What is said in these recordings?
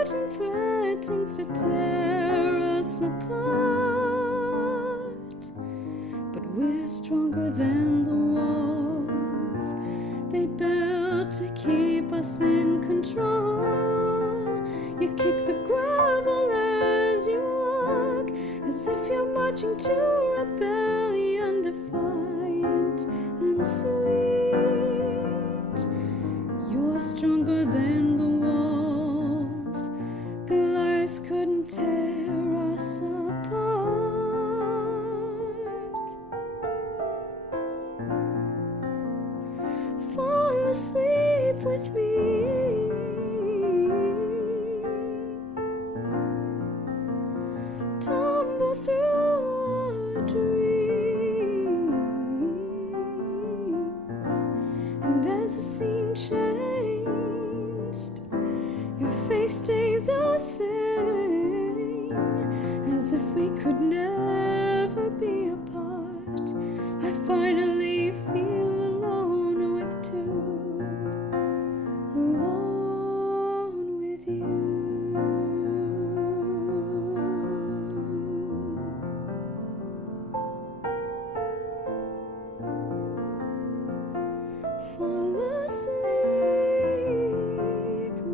curtain threatens to tear us apart, but we're stronger than the walls they built to keep us in control. You kick the gravel as you walk, as if you're marching to rebellion, defiant and sweet. You're stronger than the walls Goliath couldn't tear us apart. Fall asleep with me. Tumble through our dreams, and as the scene changed, your face stays the same, as if we could never be apart. I finally feel alone with two, alone with you. Fall asleep with me.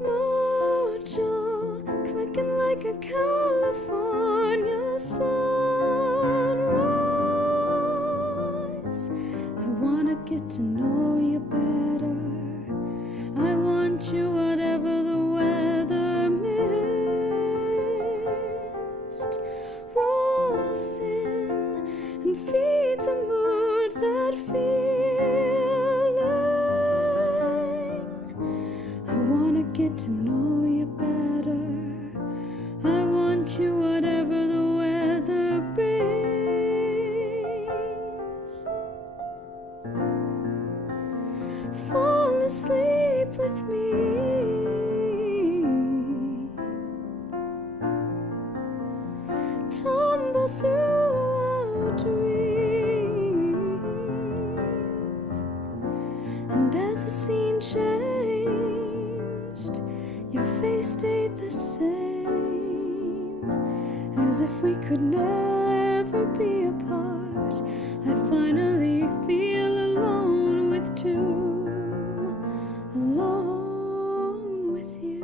Mojo clicking like a California sunrise. I wanna get to know you better. I want you whatever the weather. Mist rolls in and feeds a mood that feeling. I wanna get to know you better. I want you whatever the weather brings. Fall asleep with me. Tumble through our dreams, and as the scene changed, your face stayed the same, as if we could never be apart. I finally feel alone with two, alone with you.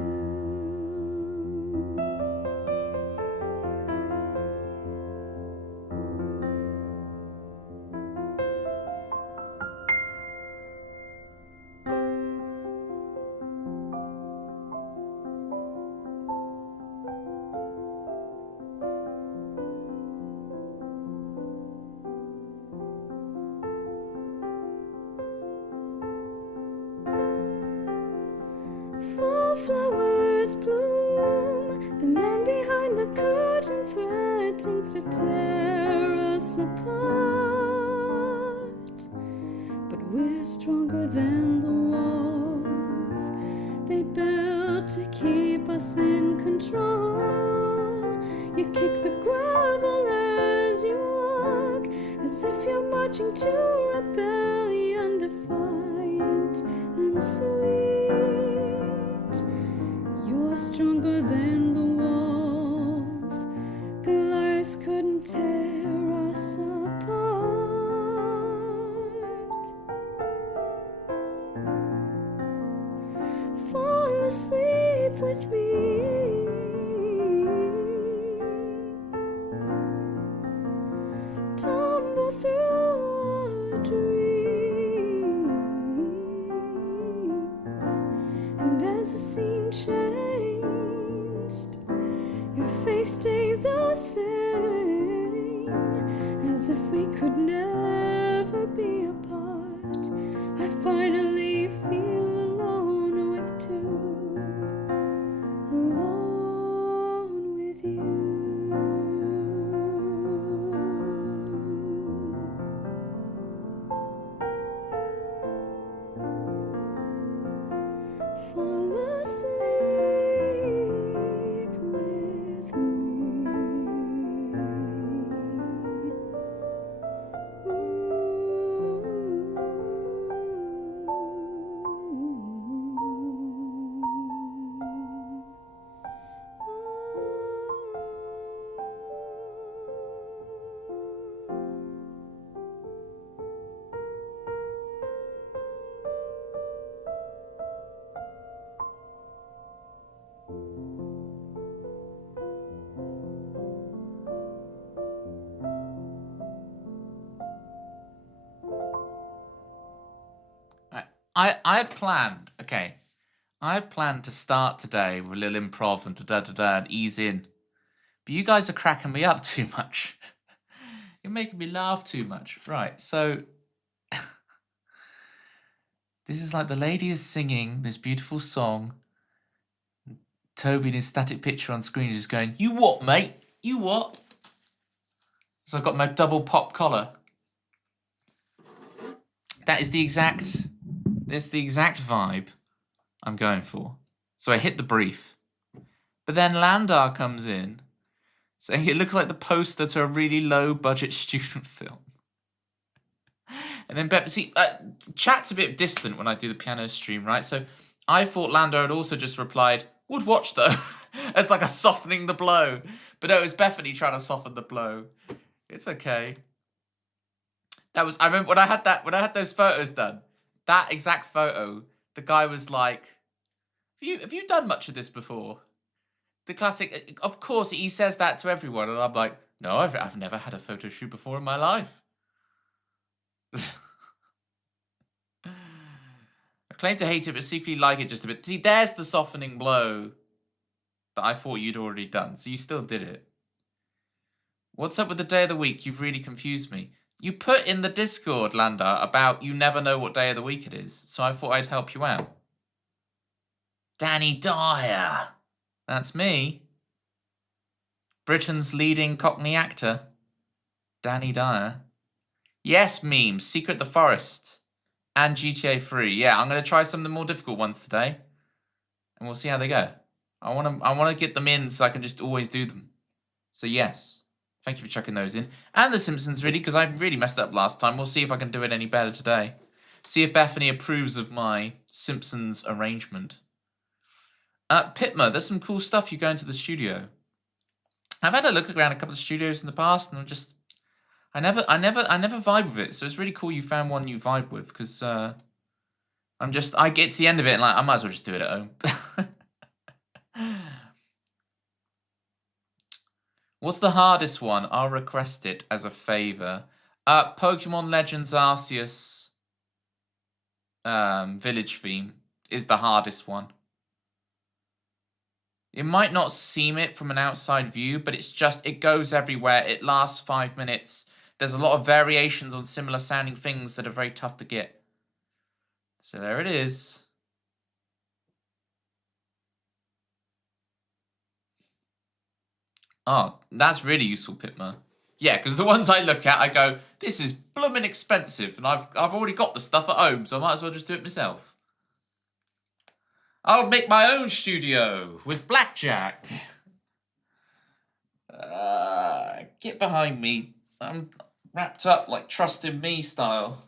Fall flowers bloom, the man behind the curtain threatens to tear us apart, but we're stronger than the walls they built to keep us in control. You kick the gravel as you walk, as if you're marching to rebellion, defiant and sweet. You're stronger than the walls Goliath couldn't tear us apart. Fall asleep with me. Tumble the same, as if we could never be apart. I finally feel alone with two, alone with you. Fall asleep with me. I had planned, okay, I had planned to start today with a little improv and da-da-da-da and ease in. But you guys are cracking me up too much. You're making me laugh too much. Right, so this is like the lady is singing this beautiful song. Toby in his static picture on screen is just going, "You what, mate? You what?" So I've got my double pop collar. That's the exact vibe I'm going for. So I hit the brief. But then Landar comes in saying it looks like the poster to a really low budget student film. And then chat's a bit distant when I do the piano stream, right? So I thought Landar had also just replied, "Would watch though," as like a softening the blow. But no, it was Bethany trying to soften the blow. It's okay. I remember when I had those photos done, that exact photo, the guy was like, have you done much of this before? The classic, of course, he says that to everyone, and I'm like, no, I've never had a photo shoot before in my life. I claim to hate it, but secretly like it just a bit. See, there's the softening blow that I thought you'd already done, so you still did it. What's up with the day of the week? You've really confused me. You put in the Discord, Landa, about you never know what day of the week it is, so I thought I'd help you out. Danny Dyer. That's me. Britain's leading Cockney actor. Danny Dyer. Yes, memes. Secret the Forest. And GTA 3. Yeah, I'm going to try some of the more difficult ones today. And we'll see how they go. I want to get them in so I can just always do them. So yes. Thank you for chucking those in. And The Simpsons, really, because I really messed up last time. We'll see if I can do it any better today. See if Bethany approves of my Simpsons arrangement. Pitma, there's some cool stuff you go into the studio. I've had a look around a couple of studios in the past, and I never vibe with it. So it's really cool you found one you vibe with, because I get to the end of it and like I might as well just do it at home. What's the hardest one? I'll request it as a favor. Pokemon Legends Arceus village theme is the hardest one. It might not seem it from an outside view, but it goes everywhere. It lasts 5 minutes. There's a lot of variations on similar sounding things that are very tough to get. So there it is. Oh, that's really useful, Pitma. Yeah, because the ones I look at, I go, this is blooming expensive, and I've already got the stuff at home, so I might as well just do it myself. I'll make my own studio with blackjack. Get behind me. I'm wrapped up like Trust in Me style.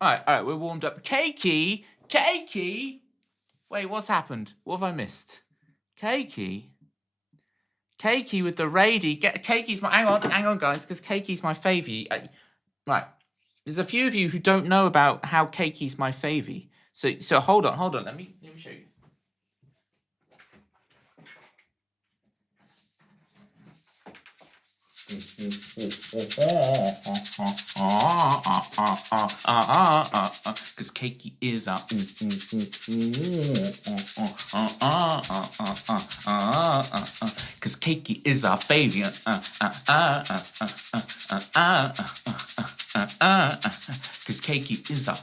All right, we're warmed up. Cakey! Wait, what's happened? What have I missed? Cakey with the raidie. Cakey's my... Hang on, guys, because Cakey's my favy. Right. There's a few of you who don't know about how Cakey's my favy. So hold on. Let me show you. Because Cakey is a... Because Cakey is our favorite. Because Cakey is our...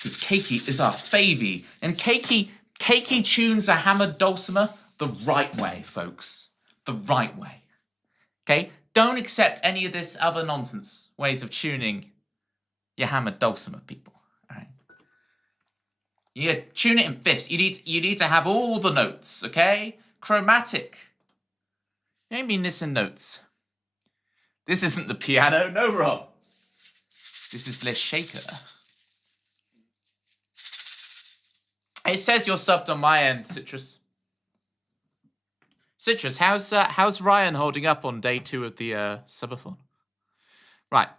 Because Cakey is our favy. And Cakey tunes a hammered dulcimer the right way, folks. The right way. Okay? Don't accept any of this other nonsense ways of tuning your hammered dulcimer, people. All right? You tune it in fifths. You need to have all the notes, okay? Chromatic. You don't mean this in notes. This isn't the piano, no, Rob. This is Les Shaker. It says you're subbed on my end, Citrus. Citrus, how's Ryan holding up on day 2 of the subathon? Right.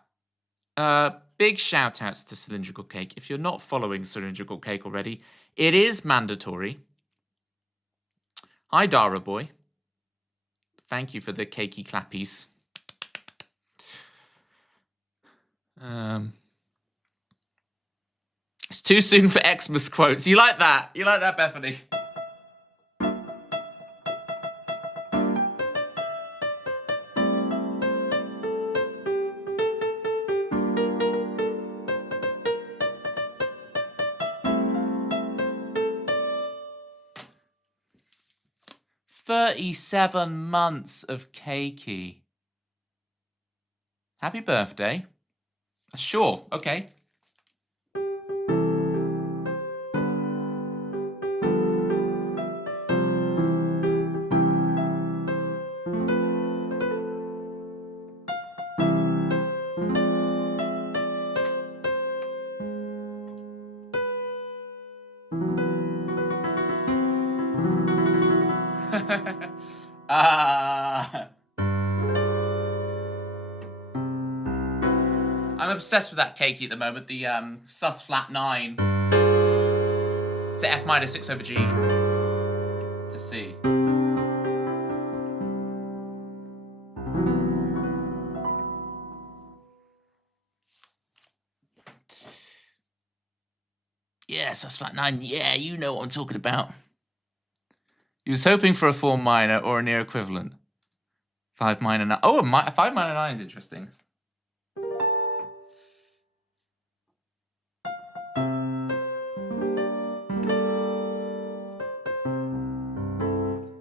Big shout outs to Cylindrical Cake. If you're not following Cylindrical Cake already, it is mandatory. Hi, Dara boy. Thank you for the cakey clappies. It's too soon for Xmas quotes. You like that? You like that, Bethany? "37 months of cakey. Happy birthday. Sure, okay. I'm obsessed with that cakey at the moment, the sus flat 9 to F minor 6 over G to C. Yeah, sus flat 9, yeah, you know what I'm talking about. He was hoping for a 4 minor or a near equivalent. 5 minor 9. Oh, 5 minor 9 is interesting.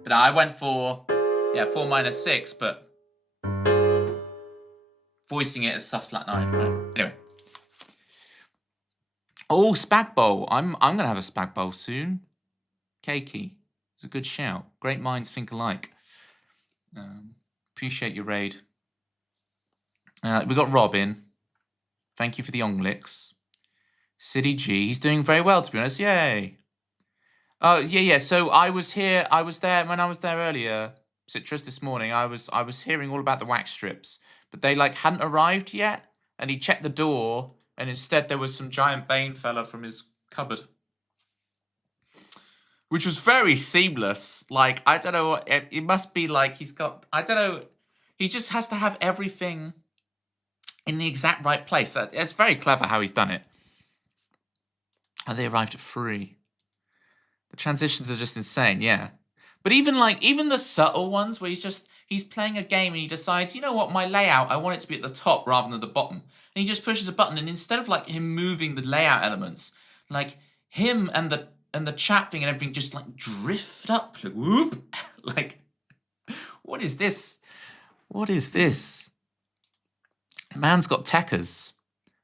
But I went for, 4 minor 6, but voicing it as sus flat 9, right? Anyway. Oh, Spag Bowl. I'm gonna have a Spag Bowl soon. Cakey. It's a good shout. Great minds think alike. Appreciate your raid. We got Robin. Thank you for the Onglicks. City G. He's doing very well, to be honest. Yay. Oh, yeah. So I was there when I was there earlier, Citrus, this morning. I was hearing all about the wax strips, but they hadn't arrived yet. And he checked the door, and instead there was some giant Bane fella from his cupboard. Which was very seamless. I don't know what... It must be he's got... I don't know. He just has to have everything in the exact right place. It's very clever how he's done it. Oh, they arrived at 3. The transitions are just insane, yeah. But even the subtle ones where he's playing a game and he decides, you know what, my layout, I want it to be at the top rather than the bottom. And he just pushes a button, and instead of him moving the layout elements, him and the chat thing and everything just drift up, whoop. What is this? What is this? Man's got techers.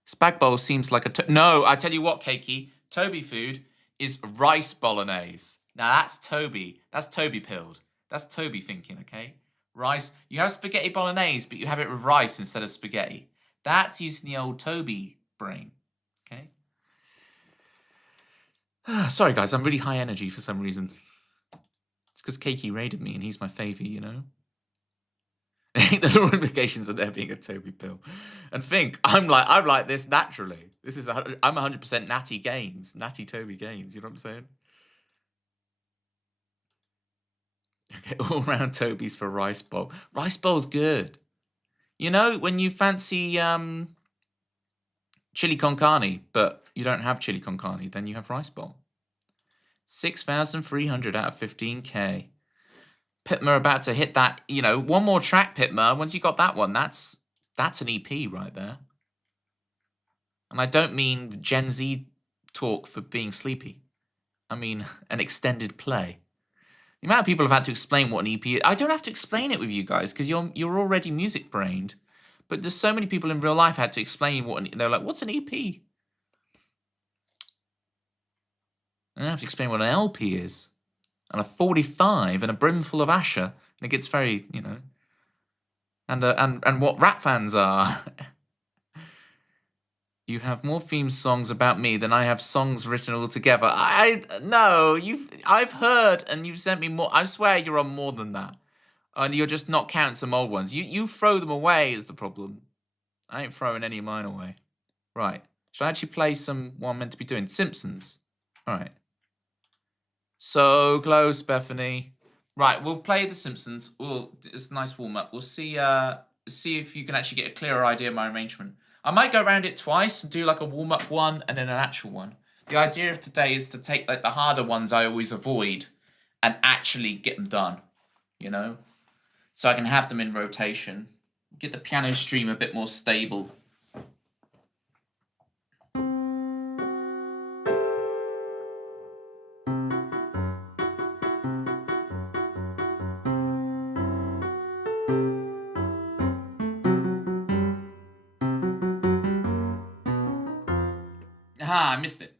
Spag Bowl seems like a... No, I tell you what, Cakey. Toby food is rice bolognese. Now that's Toby. That's Toby pilled. That's Toby thinking, okay? Rice. You have spaghetti bolognese, but you have it with rice instead of spaghetti. That's using the old Toby brain. Okay. Sorry, guys. I'm really high energy for some reason. It's because Keiki raided me and he's my favy, you know? The ramifications of there being a Toby pill. And think, I'm like this naturally. I'm 100% Natty Gaines. Natty Toby Gaines, you know what I'm saying? Okay, all round Toby's for rice bowl. Rice bowl's good. You know, when you fancy chili con carne, but you don't have chili con carne, then you have rice bowl. 6,300 out of 15k. Pitmer about to hit that, you know, one more track, Pitmer. Once you got that one, that's an EP right there. And I don't mean Gen Z talk for being sleepy. I mean an extended play. The amount of people have had to explain what an EP is. I don't have to explain it with you guys because you're already music brained. But there's so many people in real life had to explain they're like, what's an EP? And I have to explain what an LP is. And a 45 and a brimful of Asher. And it gets very, you know. And what rap fans are. You have more theme songs about me than I have songs written all together. I've heard and you've sent me more. I swear you're on more than that. And you're just not counting some old ones. You throw them away is the problem. I ain't throwing any of mine away. Right. Should I actually play what I'm meant to be doing? Simpsons. All right. So close, Bethany. Right, we'll play The Simpsons. It's a nice warm-up. We'll see if you can actually get a clearer idea of my arrangement. I might go around it twice and do like a warm-up one and then an actual one. The idea of today is to take like the harder ones I always avoid and actually get them done, you know? So I can have them in rotation. Get the piano stream a bit more stable. Aha, I missed it.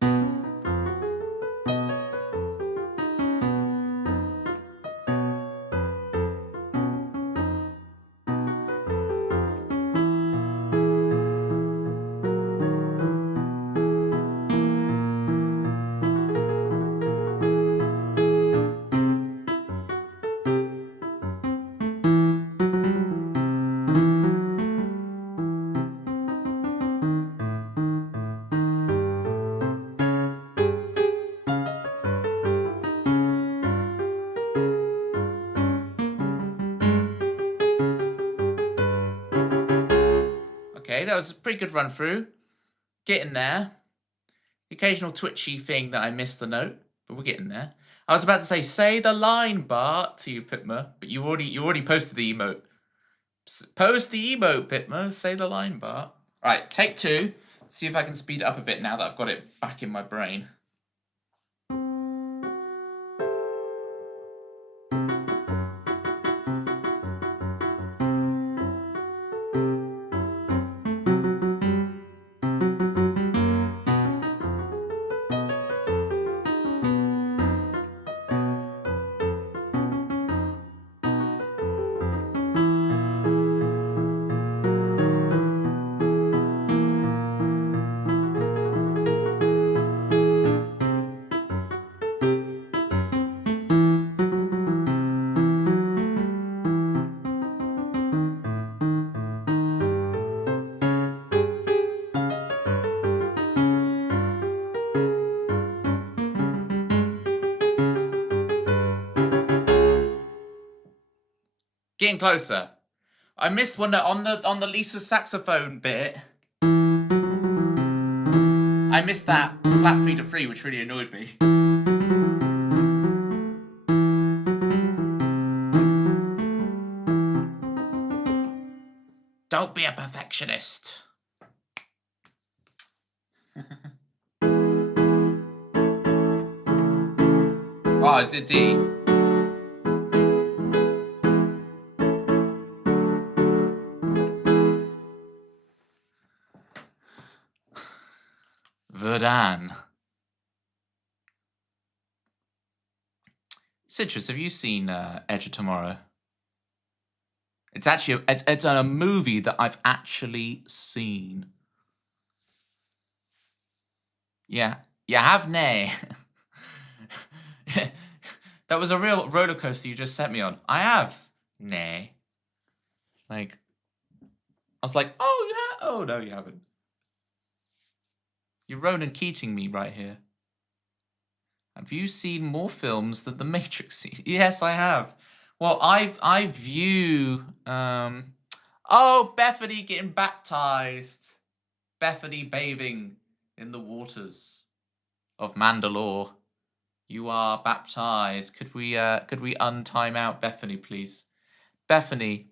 Okay, that was a pretty good run through. Getting there. The occasional twitchy thing that I missed the note, but we're getting there. I was about to say the line, Bart, to you, Pitmer, but you already posted the emote. Post the emote, Pitmer. Say the line, Bart. Right, take 2. See if I can speed it up a bit now that I've got it back in my brain. Getting closer. I missed one on the Lisa saxophone bit. I missed that flat 3 to 3, which really annoyed me. Don't be a perfectionist. Oh, is it D? Verdun. Citrus, have you seen Edge of Tomorrow? It's actually it's a movie that I've actually seen. Yeah, you have nay. That was a real roller coaster you just set me on. I have nay. Like, I was like, oh, you have. Oh no, you haven't. You're Ronan Keating me right here. Have you seen more films than The Matrix? Yes, I have. Well, I view oh, Bethany getting baptized. Bethany bathing in the waters of Mandalore. You are baptized. Could we untime out Bethany, please? Bethany,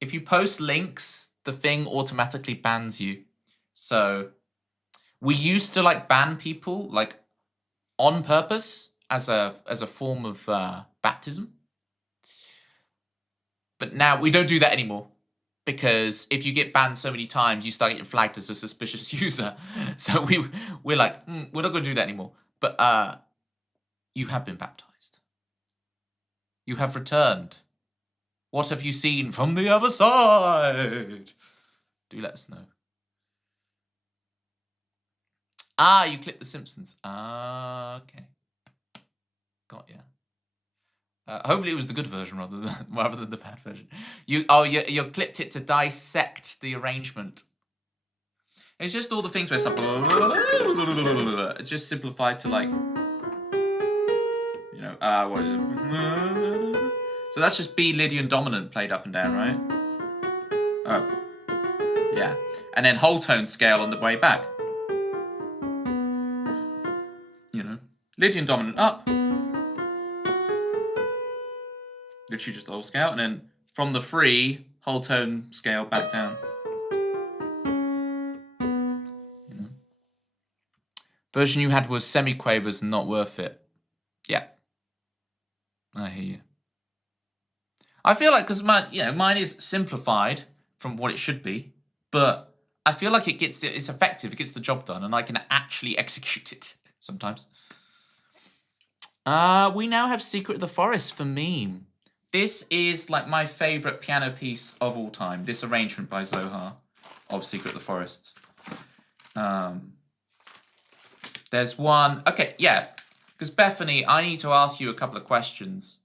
if you post links, the thing automatically bans you. So we used to like ban people like on purpose as a form of baptism. But now we don't do that anymore. Because if you get banned so many times, you start getting flagged as a suspicious user. So we're like, we're not going to do that anymore. But you have been baptized. You have returned. What have you seen from the other side? Do let us know. Ah, you clipped The Simpsons. Ah, okay. Got ya. Hopefully it was the good version rather than the bad version. You clipped it to dissect the arrangement. It's just all the things where it's like it's just simplified to like, you know, what is it? So that's just B Lydian dominant played up and down, right? Oh, yeah, and then whole tone scale on the way back. You know, Lydian dominant up, literally just the whole scale, and then from the free whole tone scale back down. You know, version you had was semiquavers and not worth it. Yeah, I hear you. I feel like because mine is simplified from what it should be, but I feel like it's effective. It gets the job done, and I can actually execute it sometimes. We now have Secret of the Forest for meme. This is like my favorite piano piece of all time. This arrangement by Zohar of Secret of the Forest. There's one. Okay, yeah. Because Bethany, I need to ask you a couple of questions.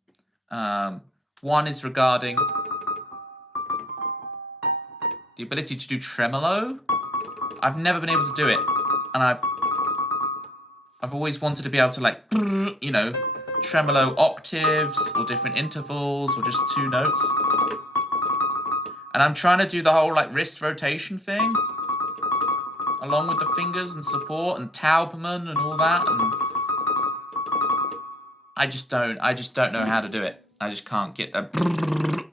One is regarding the ability to do tremolo. I've never been able to do it, and I've always wanted to be able to like, you know, tremolo octaves or different intervals or just two notes. And I'm trying to do the whole like wrist rotation thing along with the fingers and support and Taubman and all that, and I just don't know how to do it. I just can't get that.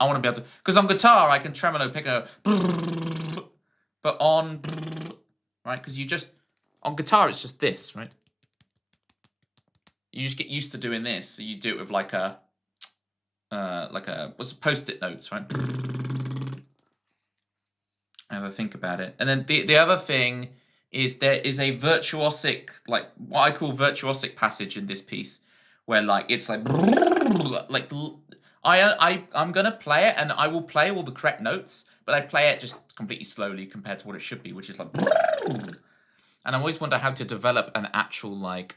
I want to be able to, because on guitar I can tremolo pick a, but on, right? Because you just, on guitar it's just this, right? You just get used to doing this, so you do it with like a what's post-it notes, right? Have a think about it, and then the other thing is there is a virtuosic, like what I call virtuosic passage in this piece, where like it's like I'm gonna play it and I will play all the correct notes, but I play it just completely slowly compared to what it should be, which is like, and I always wonder how to develop an actual like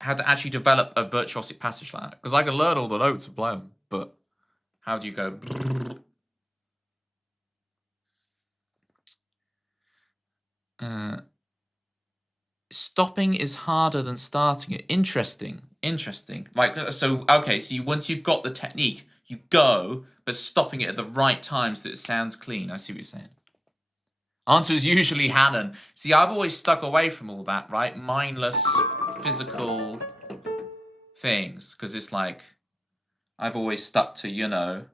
how to actually develop a virtuosic passage like that, because I can learn all the notes and play them, but how do you go? Stopping is harder than starting it. Interesting. Like, so, okay, so once you've got the technique, you go, but stopping it at the right time so that it sounds clean. I see what you're saying. Answer is usually Hannon. See, I've always stuck away from all that, right? Mindless, physical things. Because it's like, I've always stuck to, you know,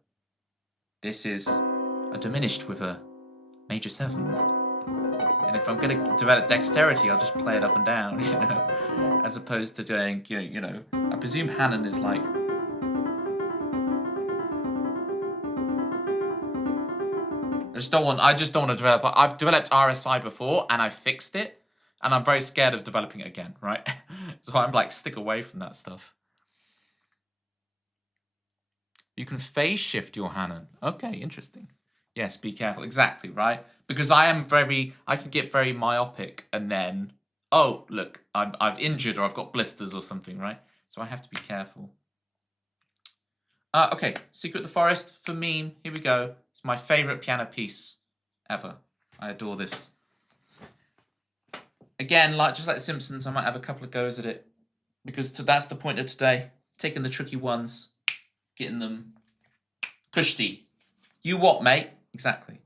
this is a diminished with a major 7. And if I'm going to develop dexterity, I'll just play it up and down, you know, as opposed to doing, you know, I presume Hannon is like, I just don't want to develop. I've developed RSI before and I fixed it, and I'm very scared of developing it again, right? So I'm like, stick away from that stuff. You can phase shift your Hanon. Okay, interesting. Yes, be careful. Exactly, right? Because I can get very myopic and then, oh, look, I've injured or I've got blisters or something, right? So I have to be careful. Okay, Secret of the Forest for meme. Here we go. It's my favorite piano piece ever. I adore this. Again, just like The Simpsons, I might have a couple of goes at it because that's the point of today. Taking the tricky ones, getting them cushy. You what, mate? Exactly.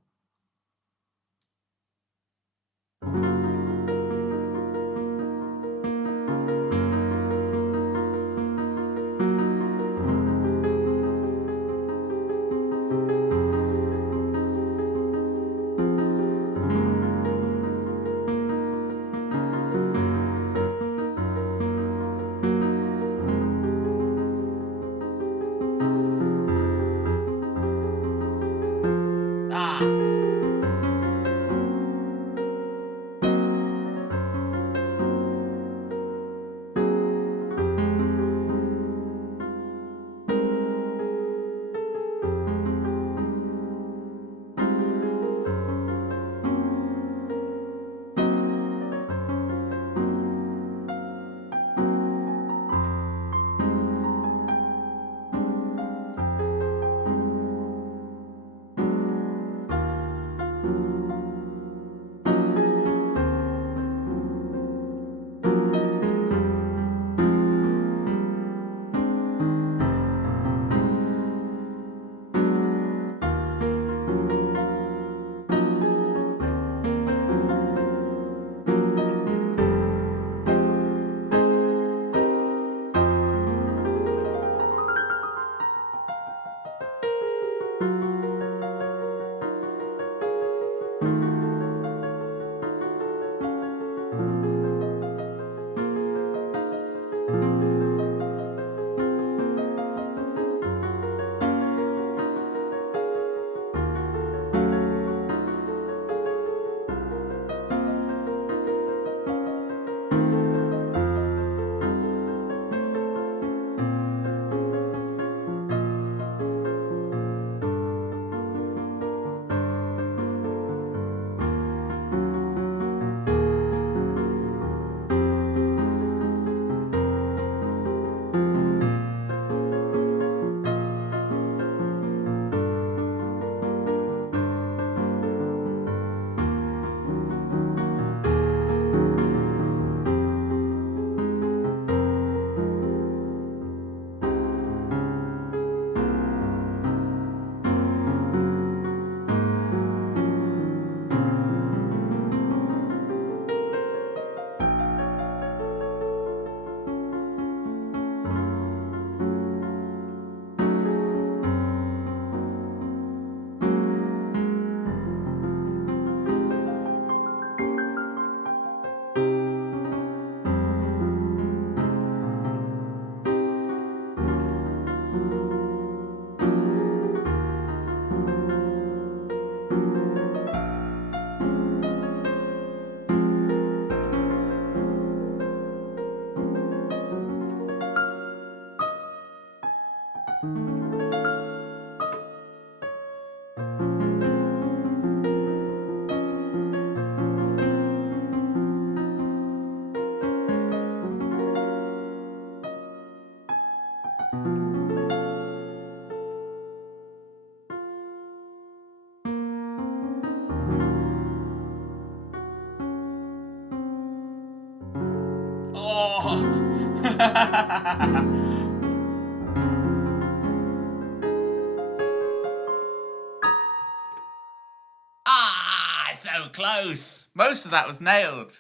So close. Most of that was nailed.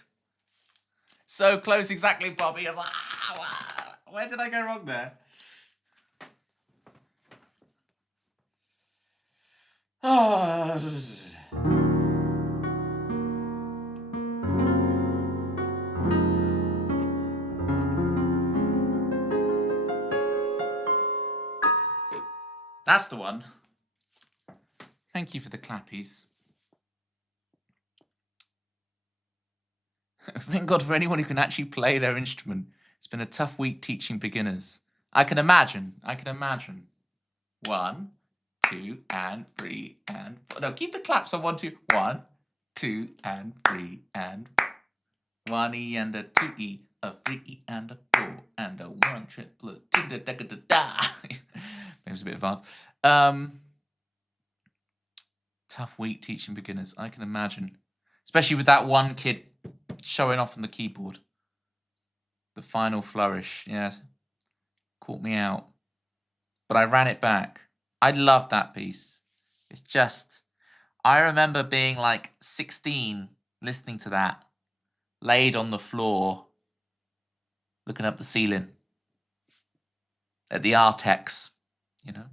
So close, exactly, Bobby. I was like, where did I go wrong there? That's the one. Thank you for the clappies. Thank God for anyone who can actually play their instrument. It's been a tough week teaching beginners. I can imagine. 1, 2, and 3, and 4. No, keep the claps on 1, 2. 1, 2, and 3, and 1 E and a 2 E, a 3 E and a 4, and a 1 triplet. Da-da-da-da-da. Maybe it's a bit advanced. Tough week teaching beginners, I can imagine. Especially with that one kid showing off on the keyboard. The final flourish, yes. Caught me out. But I ran it back. I loved that piece. It's just, I remember being like 16, listening to that, laid on the floor, looking up the ceiling at the Artex, you know.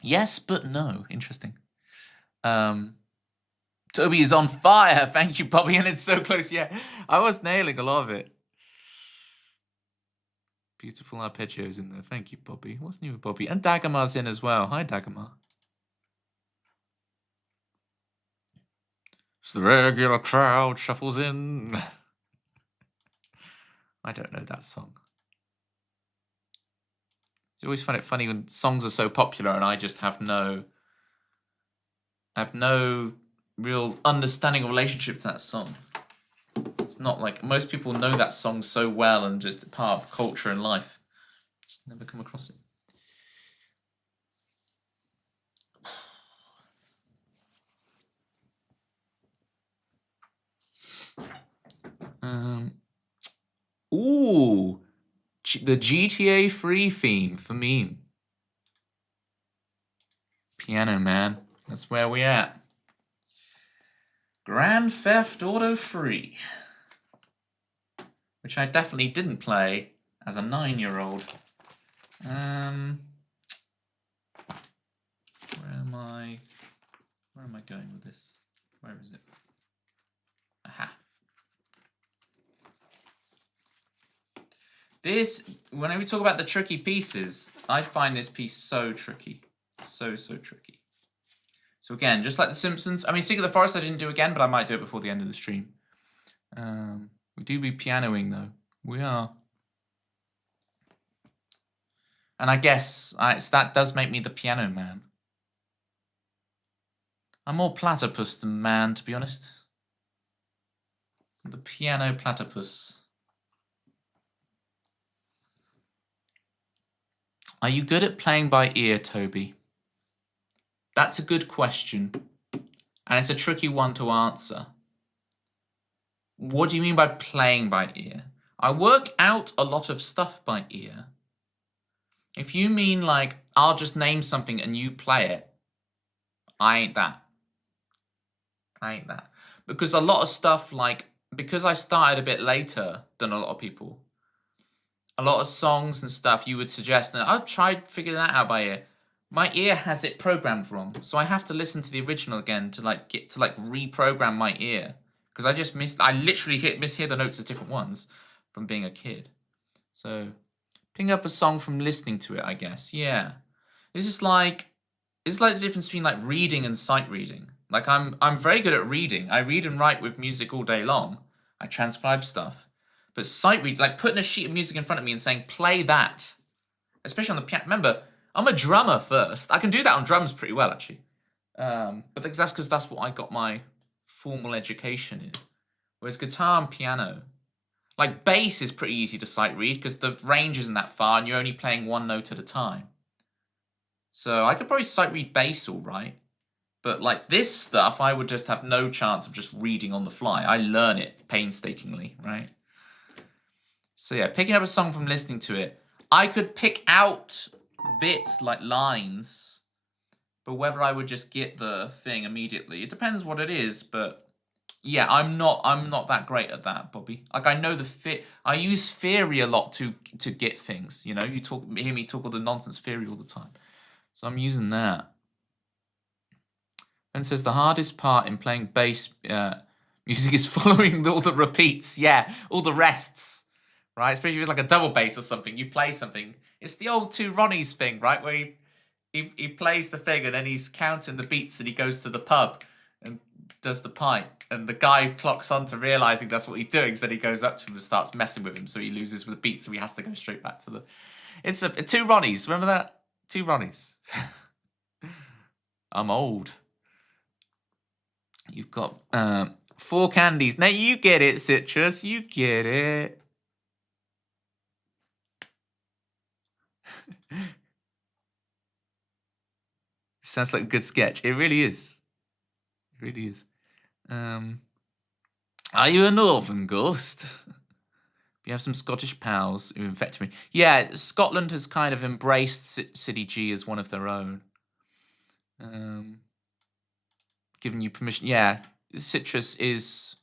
Yes, but no. Interesting. Toby is on fire. Thank you, Bobby. And it's so close. Yeah, I was nailing a lot of it. Beautiful arpeggios in there. Thank you, Bobby. What's new with Bobby? And Dagamar's in as well. Hi, Dagamar. As the regular crowd shuffles in. I don't know that song. I always find it funny when songs are so popular and I just have no real understanding or relationship to that song. It's not like most people know that song so well and just part of culture and life. Just never come across it. Ooh, the GTA 3 theme for me. Piano Man, that's where we at. Grand Theft Auto 3, which I definitely didn't play as a 9-year-old. Where am I going with this? Where is it? Aha. This, whenever we talk about the tricky pieces, I find this piece so tricky. So tricky. So again, just like The Simpsons, I mean, Secret of the Forest I didn't do again, but I might do it before the end of the stream. We do be pianoing, though. We are. And I guess that does make me the piano man. I'm more platypus than man, to be honest. The piano platypus. Are you good at playing by ear, Toby? That's a good question. And it's a tricky one to answer. What do you mean by playing by ear? I work out a lot of stuff by ear. If you mean like, I'll just name something and you play it, I ain't that. Because a lot of stuff, like, because I started a bit later than a lot of people, a lot of songs and stuff you would suggest, and I've tried figuring that out by ear. My ear has it programmed wrong, so I have to listen to the original again to reprogram my ear, because I literally mishear the notes as different ones from being a kid. So picking up a song from listening to it, I guess. Yeah, it's like the difference between like reading and sight reading. Like I'm very good at reading. I read and write with music all day long. I transcribe stuff. But sight read, like putting a sheet of music in front of me and saying, play that. Especially on the piano. Remember, I'm a drummer first. I can do that on drums pretty well, actually. But that's because that's what I got my formal education in. Whereas guitar and piano, like bass is pretty easy to sight read because the range isn't that far and you're only playing one note at a time. So I could probably sight read bass all right. But like this stuff, I would just have no chance of just reading on the fly. I learn it painstakingly, right? So yeah, picking up a song from listening to it. I could pick out bits like lines, but whether I would just get the thing immediately, it depends what it is, but yeah, I'm not that great at that, Bobby. Like I know I use theory a lot to get things, you know? You hear me talk all the nonsense theory all the time. So I'm using that. And says the hardest part in playing bass music is following all the repeats. Yeah, all the rests. Right, especially if it's like a double bass or something, you play something. It's the old Two Ronnies thing, right? Where he plays the thing and then he's counting the beats and he goes to the pub and does the pint. And the guy clocks on to realizing that's what he's doing, so then he goes up to him and starts messing with him, so he loses with the beat, so he has to go straight back to the... It's two Ronnies. Remember that? Two Ronnies. I'm old. You've got 4 candies. Now you get it, Citrus. You get it. Sounds like a good sketch. It really is. It really is. Are you a northern ghost? You have some Scottish pals who infected me. Yeah, Scotland has kind of embraced City G as one of their own. Giving you permission. Yeah, Citrus is,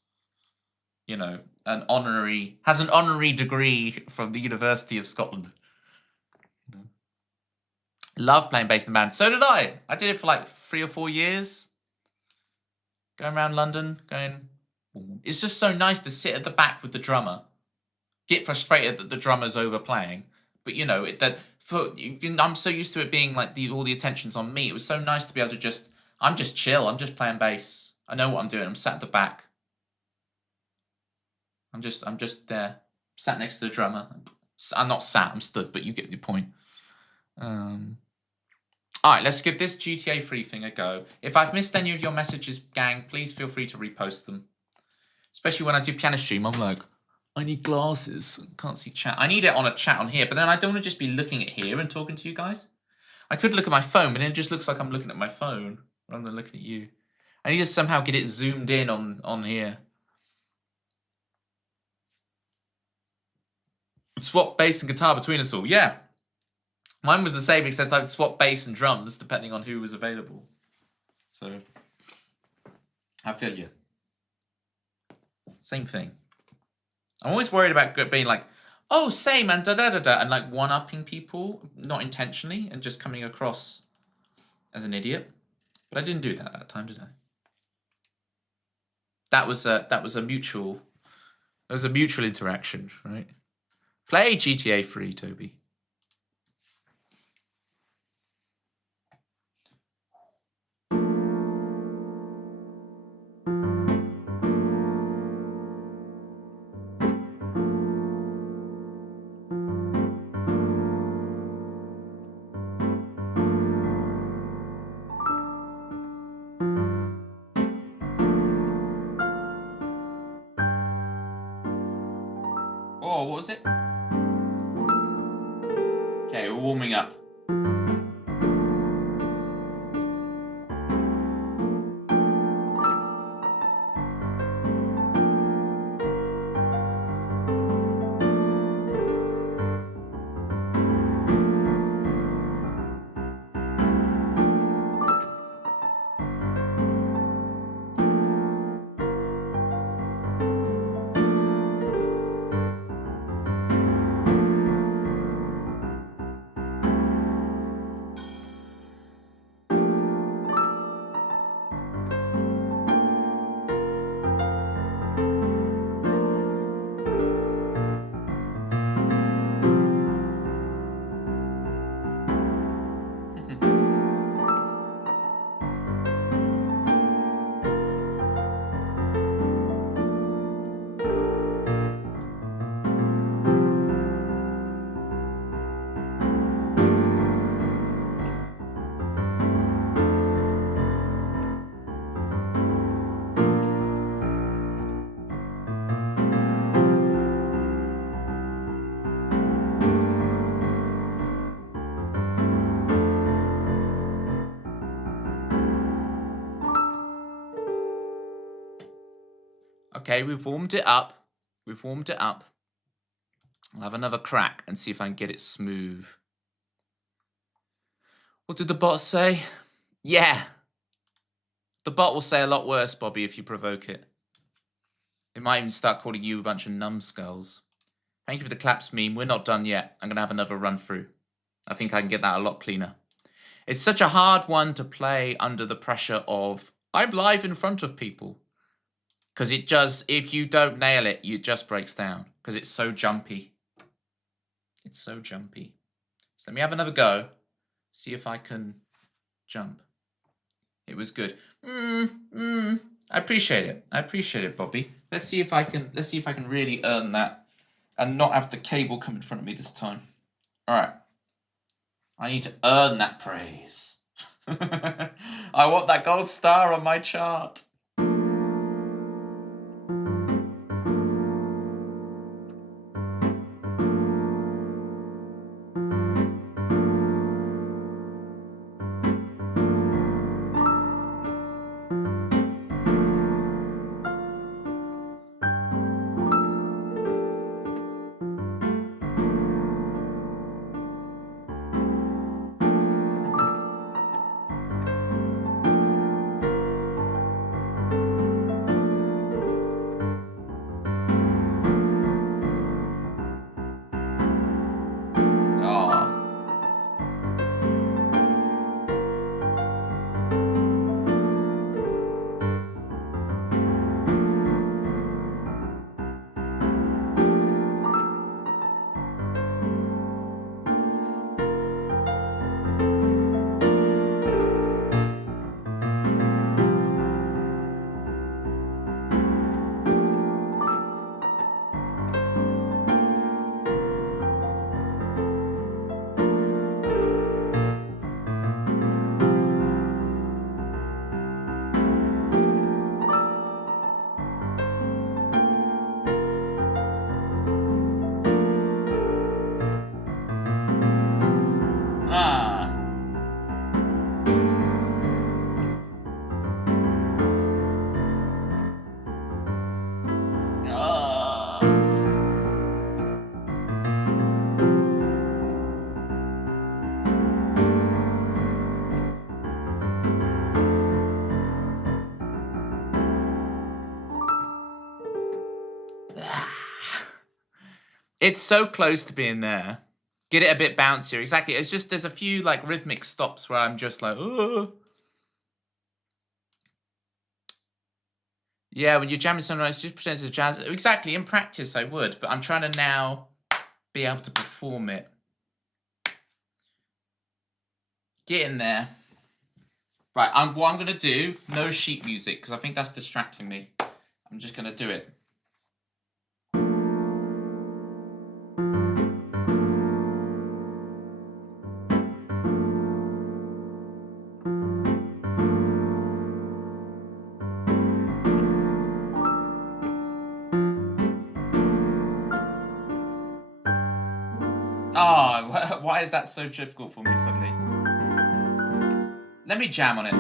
you know, has an honorary degree from the University of Scotland. Love playing bass in the band. So did I. I did it for like 3 or 4 years. Going around London, going... It's just so nice to sit at the back with the drummer. Get frustrated that the drummer's overplaying. But, you know, I'm so used to it being like all the attention's on me. It was so nice to be able to I'm just chill. I'm just playing bass. I know what I'm doing. I'm sat at the back. I'm just there. Sat next to the drummer. I'm not sat, I'm stood, but you get the point. Alright, let's give this GTA 3 thing a go. If I've missed any of your messages, gang, please feel free to repost them. Especially when I do piano stream, I'm like, I need glasses. Can't see chat. I need it on a chat on here, but then I don't want to just be looking at here and talking to you guys. I could look at my phone, but then it just looks like I'm looking at my phone rather than looking at you. I need to somehow get it zoomed in on here. Swap bass and guitar between us all. Yeah. Mine was the same, except I'd swap bass and drums depending on who was available. So, I feel you. Same thing. I'm always worried about being like, oh, same, and da-da-da-da, and like one-upping people, not intentionally, and just coming across as an idiot. But I didn't do that time, did I? That was a mutual interaction, right? Play GTA 3, Toby. Oh, what was it? Okay, we're warming up. Okay, we've warmed it up. I'll have another crack and see if I can get it smooth. What did the bot say? Yeah. The bot will say a lot worse, Bobby, if you provoke it. It might even start calling you a bunch of numbskulls. Thank you for the claps meme. We're not done yet. I'm going to have another run through. I think I can get that a lot cleaner. It's such a hard one to play under the pressure of, I'm live in front of people. Because it just, if you don't nail it, it just breaks down. Because it's so jumpy. It's so jumpy. So let me have another go. See if I can jump. It was good. I appreciate it. I appreciate it, Bobby. Let's see if I can really earn that and not have the cable come in front of me this time. All right. I need to earn that praise. I want that gold star on my chart. It's so close to being there. Get it a bit bouncier. Exactly. It's just there's a few like rhythmic stops where I'm just like, oh. Yeah, when you're jamming Sunrise, just pretend it's jazz. Exactly. In practice, I would, but I'm trying to now be able to perform it. Get in there. Right. What I'm gonna do. No sheet music because I think that's distracting me. I'm just gonna do it. Oh, why is that so difficult for me suddenly? Let me jam on it.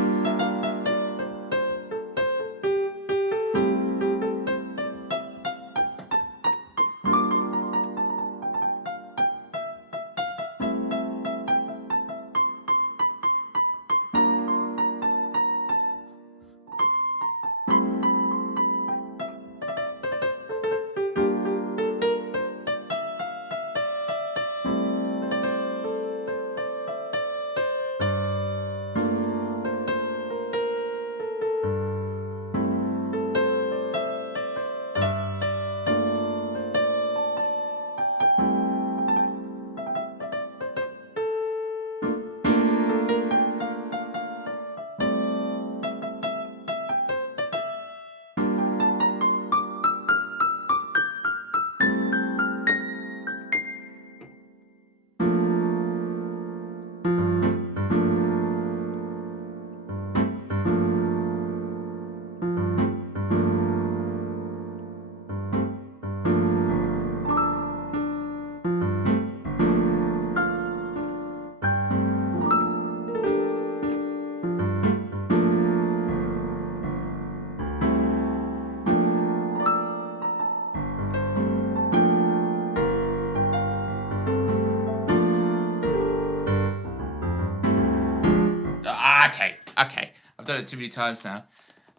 Okay. I've done it too many times now.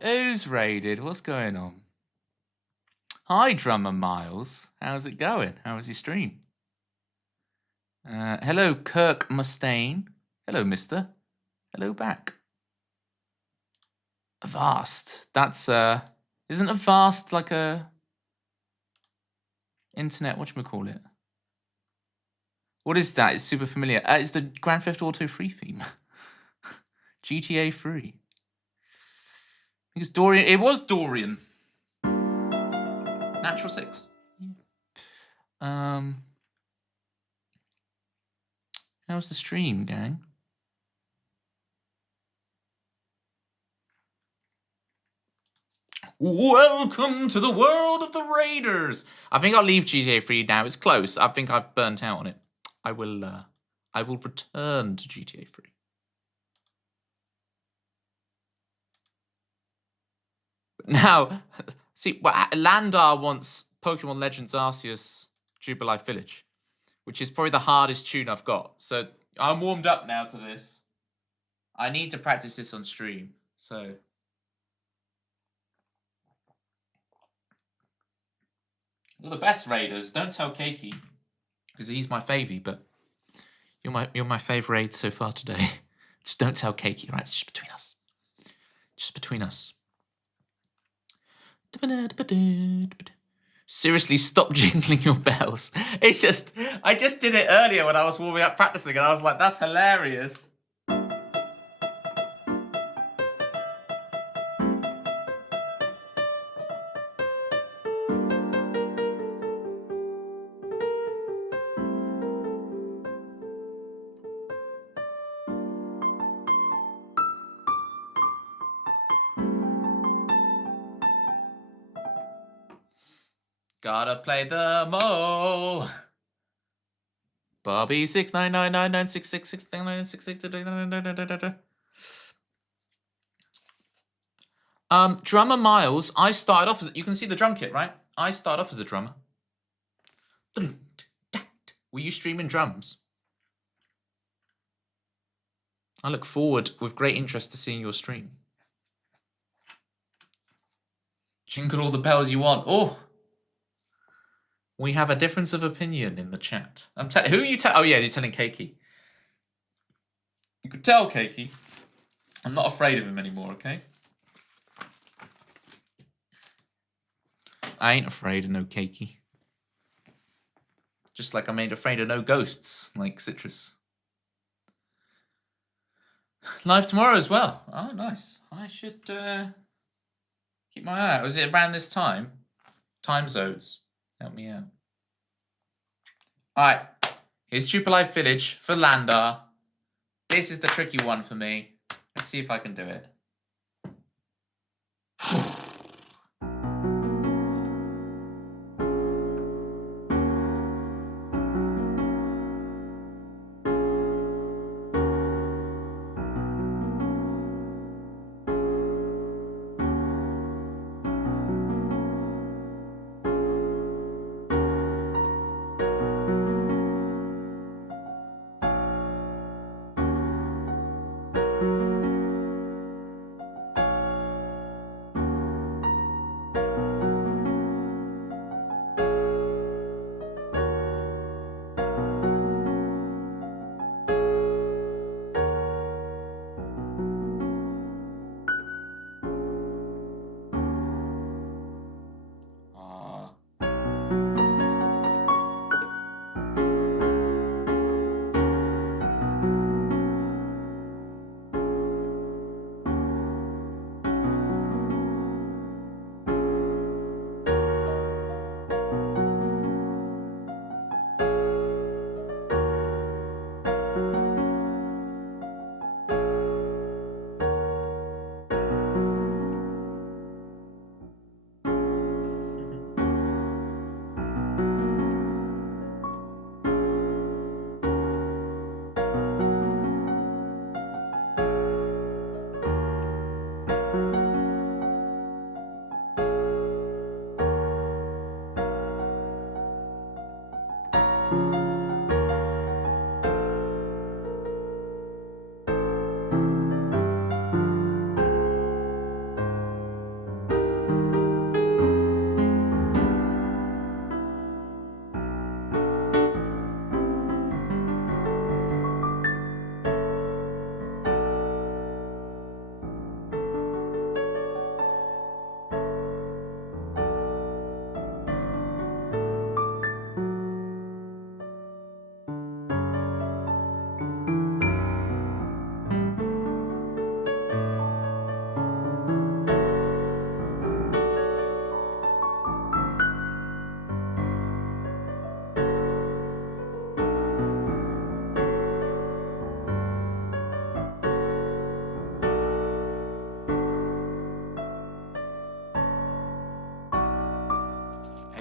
Who's raided? What's going on? Hi, Drummer Miles. How's it going? How was your stream? Hello, Kirk Mustaine. Hello, mister. Hello back. Avast. That's, isn't Avast like a internet, whatchamacallit? What is that? It's super familiar. It's the Grand Theft Auto 3 theme. GTA 3. I think it's Dorian. It was Dorian. Natural 6. Yeah. How's the stream, gang? Welcome to the world of the Raiders. I think I'll leave GTA 3 now. It's close. I think I've burnt out on it. I will return to GTA 3. Now, see, Landar wants Pokemon Legends Arceus Jubilife Village, which is probably the hardest tune I've got. So I'm warmed up now to this. I need to practice this on stream. So you're the best, Raiders. Don't tell Keiki, because he's my favy, but you're my favourite raid so far today. Just don't tell Keiki, right? It's just between us. Just between us. Seriously, stop jingling your bells. It's just, I just did it earlier when I was warming up practicing, and I was like, that's hilarious. Gotta play the mo. Bobby 6999966669966. Drummer Miles. I started off as, you can see the drum kit, right? I started off as a drummer. Were you streaming drums? I look forward with great interest to seeing your stream. Jingle all the bells you want. Oh. We have a difference of opinion in the chat. Who are you telling? Oh yeah, you're telling Keiki. You could tell Keiki. I'm not afraid of him anymore, okay? I ain't afraid of no Keiki. Just like I ain't afraid of no ghosts, like Citrus. Live tomorrow as well. Oh, nice. I should keep my eye out. Was it around this time? Time zones. Help me out. Alright. Here's Jubilife Village for Landar. This is the tricky one for me. Let's see if I can do it.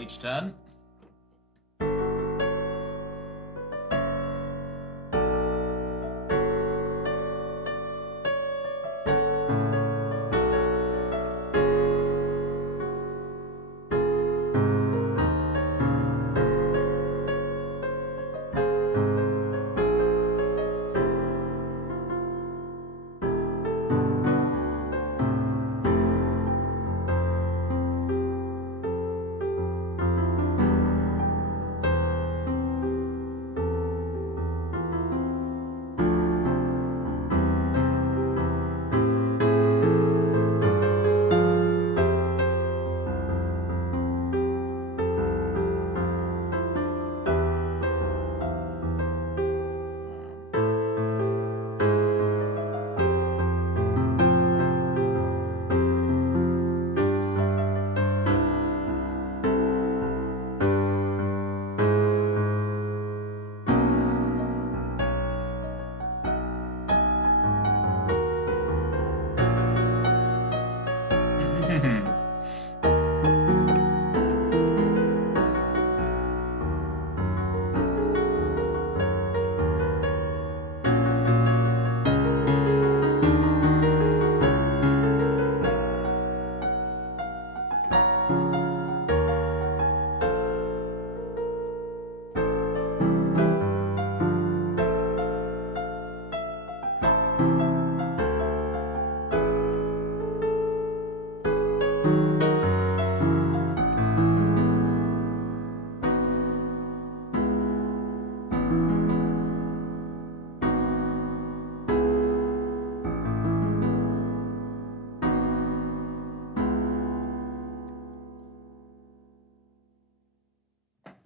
H turn.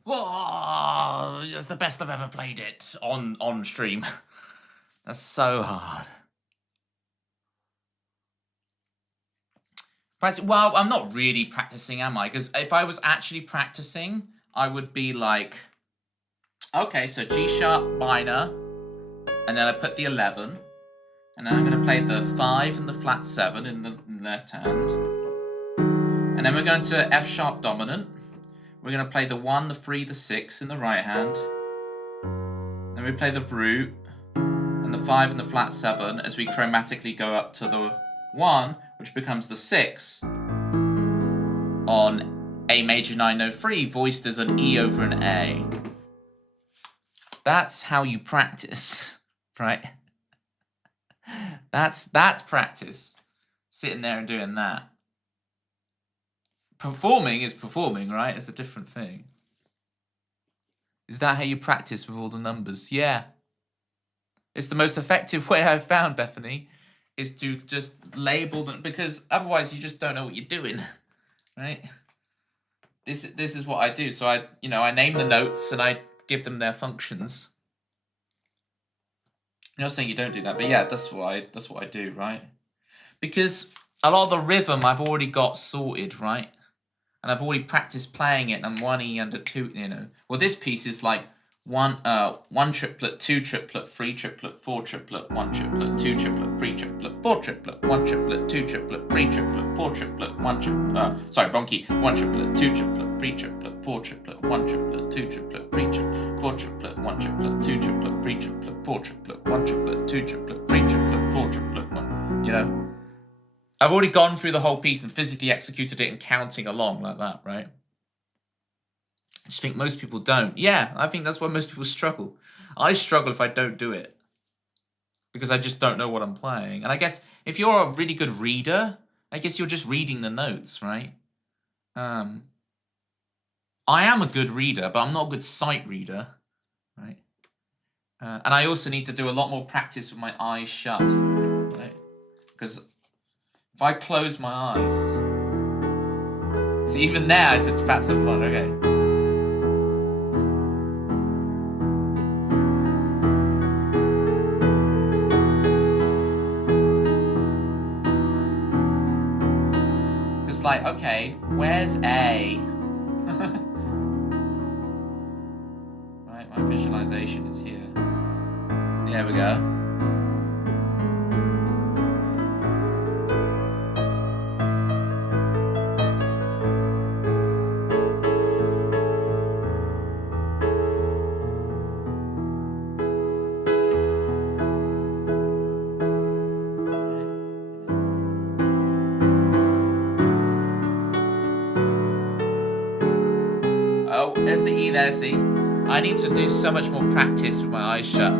Whoa! That's the best I've ever played it on stream. That's so hard. Well, I'm not really practicing, am I? Because if I was actually practicing, I would be like, okay, so G sharp minor, and then I put the 11, and then I'm going to play the 5 and the flat 7 in the left hand, and then we're going to F sharp dominant. We're going to play the 1, the 3, the 6 in the right hand. Then we play the root and the 5 and the flat 7 as we chromatically go up to the 1, which becomes the 6 on A major 903, voiced as an E over an A. That's how you practice, right? That's practice. Sitting there and doing that. Performing is performing, right? It's a different thing. Is that how you practice with all the numbers? Yeah. It's the most effective way I've found, Bethany, is to just label them, because otherwise you just don't know what you're doing, right? This is what I do. So I name the notes and I give them their functions. I'm not saying you don't do that, but yeah, that's what I do, right? Because a lot of the rhythm I've already got sorted, right? And I've already practiced playing it, and I'm 1 E under 2, Well, this piece is like 1 triplet, 2 triplet, 3 triplet, 4 triplet, 1 triplet, 2 triplet, 3 triplet, 4 triplet, 1 triplet, 2 triplet, 3 triplet, 4 triplet, 1 triplet, sorry, wrong key, 1 triplet, 2 triplet, 3 triplet, 4 triplet, 1 triplet, 2 triplet, 3 triplet, 4 triplet, 1 triplet, 2 triplet, 3 triplet, 4 triplet, 1 triplet, 2 triplet, 3 triplet, 4 triplet, 1, I've already gone through the whole piece and physically executed it and counting along like that, right? I just think most people don't. Yeah, I think that's why most people struggle. I struggle if I don't do it, because I just don't know what I'm playing. And I guess if you're a really good reader, I guess you're just reading the notes, right? I am a good reader, but I'm not a good sight reader, right? And I also need to do a lot more practice with my eyes shut, right? Because if I close my eyes, see, even there I put fat 7-1, okay. It's like, okay, where's A? Right, my visualization is here. There we go. Oh, there's the E there, see? I need to do so much more practice with my eyes shut.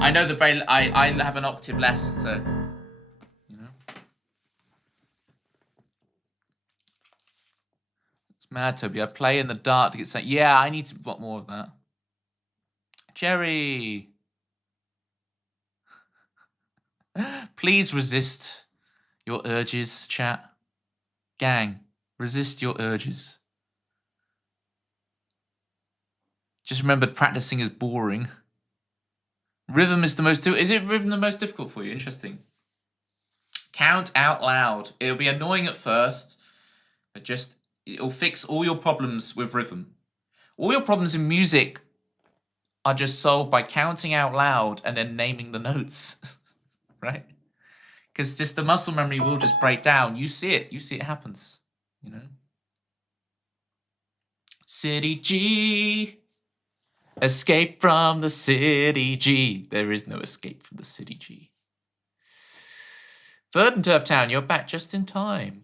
I know I have an octave less, so, you know. It's mad, Toby. I play in the dark to get something. Yeah, I need to want more of that. Jerry! Please resist your urges, chat. Gang, resist your urges. Just remember, practicing is boring. Rhythm is the most... Is it rhythm the most difficult for you? Interesting. Count out loud. It'll be annoying at first, but just... It'll fix all your problems with rhythm. All your problems in music are just solved by counting out loud and then naming the notes. Right? Because just the muscle memory will just break down. You see it. You see it happens. You know? City G. Escape from the City G. There is no escape from the City G. Third and Turf Town, you're back just in time.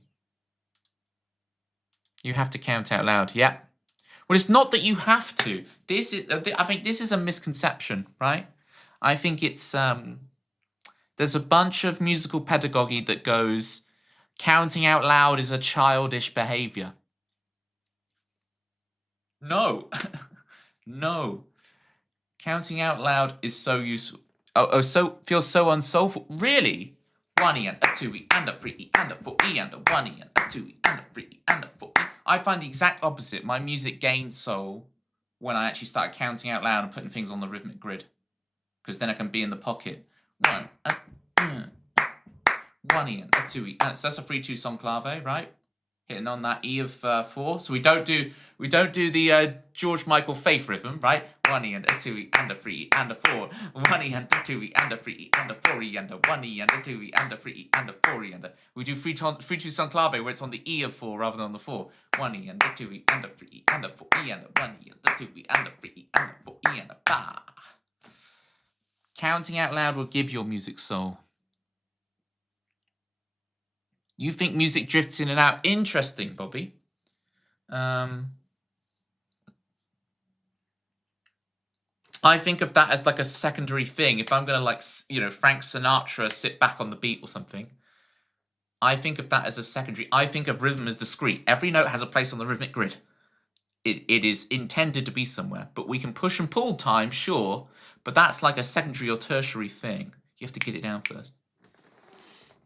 You have to count out loud. Yeah. Well, it's not that you have to. This is. I think this is a misconception, right? I think it's there's a bunch of musical pedagogy that goes, counting out loud is a childish behavior. No. No. Counting out loud is so useful. So feels so unsoulful. Really? 1E and a 2E and a 3E and a 4E and a 1E and a 2E and a 3E and a 4E. I find the exact opposite. My music gained soul when I actually started counting out loud and putting things on the rhythmic grid. Because then I can be in the pocket. 1E and a 2E. And so that's a 3-2 song clave, right? Hitting on that E of 4. So we don't do the George Michael Faith rhythm, right? 1E and a 2E and a 3E and a 4. 1E and a 2E and a 3E and a 4E and a 1E and a 2E and a 3E and a 4E and a... We do 3-2 song clave where it's on the E of 4 rather than on the 4. 1E and a 2E and a 3E and a 4E and a 1E and a 2E and a 3E and a 4E and a ba. Counting out loud will give your music soul. You think music drifts in and out. Interesting, Bobby. I think of that as like a secondary thing. If I'm going to, like, you know, Frank Sinatra sit back on the beat or something, I think of that as a secondary. I think of rhythm as discrete. Every note has a place on the rhythmic grid. It is intended to be somewhere. But we can push and pull time, sure. But that's like a secondary or tertiary thing. You have to get it down first.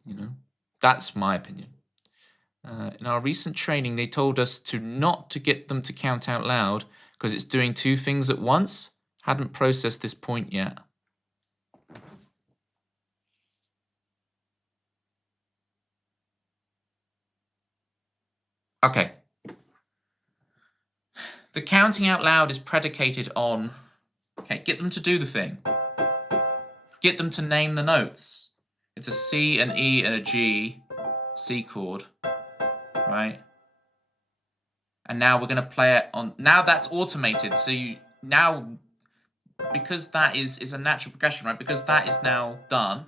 You know? That's my opinion. In our recent training, they told us not to get them to count out loud because it's doing two things at once. Hadn't processed this point yet. Okay. The counting out loud is predicated on, okay, get them to do the thing. Get them to name the notes. It's a C, an E, and a G, C chord, right? And now we're going to play it on, now that's automated, so you, now, because that is a natural progression, right? Because that is now done,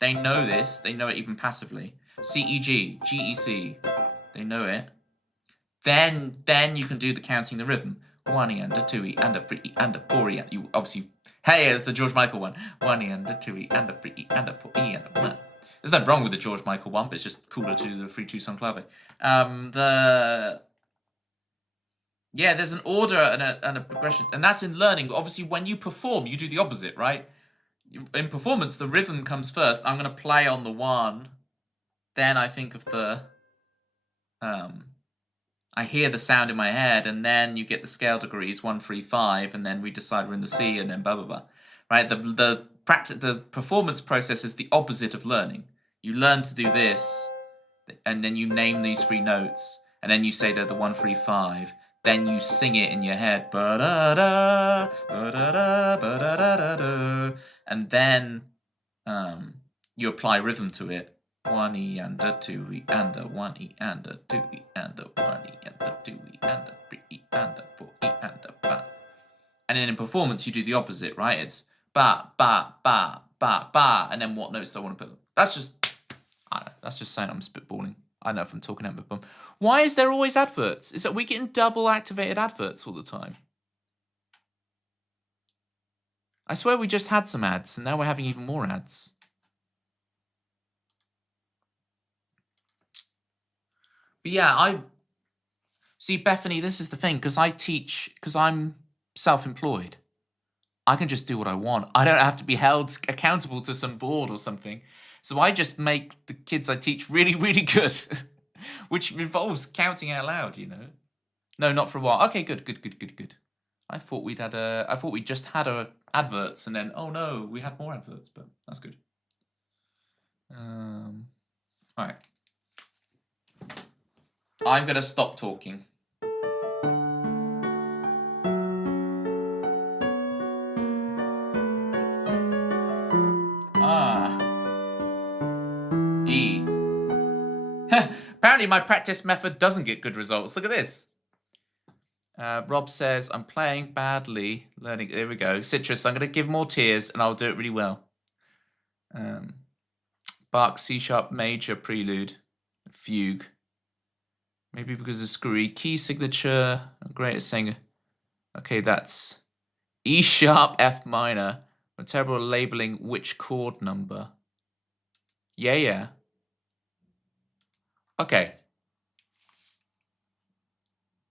they know this, they know it even passively. C, E, G, G, E, C, they know it. Then you can do the counting the rhythm. 1E and a 2E and a 3E and a 4E. And you obviously, hey, it's the George Michael one. 1E and a 2E and a 3E and a 4E and a 1. There's nothing wrong with the George Michael one, but it's just cooler to do the 3-2 song clave. Yeah, there's an order and a progression, and that's in learning. Obviously, when you perform, you do the opposite, right? In performance, the rhythm comes first. I'm going to play on the 1. Then I think of the... I hear the sound in my head, and then you get the scale degrees 1, 3, 5, and then we decide we're in the C, and then blah blah blah. Right? The performance process is the opposite of learning. You learn to do this, and then you name these 3 notes, and then you say they're the 1, 3, 5. Then you sing it in your head, ba-da-da, ba-da-da, ba-da-da-da-da, and then you apply rhythm to it. 1E and a 2E and a 1E and a 2E and a 1E and a 2E and a 3E and a 4E and a 5. And then in performance, you do the opposite, right? It's ba, ba, ba, ba, ba, and then what notes do I want to put? That's just, I don't know, that's just saying I'm spitballing. I know if I'm talking out my bum. Why is there always adverts? Is that we getting double activated adverts all the time? I swear we just had some ads, and now we're having even more ads. But yeah, see, Bethany, this is the thing, because I'm self-employed. I can just do what I want. I don't have to be held accountable to some board or something. So I just make the kids I teach really, really good, which involves counting out loud, you know. No, not for a while. Okay, good. I thought we just had adverts, and then oh no, we had more adverts, but that's good. All right. I'm gonna stop talking. E. Apparently my practice method doesn't get good results. Look at this. Rob says, I'm playing badly, learning. There we go. Citrus, I'm going to give more tears and I'll do it really well. Bach, C-sharp major prelude, fugue. Maybe because of screwy key signature. I'm great at saying. Okay, that's E sharp, F minor. I'm terrible at labeling which chord number. Yeah. Okay.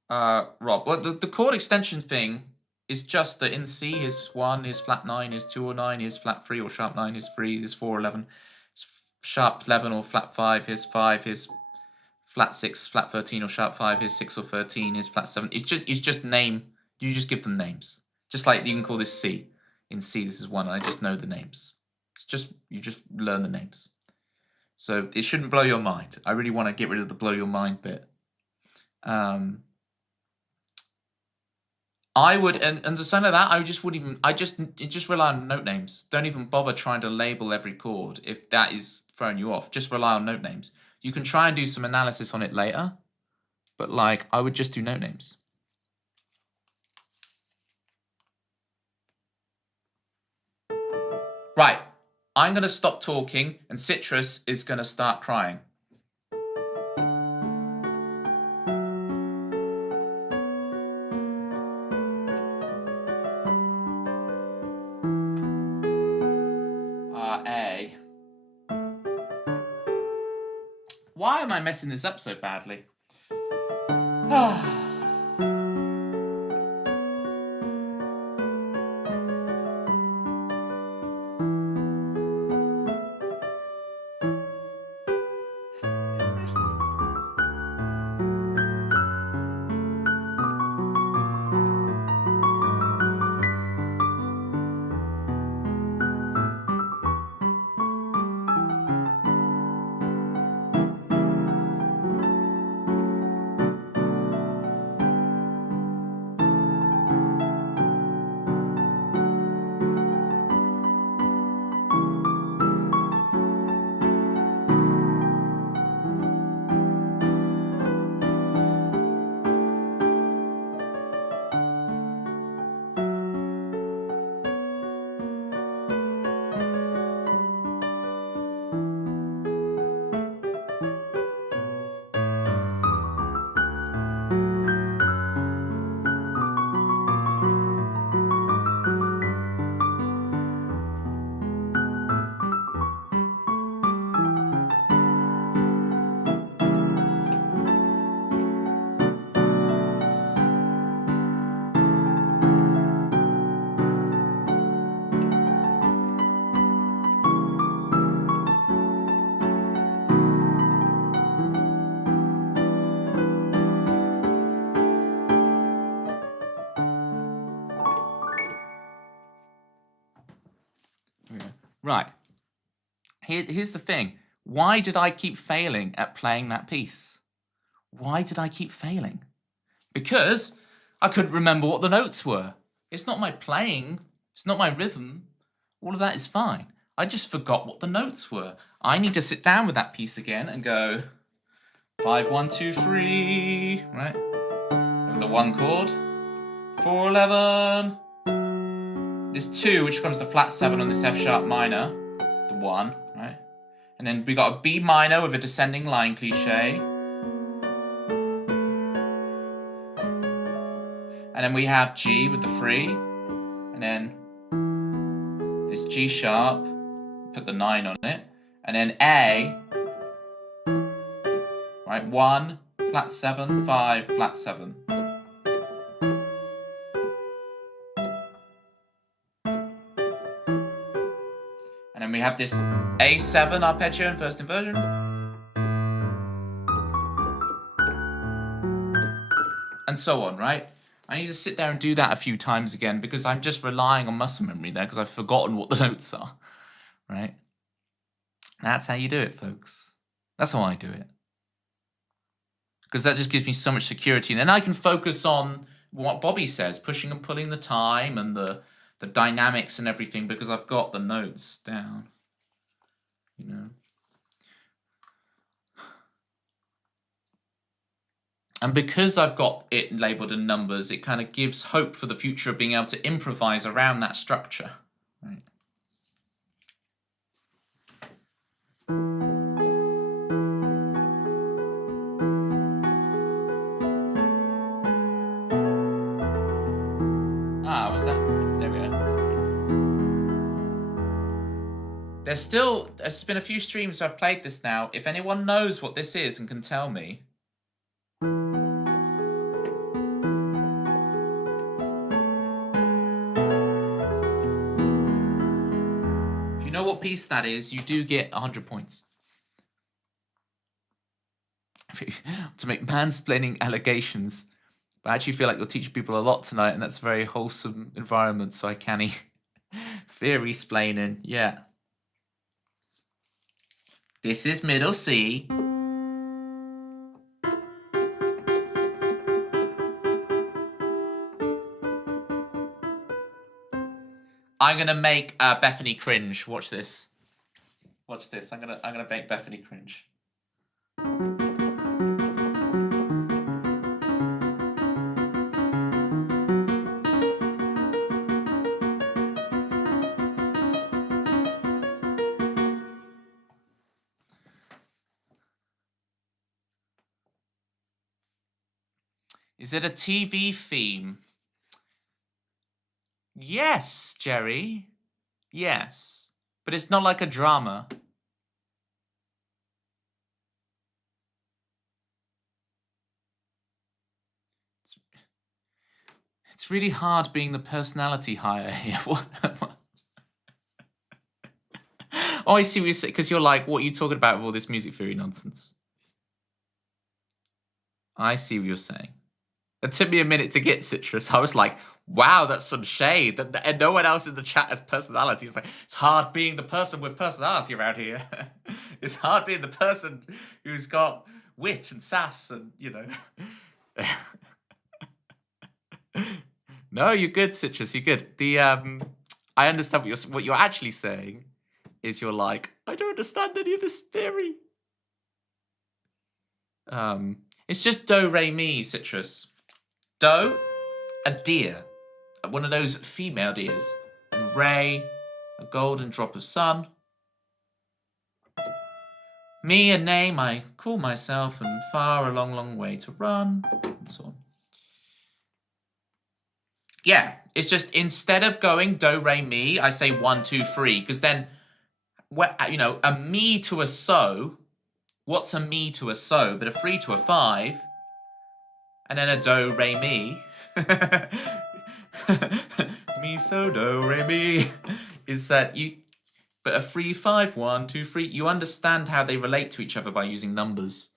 Rob, well, the chord extension thing is just that in C, his 1, his flat 9, his 2 or 9, his flat 3 or sharp 9, his 3, his 4 or 11, his sharp 11 or flat 5, his 5, his flat 6, flat 13 or sharp 5, his 6 or 13, his flat 7. It's just name. You just give them names. Just like you can call this C. In C, this is 1, and I just know the names. It's just, you just learn the names. So it shouldn't blow your mind. I really want to get rid of the blow your mind bit. I would, and the sign of that, I just rely on note names. Don't even bother trying to label every chord if that is throwing you off. Just rely on note names. You can try and do some analysis on it later, but like, I would just do note names. Right, I'm going to stop talking and Citrus is going to start crying. A. Why am I messing this up so badly? Right. Here's the thing. Why did I keep failing at playing that piece? Why did I keep failing? Because I couldn't remember what the notes were. It's not my playing. It's not my rhythm. All of that is fine. I just forgot what the notes were. I need to sit down with that piece again and go 5, 1, 2, 3, right? With the 1 chord. 4, 11. There's 2, which becomes the flat 7 on this F sharp minor. The 1, right? And then we got a B minor with a descending line cliche. And then we have G with the 3. And then this G sharp, put the 9 on it. And then A, right, 1, flat 7, 5, flat 7. And then we have this A7 arpeggio in first inversion. And so on, right? I need to sit there and do that a few times again because I'm just relying on muscle memory there because I've forgotten what the notes are, right? That's how you do it, folks. That's how I do it. Because that just gives me so much security. And then I can focus on what Bobby says, pushing and pulling the time and the dynamics and everything because I've got the notes down, you know. And because I've got it labeled in numbers, it kind of gives hope for the future of being able to improvise around that structure. Right. Ah, was that? There we go. There's been a few streams I've played this now. If anyone knows what this is and can tell me. Know what piece that is, you do get 100 points. To make mansplaining allegations. But I actually feel like you're teaching people a lot tonight, and that's a very wholesome environment, so I canny theory splaining. Yeah. This is middle C. I'm gonna make Bethany cringe. Watch this. Watch this. I'm gonna make Bethany cringe. Is it a TV theme? Yes, Jerry. Yes. But it's not like a drama. It's really hard being the personality hire here. Oh, I see what you're saying. Because you're like, what are you talking about with all this music theory nonsense? I see what you're saying. It took me a minute to get Citrus. I was like, wow, that's some shade. And no one else in the chat has personality. It's like, it's hard being the person with personality around here. It's hard being the person who's got wit and sass and, you know. No, you're good, Citrus. You're good. I understand what you're actually saying is you're like, I don't understand any of this theory. It's just do, re, mi, Citrus. Do, a deer, one of those female deers, and re, a golden drop of sun. Me, a name I call myself, and far a long, long way to run, and so on. Yeah, it's just instead of going do, re, mi, I say 1, 2, 3, because then, you know, a mi to a so. What's a mi to a so? But a 3 to a 5, and then a do, re, mi. Mi, so, do, re, mi. Is that you? But a 3, 5, 1, 2, 3. You understand how they relate to each other by using numbers.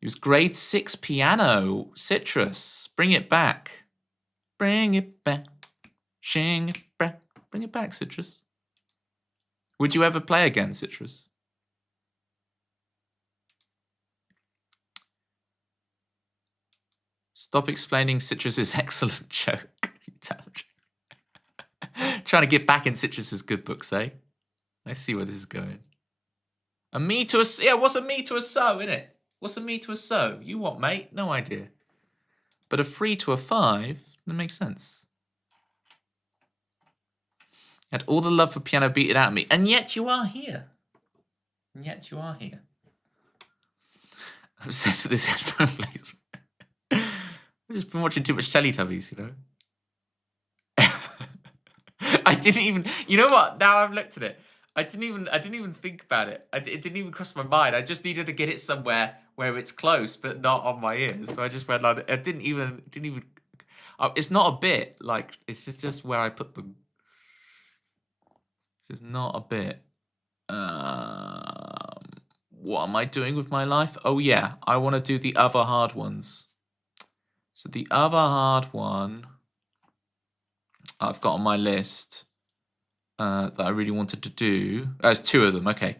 It was grade 6 piano, Citrus. Bring it back. Bring it back. Shing it back. Bring it back, Citrus. Would you ever play again, Citrus? Stop explaining Citrus's excellent joke. Trying to get back in Citrus's good books, eh? I see where this is going. A me to a... Yeah, what's a me to a so, innit? What's a me to a so? You what, mate? No idea. But a 3 to a 5, that makes sense. Had all the love for piano beaten out of me, and yet you are here. And yet you are here. I'm obsessed with this headphone placement. I've just been watching too much Teletubbies, you know. I didn't even. You know what? Now I've looked at it. I didn't even think about it. It didn't even cross my mind. I just needed to get it somewhere where it's close, but not on my ears. So I just went like, I didn't even. It's not a bit. Like it's just where I put them. It's just not a bit. What am I doing with my life? Oh yeah, I want to do the other hard ones. So the other hard one I've got on my list that I really wanted to do. There's two of them. Okay,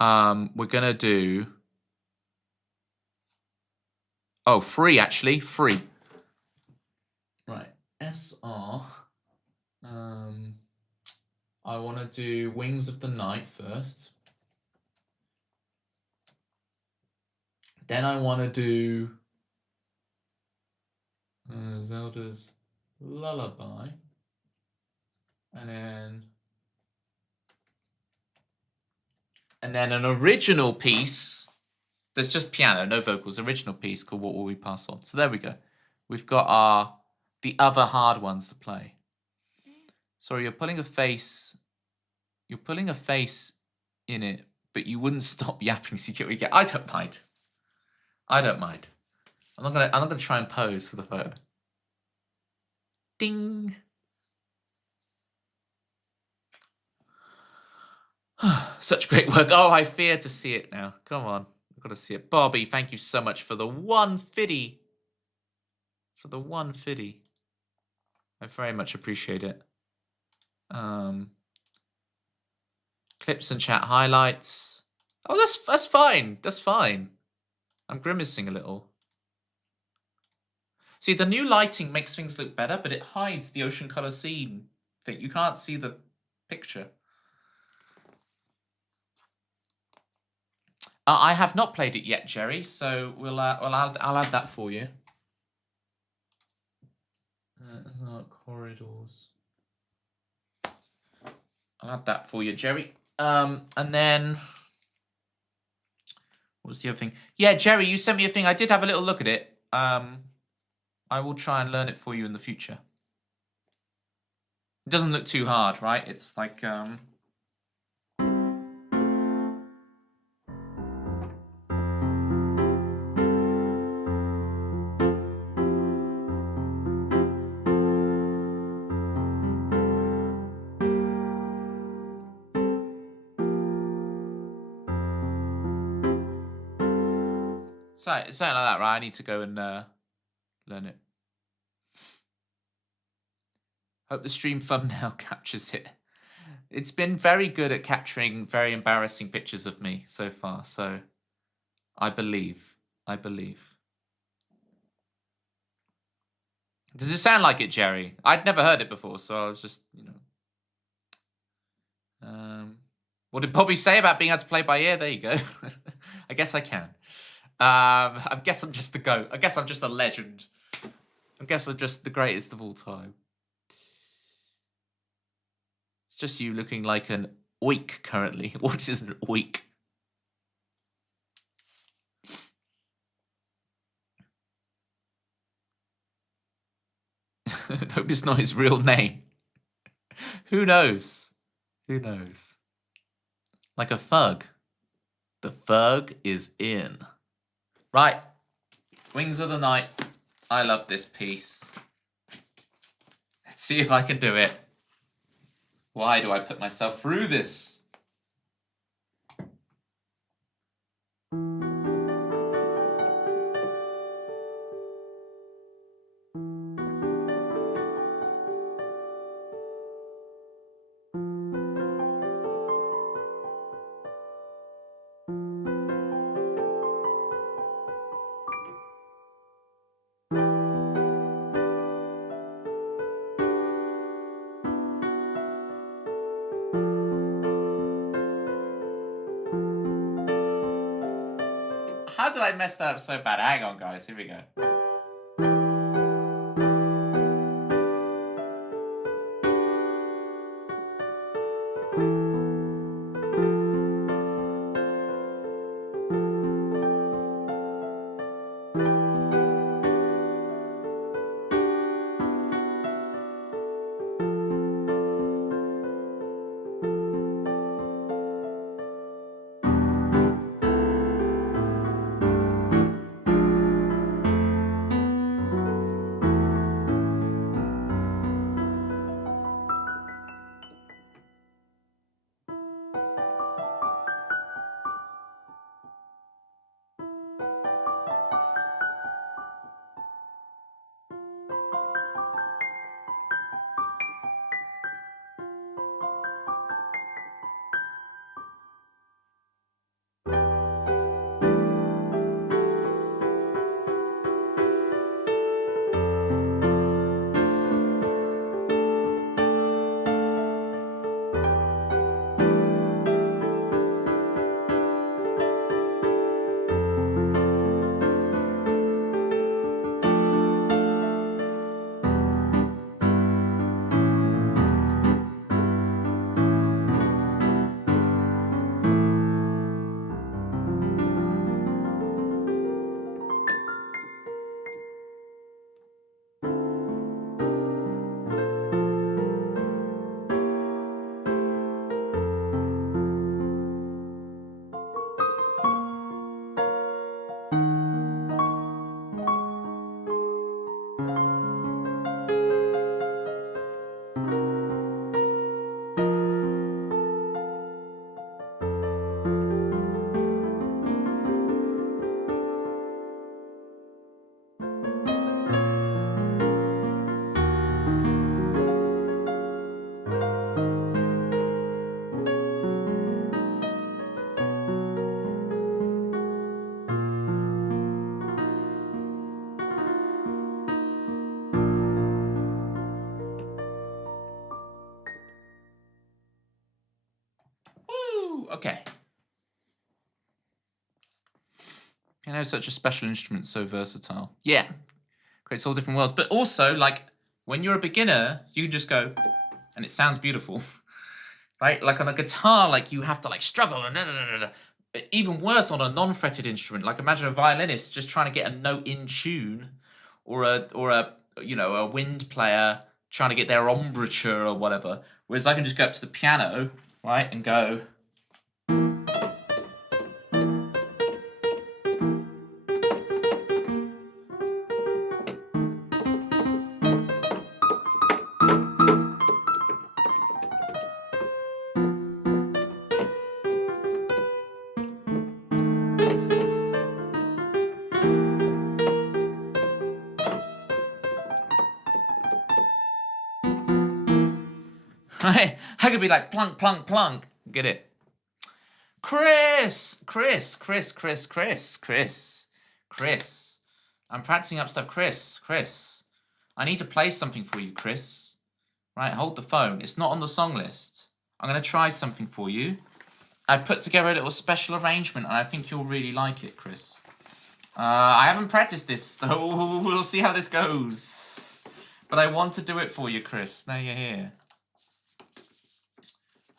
we're gonna do. Oh, free actually, free. Right, SR. I want to do Wings of the Night first. Then I want to do Zelda's Lullaby. And then an original piece. There's just piano, no vocals. Original piece called What Will We Pass On? So there we go. We've got the other hard ones to play. Sorry, you're pulling a face. You're pulling a face in it, but you wouldn't stop yapping security. I don't mind. I don't mind. I'm not gonna try and pose for the photo. Ding. Such great work. Oh, I fear to see it now. Come on. I've got to see it. Bobby, thank you so much for the 150. For the 150. I very much appreciate it. Clips and chat highlights. Oh, that's fine. That's fine. I'm grimacing a little. See, the new lighting makes things look better, but it hides the ocean color scene thing. You can't see the picture. I have not played it yet, Jerry. So I'll add that for you. Corridors. I'll add that for you, Jerry. And then what's the other thing? Yeah, Jerry, you sent me a thing. I did have a little look at it. I will try and learn it for you in the future. It doesn't look too hard, right? It's like something like that, right? I need to go and learn it. Hope the stream thumbnail captures it. It's been very good at capturing very embarrassing pictures of me so far, so I believe. Does it sound like it, Jerry? I'd never heard it before, so I was just, you know. What did Bobby say about being able to play by ear? There you go. I guess I can. I guess I'm just the GOAT. I guess I'm just a legend. I guess I'm just the greatest of all time. It's just you looking like an oik currently. What is an oik? Hope it's not his real name. Who knows? Who knows? Like a thug. The thug is in. Right. Wings of the Night. I love this piece. Let's see if I can do it. Why do I put myself through this? How did I mess that up so bad? Hang on, guys. Here we go. Okay. Piano is such a special instrument, so versatile. Yeah. Creates all different worlds. But also, like, when you're a beginner, you can just go, and it sounds beautiful. Right? Like on a guitar, like you have to like struggle and even worse on a non-fretted instrument. Like imagine a violinist just trying to get a note in tune, or a a wind player trying to get their embouchure or whatever. Whereas I can just go up to the piano, right, and go. Right? I could be like plunk, plunk, plunk. Get it? Chris. I'm practicing up stuff. Chris. I need to play something for you, Chris. Right, hold the phone. It's not on the song list. I'm going to try something for you. I've put together a little special arrangement, and I think you'll really like it, Chris. I haven't practiced this, so we'll see how this goes. But I want to do it for you, Chris. Now you're here.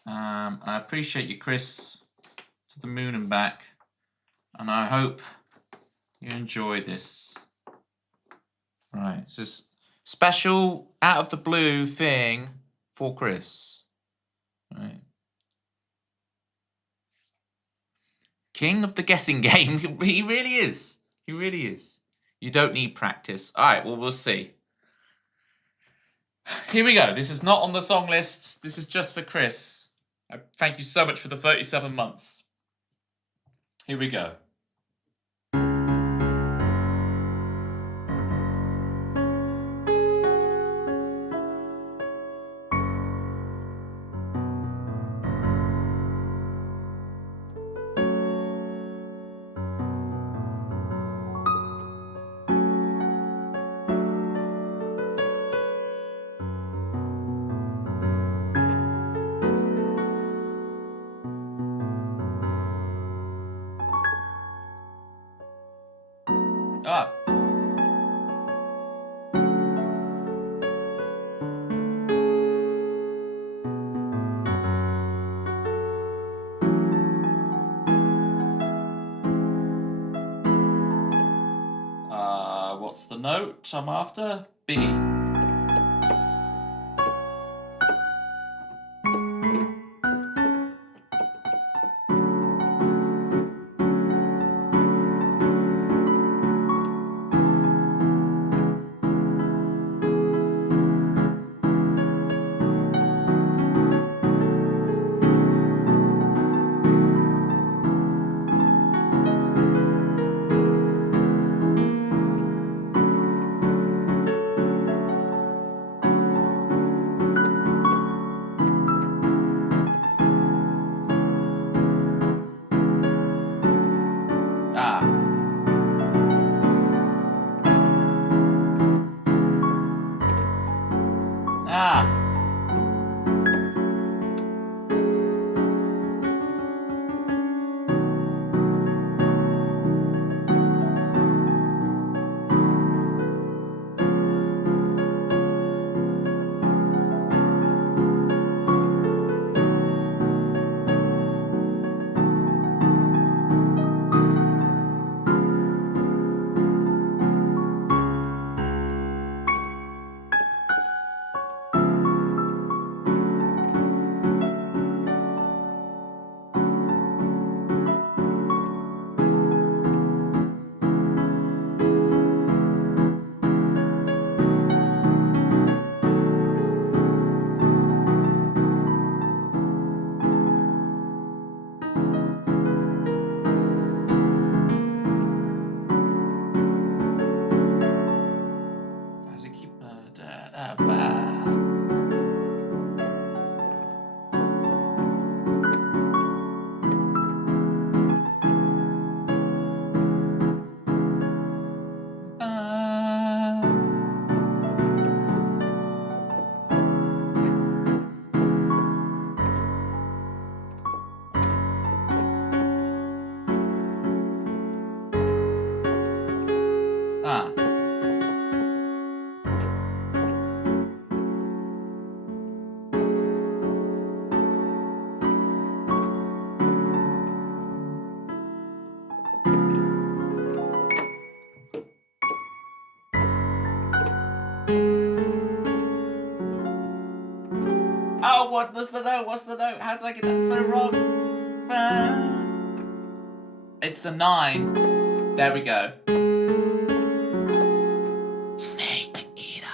I appreciate you, Chris, to the moon and back. And I hope you enjoy this. Right, it's this special, out of the blue thing for Chris. Right. King of the guessing game. He really is. He really is. You don't need practice. All right, well, we'll see. Here we go. This is not on the song list. This is just for Chris. Thank you so much for the 37 months. Here we go. Ah. What's the note I'm after? B. Oh, what was the note? What's the note? How did I get that so wrong? It's the 9. There we go. Snake Eater.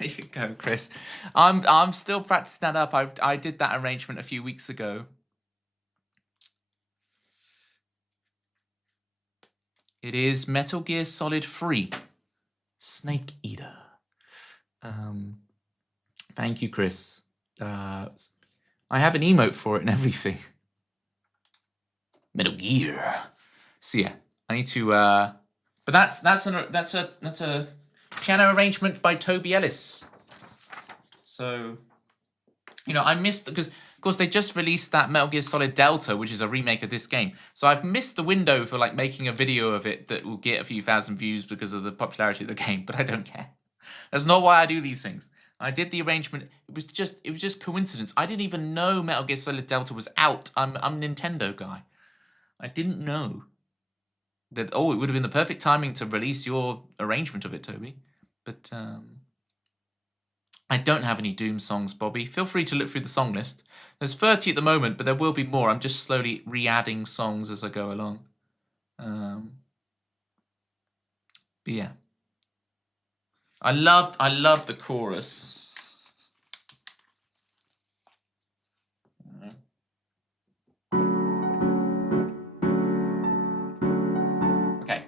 There you go, Chris. I'm still practicing that up. I did that arrangement a few weeks ago. It is Metal Gear Solid 3. Snake Eater. Thank you, Chris. I have an emote for it and everything. Metal Gear. So yeah, I need to. But that's a piano arrangement by Toby Ellis. So, you know, I missed because of course they just released that Metal Gear Solid Delta, which is a remake of this game. So I've missed the window for like making a video of it that will get a few thousand views because of the popularity of the game. But I don't care. That's not why I do these things. I did the arrangement. It was just coincidence. I didn't even know Metal Gear Solid Delta was out. I'm a Nintendo guy. I didn't know that. Oh, it would have been the perfect timing to release your arrangement of it, Toby. But I don't have any Doom songs, Bobby. Feel free to look through the song list. There's 30 at the moment, but there will be more. I'm just slowly re-adding songs as I go along. But yeah. I loved the chorus. Okay.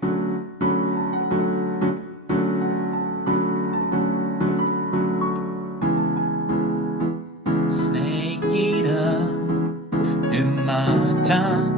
Snake Eater in my time.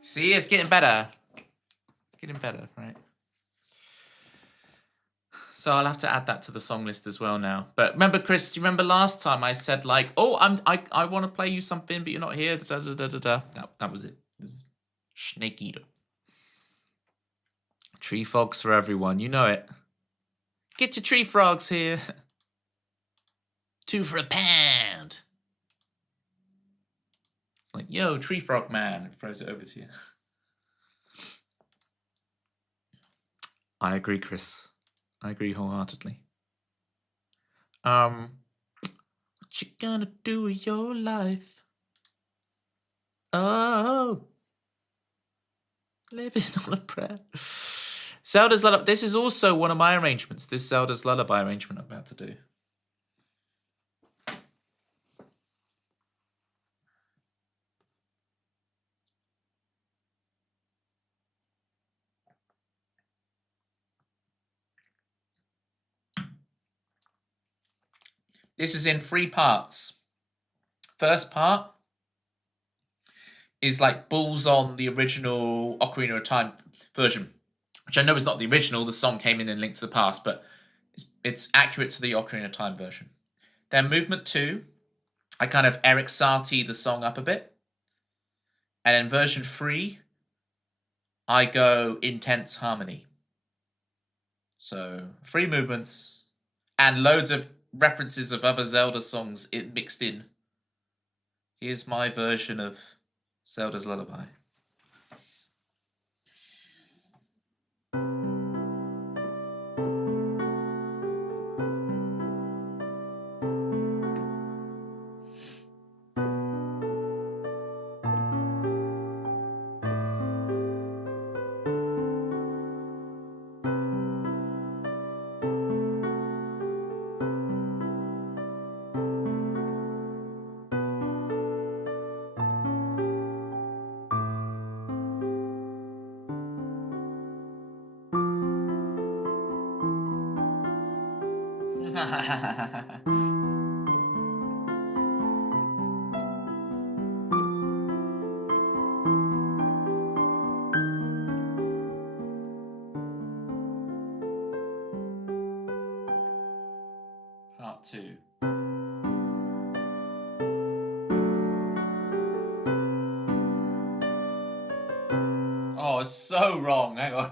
See, it's getting better. It's getting better, right? So I'll have to add that to the song list as well now. But remember, Chris, do you remember last time I said like, oh, I want to play you something, but you're not here. Da, da, da, da, da. That was it. It was Snake Eater. Tree frogs for everyone. You know it. Get your tree frogs here. 2 for £1. It's like, yo, tree frog man. It throws it over to you. I agree, Chris. I agree wholeheartedly. What you gonna do with your life? Oh, living on a prayer. Zelda's Lullaby. This is also one of my arrangements. This Zelda's Lullaby arrangement I'm about to do. This is in 3 parts. First part is like balls on the original Ocarina of Time version, which I know is not the original. The song came in Link to the Past, but it's accurate to the Ocarina of Time version. Then movement 2, I kind of Eric Satie the song up a bit. And in version 3, I go intense harmony. So 3 movements and loads of references of other Zelda songs mixed in. Here's my version of Zelda's Lullaby. Part 2. Oh, so wrong. Hang on.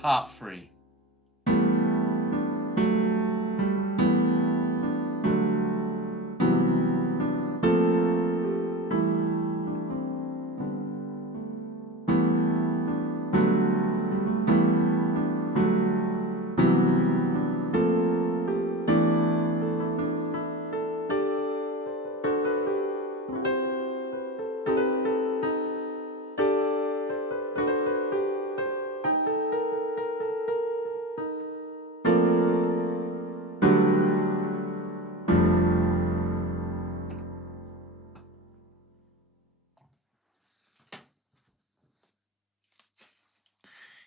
Part 3.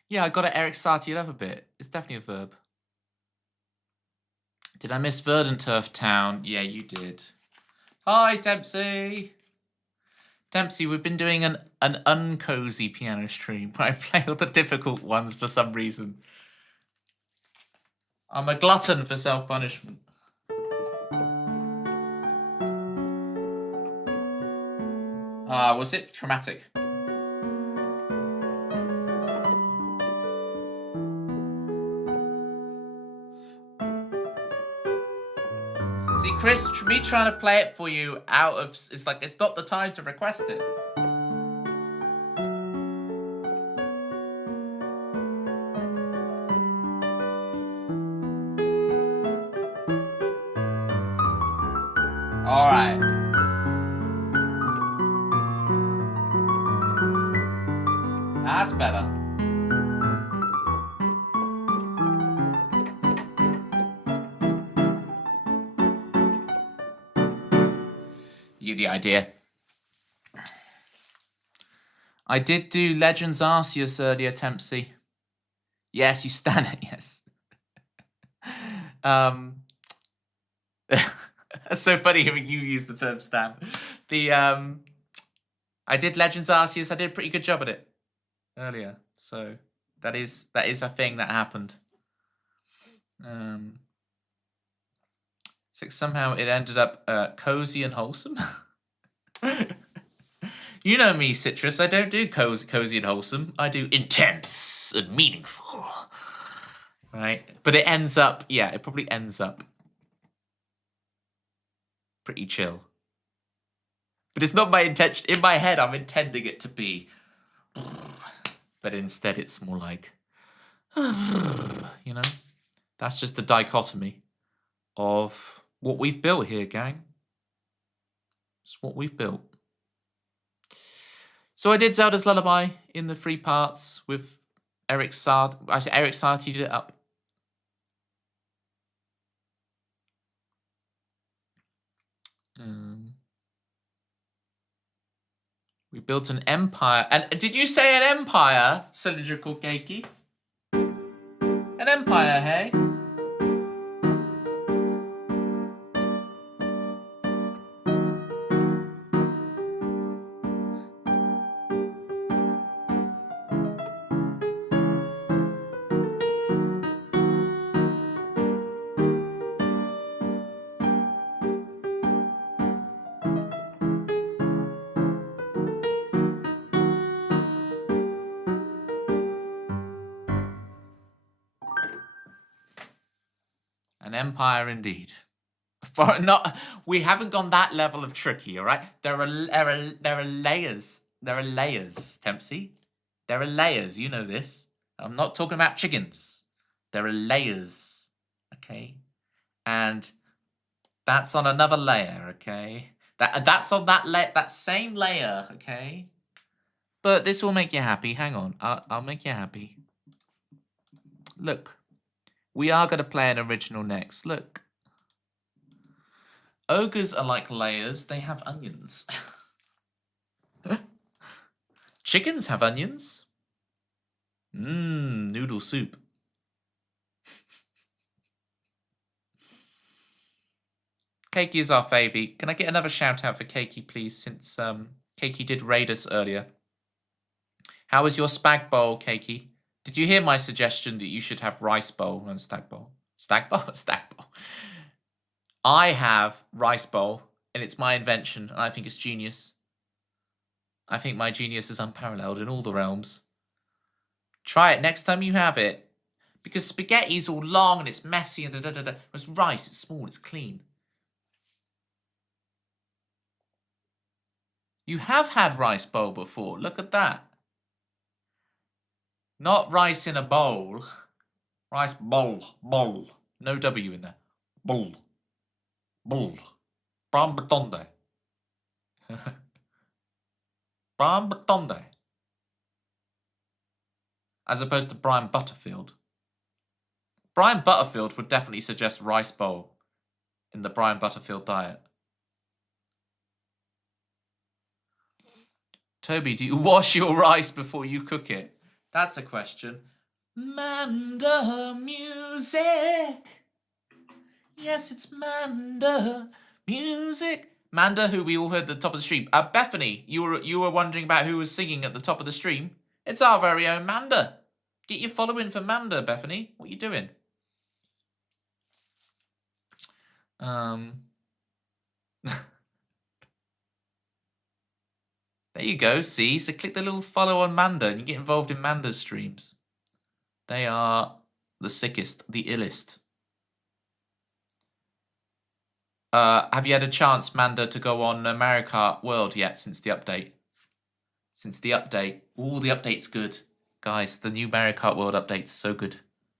Yeah, I got to Eric Satie it up a bit. It's definitely a verb. Did I miss Verdanturf Town? Yeah, you did. Hi, Dempsey. Dempsey, we've been doing an uncozy piano stream where I play all the difficult ones for some reason. I'm a glutton for self-punishment. Was it traumatic? See, Chris, me trying to play it for you out of... It's like, it's not the time to request it. Alright. That's better. You get the idea. I did do Legends Arceus earlier, Tempsy. Yes, you stand it, yes. It's so funny hearing you use the term stan. I did Legends Arceus. I did a pretty good job at it earlier. So that is a thing that happened. So somehow it ended up cozy and wholesome. You know me, Citrus. I don't do cozy and wholesome. I do intense and meaningful. Right? But it ends up, yeah, it probably ends up pretty chill. But it's not my intention. In my head, I'm intending it to be. But instead, it's more like, you know? That's just the dichotomy of what we've built here, gang. It's what we've built. So I did Zelda's Lullaby in the 3 parts with Eric Satie. Actually, Eric Satie did it up. We built an empire. And did you say an empire, Cylindrical Keiki? An empire, hey? An empire indeed. For not, we haven't gone that level of tricky, all right? There are layers. There are layers, Tempsy. There are layers. You know this. I'm not talking about chickens. There are layers, okay? And that's on another layer, okay? That's on that same layer, okay? But this will make you happy. Hang on, I'll make you happy. Look, we are going to play an original next. Look. Ogres are like layers. They have onions. Chickens have onions. Mmm, noodle soup. Keiki is our favy. Can I get another shout out for Keiki, please, since Keiki did raid us earlier? How was your spag bowl, Keiki? Did you hear my suggestion that you should have rice bowl and stag bowl? Stag bowl? Stag bowl. I have rice bowl, and it's my invention, and I think it's genius. I think my genius is unparalleled in all the realms. Try it next time you have it. Because spaghetti's all long and it's messy and da-da-da-da. Whereas rice, it's small, it's clean. You have had rice bowl before. Look at that. Not rice in a bowl. Rice bowl. Bowl. No W in there. Bowl. Bowl. Bram Batonde. Bram Batonde. As opposed to Brian Butterfield. Brian Butterfield would definitely suggest rice bowl in the Brian Butterfield diet. Toby, do you wash your rice before you cook it? That's a question. Manda music. Yes, it's Manda music. Manda, who we all heard at the top of the stream. Bethany, you were wondering about who was singing at the top of the stream. It's our very own Manda. Get your following for Manda, Bethany. What are you doing? There you go, see? So click the little follow on Manda and you get involved in Manda's streams. They are the sickest, the illest. Have you had a chance, Manda, to go on Mario Kart World yet since the update? Since the update. Ooh, the update's good. Guys, the new Mario Kart World update's so good.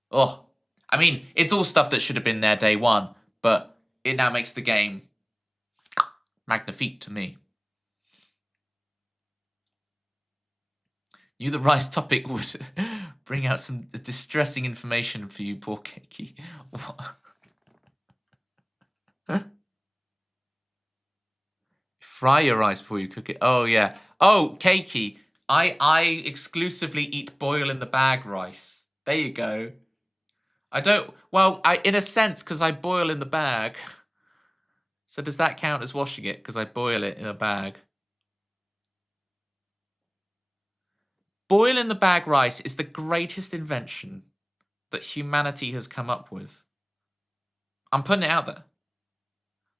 Oh, I mean, it's all stuff that should have been there day one, but it now makes the game magnifique to me. Knew the rice topic would bring out some distressing information for you, poor Keiki. Fry your rice before you cook it. Oh, yeah. Oh, Keiki, I exclusively eat boil in the bag rice. There you go. I don't... Well, in a sense, because I boil in the bag. So does that count as washing it? Because I boil it in a bag. Boil in the bag rice is the greatest invention that humanity has come up with. I'm putting it out there.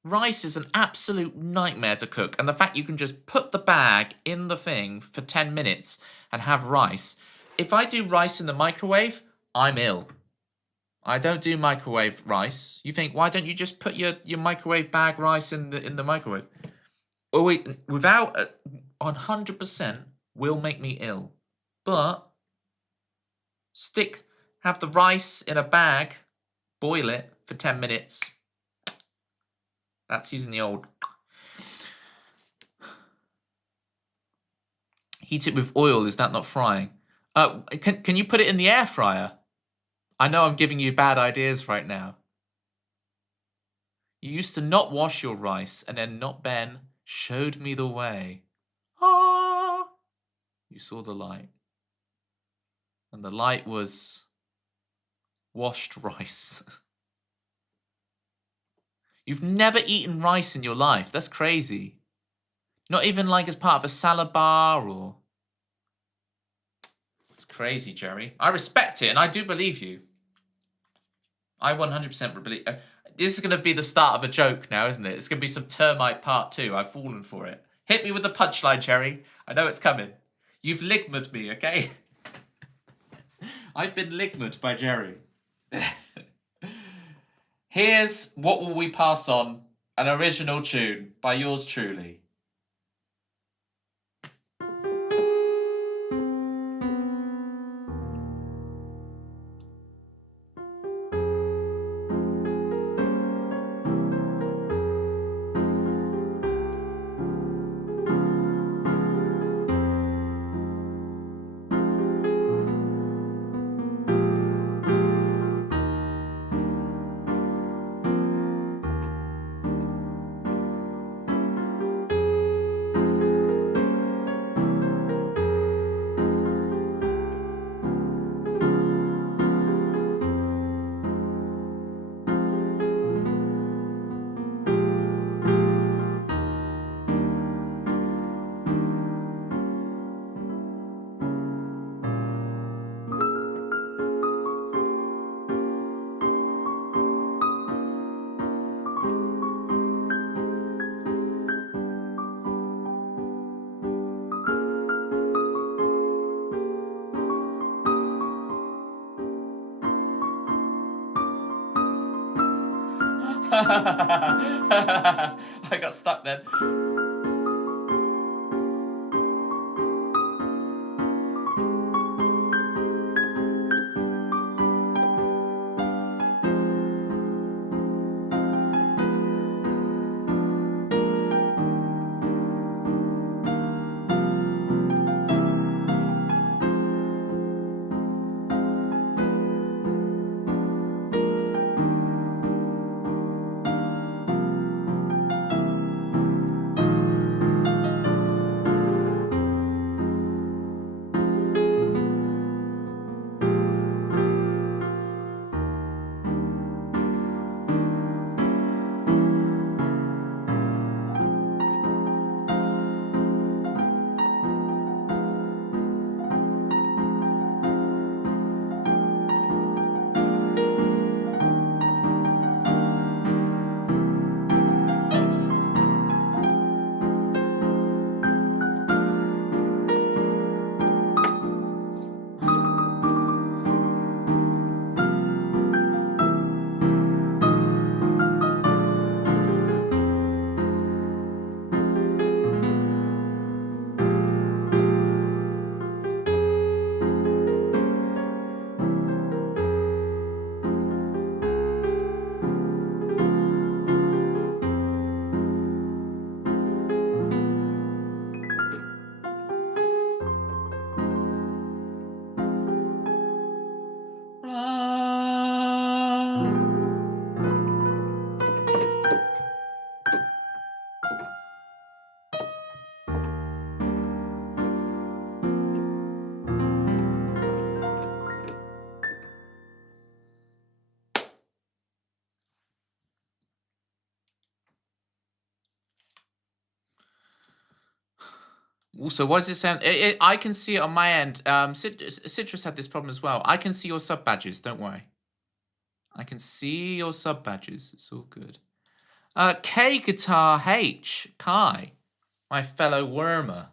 Rice is an absolute nightmare to cook, and the fact you can just put the bag in the thing for 10 minutes and have rice. If I do rice in the microwave, I'm ill. I don't do microwave rice. You think, why don't you just put your microwave bag rice in the microwave? Oh wait, without 100% will make me ill. But have the rice in a bag, boil it for 10 minutes. That's using the old. Heat it with oil, is that not frying? Can you put it in the air fryer? I know I'm giving you bad ideas right now. You used to not wash your rice, and then Not Ben showed me the way. Ah! You saw the light. And the light was washed rice. You've never eaten rice in your life. That's crazy. Not even like as part of a salad bar or... It's crazy, Jerry. I respect it and I do believe you. I 100% believe... This is going to be the start of a joke now, isn't it? It's going to be some termite part 2. I've fallen for it. Hit me with the punchline, Jerry. I know it's coming. You've ligmaed me, okay? I've been ligmaed by Jerry. Here's What Will We Pass On, an original tune by yours truly. I got stuck then. Also, what does it sound? I can see it on my end. Citrus had this problem as well. I can see your sub badges. Don't worry. I can see your sub badges. It's all good. K Guitar H Kai, my fellow wormer.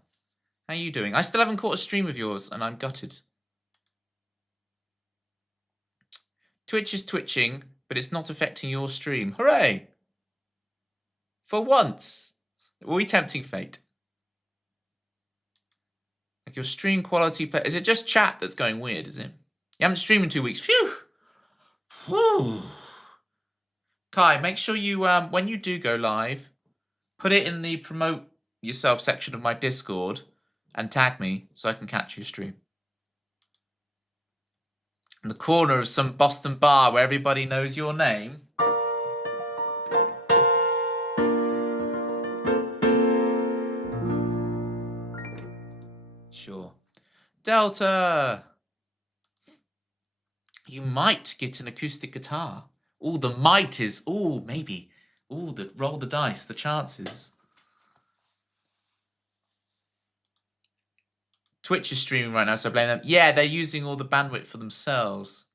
How you doing? I still haven't caught a stream of yours, and I'm gutted. Twitch is twitching, but it's not affecting your stream. Hooray! For once, were we tempting fate? Like your stream quality, is it just chat that's going weird, is it? You haven't streamed in 2 weeks. Phew! Whew. Kai, make sure you, when you do go live, put it in the promote yourself section of my Discord and tag me so I can catch your stream. In the corner of some Boston bar where everybody knows your name. Sure. Delta! You might get an acoustic guitar. Oh, the might is, oh, maybe. Oh, roll the dice, the chances. Twitch is streaming right now, so I blame them. Yeah, they're using all the bandwidth for themselves.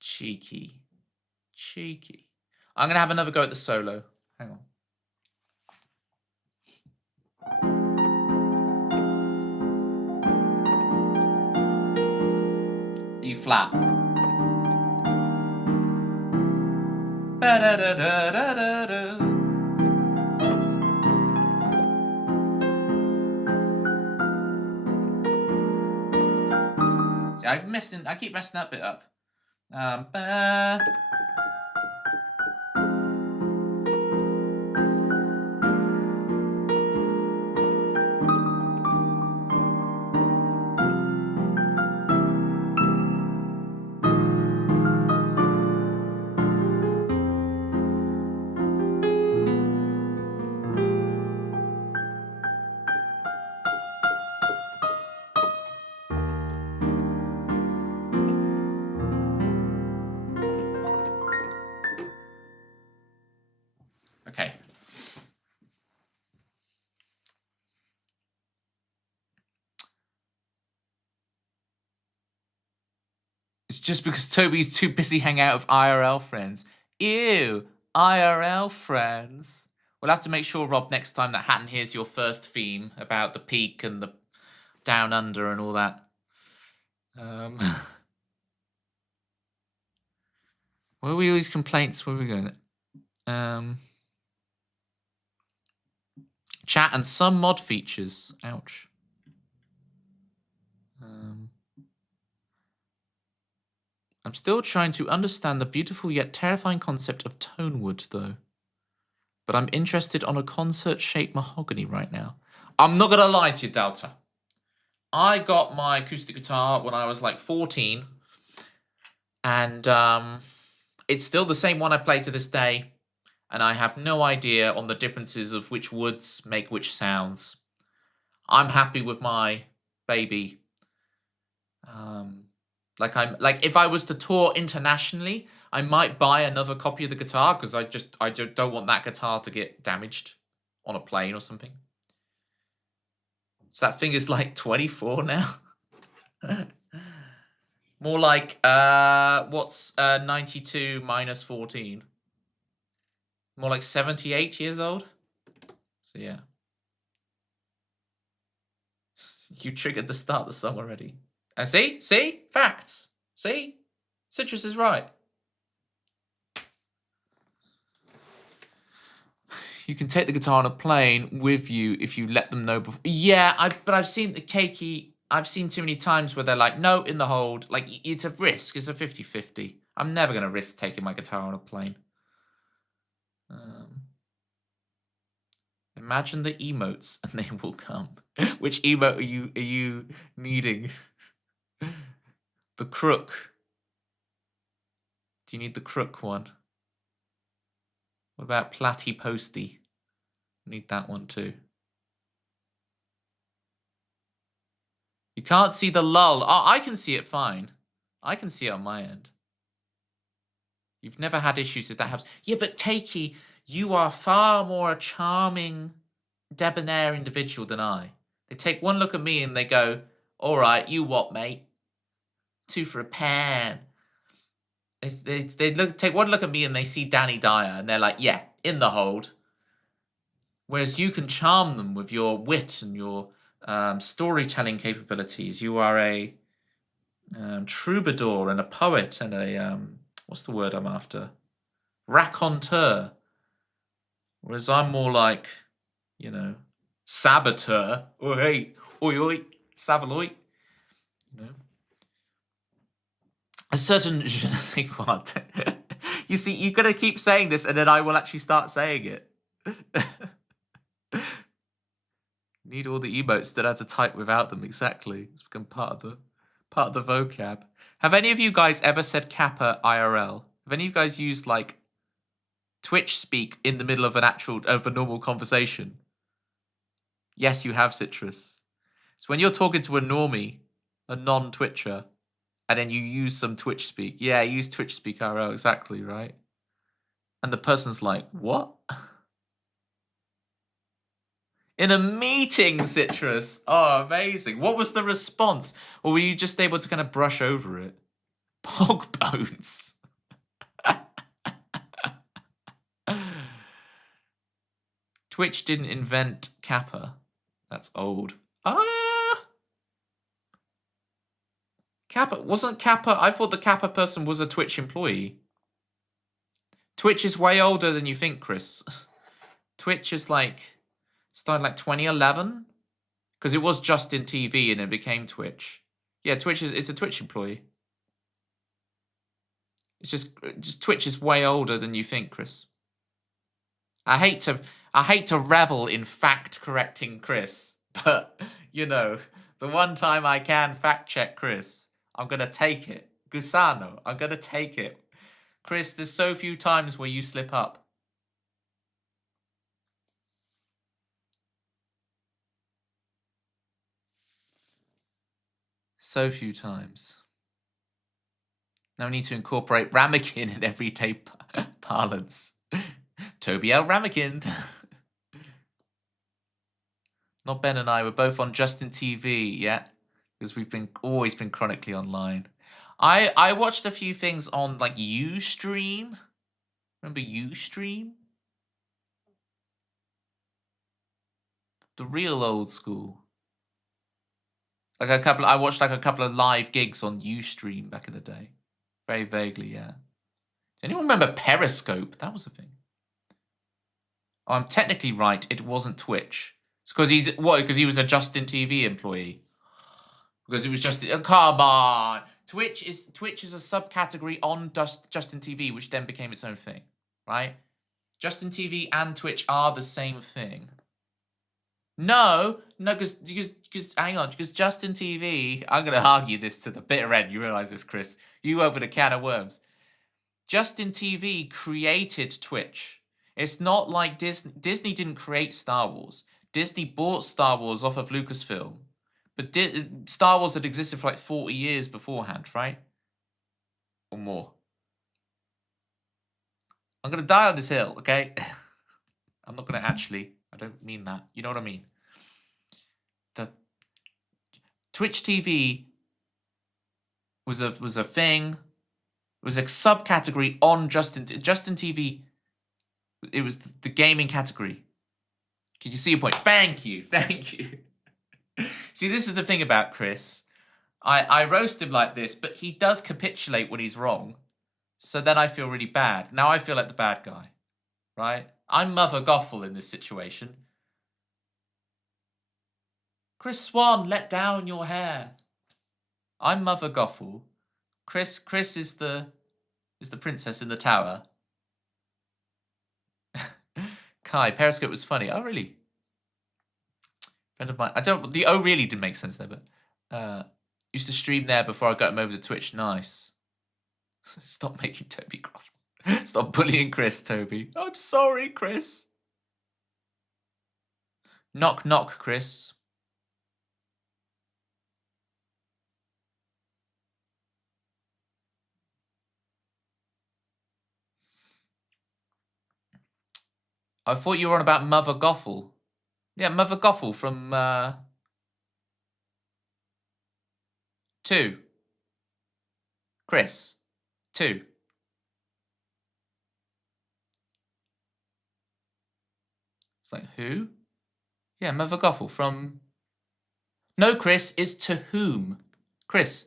Cheeky. Cheeky. I'm going to have another go at the solo. Hang on. E flat. Ba-da-da-da-da-da-da. See, I keep messing that bit up. Ba. Okay. It's just because Toby's too busy hanging out with IRL friends. Ew, IRL friends. We'll have to make sure, Rob, next time that Hatton hears your first theme about the peak and the down under and all that. Where are we all these complaints? Where are we going? Chat and some mod features. Ouch. I'm still trying to understand the beautiful yet terrifying concept of tone wood, though. But I'm interested on a concert-shaped mahogany right now. I'm not going to lie to you, Delta. I got my acoustic guitar when I was like 14. And it's still the same one I play to this day. And I have no idea on the differences of which woods make which sounds. I'm happy with my baby. Like if I was to tour internationally, I might buy another copy of the guitar because I don't want that guitar to get damaged on a plane or something. So that finger's like 24 now. More like what's 92 minus 14? More like 78 years old. So yeah. You triggered the start of the song already. And see? Facts. See? Citrus is right. You can take the guitar on a plane with you if you let them know before. Yeah, but I've seen the cakey. I've seen too many times where they're like, no, in the hold. Like, it's a risk. It's a 50-50. I'm never going to risk taking my guitar on a plane. Imagine the emotes and they will come. Which emote are you needing? The crook. Do you need the crook one? What about Platty Posty? Need that one too. You can't see the lull. Oh, I can see it fine. I can see it on my end. You've never had issues if that happens. Yeah, but Cakey, you are far more a charming, debonair individual than I. They take one look at me and they go, all right, you what, mate? 2 for a pan. They take one look at me and they see Danny Dyer and they're like, yeah, in the hold. Whereas you can charm them with your wit and your storytelling capabilities. You are a troubadour and a poet and a, what's the word I'm after? Raconteur. Whereas I'm more like, you know, saboteur. Oh, hey, oi, savaloy. You know? A certain je ne sais quoi. You see, you're going to keep saying this and then I will actually start saying it. Need all the emotes that I had to type without them, exactly. It's become part of the vocab. Have any of you guys ever said Kappa IRL? Have any of you guys used like Twitch speak in the middle of a normal conversation? Yes, you have, Citrus. So when you're talking to a normie, a non-Twitcher, and then you use some Twitch speak. Yeah, use Twitch speak IRL, exactly, right? And the person's like, what? In a meeting, Citrus. Oh, amazing. What was the response? Or were you just able to kind of brush over it? Pog bones. Twitch didn't invent Kappa. That's old. Kappa. Wasn't Kappa... I thought the Kappa person was a Twitch employee. Twitch is way older than you think, Chris. Twitch is like started like 2011 because it was Justin TV and it became Twitch. Yeah, Twitch is it's a Twitch employee. It's just Twitch is way older than you think, Chris. I hate to revel in fact correcting Chris, but you know, the one time I can fact check Chris, I'm gonna take it. Gusano, I'm gonna take it. Chris, there's so few times where you slip up. So few times. Now we need to incorporate ramekin in everyday parlance. Toby L. Ramekin. Not Ben and I. We're both on Justin TV, yeah? Because we've always been chronically online. I watched a few things on like Ustream. Remember Ustream? The real old school. Like I watched like a couple of live gigs on Ustream back in the day. Very vaguely, yeah. Does anyone remember Periscope? That was a thing. Oh, I'm technically right. It wasn't Twitch. It's because because he was a Justin TV employee. Because it was just come on. Twitch is a subcategory on Justin TV, which then became its own thing, right? Justin TV and Twitch are the same thing. No, because hang on, because Justin TV, I'm gonna argue this to the bitter end. You realize this, Chris? You open a can of worms. Justin TV created Twitch. It's not like Disney. Disney didn't create Star Wars. Disney bought Star Wars off of Lucasfilm. But Star Wars had existed for like 40 years beforehand, right? Or more. I'm going to die on this hill, okay? I'm not going to actually. I don't mean that. You know what I mean? The Twitch TV was a thing. It was a subcategory on Justin TV. It was the gaming category. Can you see your point? Thank you. Thank you. See, this is the thing about Chris. I roast him like this, but he does capitulate when he's wrong. So then I feel really bad. Now I feel like the bad guy. Right? I'm Mother Gothel in this situation. Chris Swan, let down your hair. I'm Mother Gothel. Chris is the princess in the tower. Kai, Periscope was funny. Oh, really? Friend of mine. The oh really didn't make sense there, but used to stream there before I got him over to Twitch. Nice. Stop making Toby gruff. Stop bullying Chris, Toby. I'm sorry, Chris. Knock, knock, Chris. I thought you were on about Mother Gothel. Yeah, Mother Gothel from 2. Chris. 2. It's like, who? Yeah, Mother Gothel from... No, Chris, it's to whom? Chris,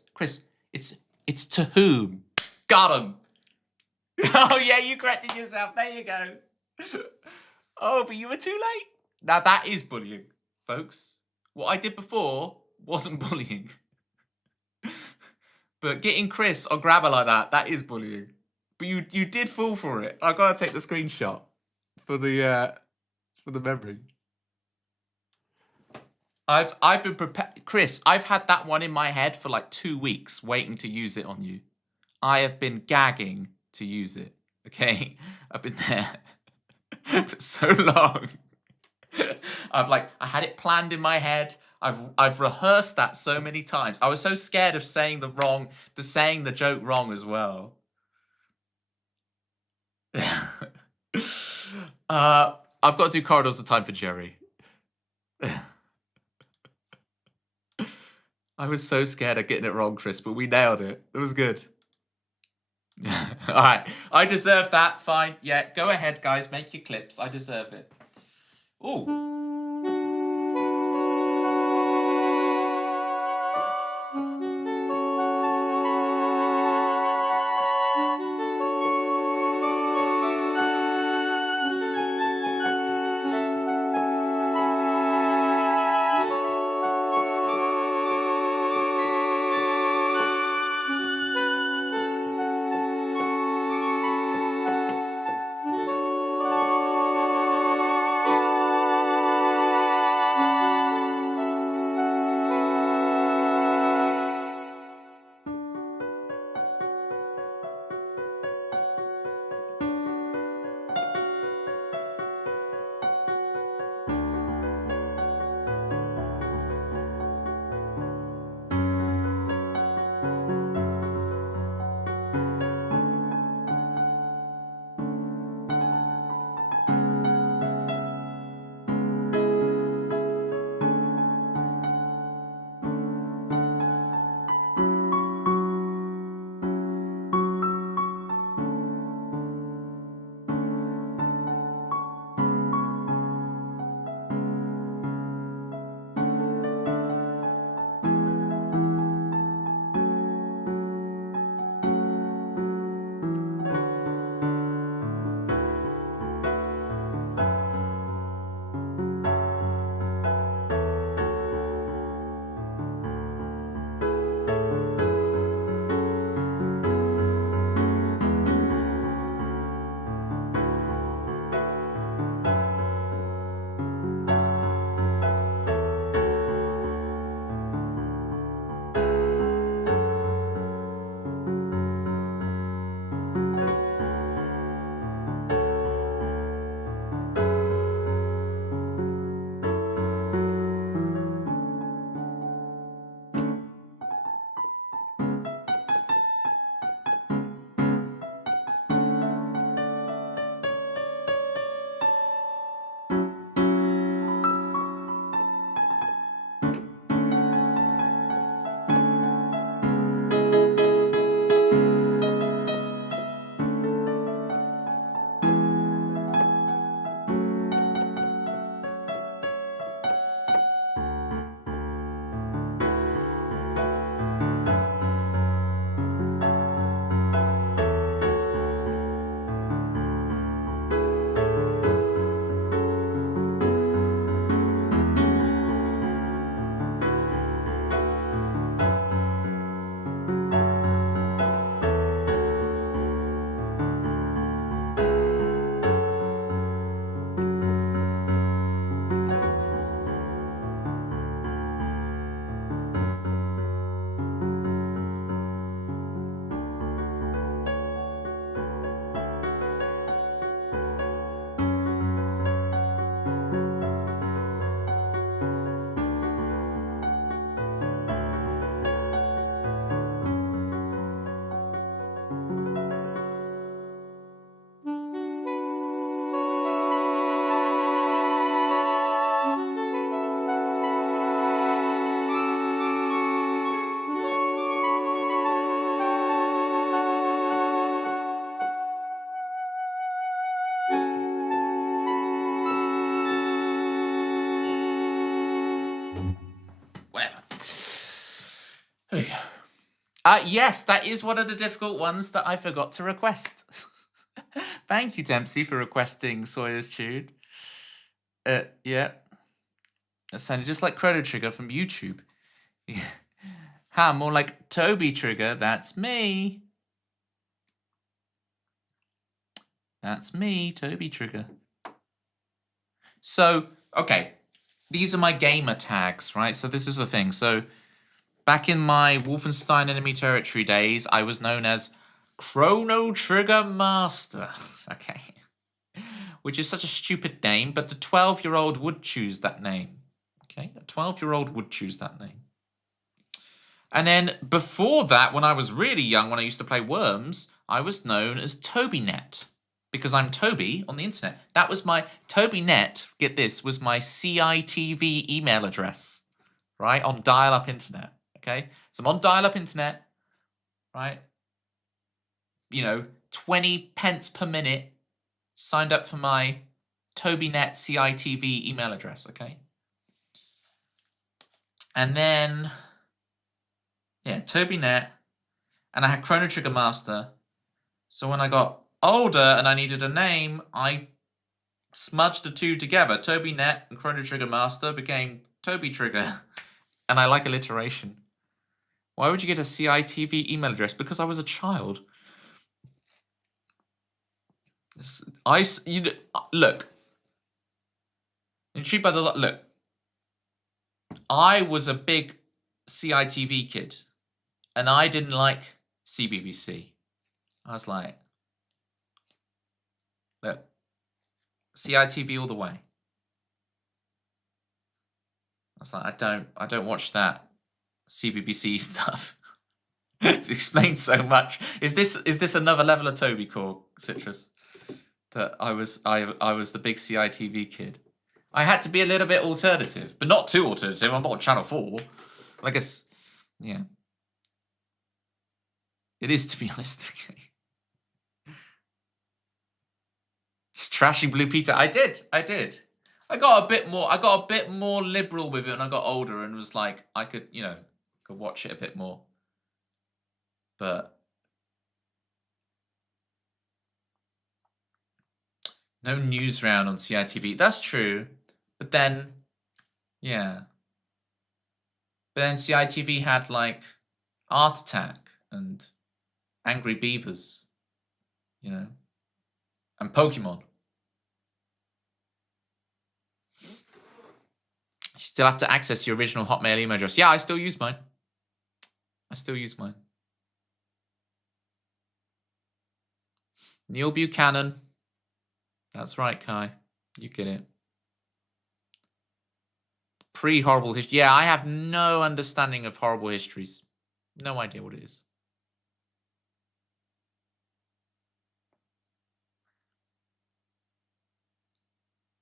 it's to whom? Got him! Oh, yeah, you corrected yourself. There you go. Oh, but you were too late. Now, that is bullying, folks. What I did before wasn't bullying. But getting Chris or Grabber like that is bullying. But you did fall for it. I've got to take the screenshot for the memory. I've been prepared. Chris, I've had that one in my head for like 2 weeks waiting to use it on you. I have been gagging to use it. Okay? I've been there for so long. I had it planned in my head. I've rehearsed that so many times. I was so scared of saying saying the joke wrong as well. I've got to do Corridors of Time for Jerry. I was so scared of getting it wrong, Chris, but we nailed it. It was good. All right. I deserve that. Fine. Yeah, go ahead, guys. Make your clips. I deserve it. Ooh. Yes, that is one of the difficult ones that I forgot to request. Thank you, Dempsey, for requesting Sawyer's Tune. Yeah. That sounded just like Chrono Trigger from YouTube. More like Toby Trigger. That's me. That's me, Toby Trigger. So, okay. These are my gamer tags, right? So this is the thing. So back in my Wolfenstein Enemy Territory days, I was known as Chrono Trigger Master. Okay. Which is such a stupid name, but the 12-year-old would choose that name. Okay, a 12-year-old would choose that name. And then before that, when I was really young, when I used to play Worms, I was known as TobyNet. Because I'm Toby on the internet. That was my TobyNet, get this, was my CITV email address. Right? On dial-up internet. Okay? So I'm on dial-up internet. Right? 20 pence per minute. Signed up for my TobyNet CITV email address. Okay? And then, yeah, TobyNet. And I had Chrono Trigger Master. So when I got older and I needed a name, I smudged the two together. TobyNet and Chrono Trigger Master became Toby Trigger. And I like alliteration. Why would you get a CITV email address? Because I was a child. Look. Intrigued by the look. I was a big CITV kid. And I didn't like CBBC. I was like, look, CITV all the way. I was like, I don't watch that CBBC stuff. It explains so much. Is this another level of Toby Core, Citrus? That I was the big CITV kid. I had to be a little bit alternative, but not too alternative. I'm not on Channel 4. I guess, yeah. It is, to be honest. Okay. Just trashing Blue Peter. I did. I got a bit more liberal with it when I got older and was like, I could watch it a bit more. But no news round on CITV. That's true. But then, yeah. But then CITV had like Art Attack and Angry Beavers, and Pokemon. You still have to access your original Hotmail email address. Yeah, I still use mine. Neil Buchanan. That's right, Kai. You get it. Pre-horrible history. Yeah, I have no understanding of horrible histories. No idea what it is.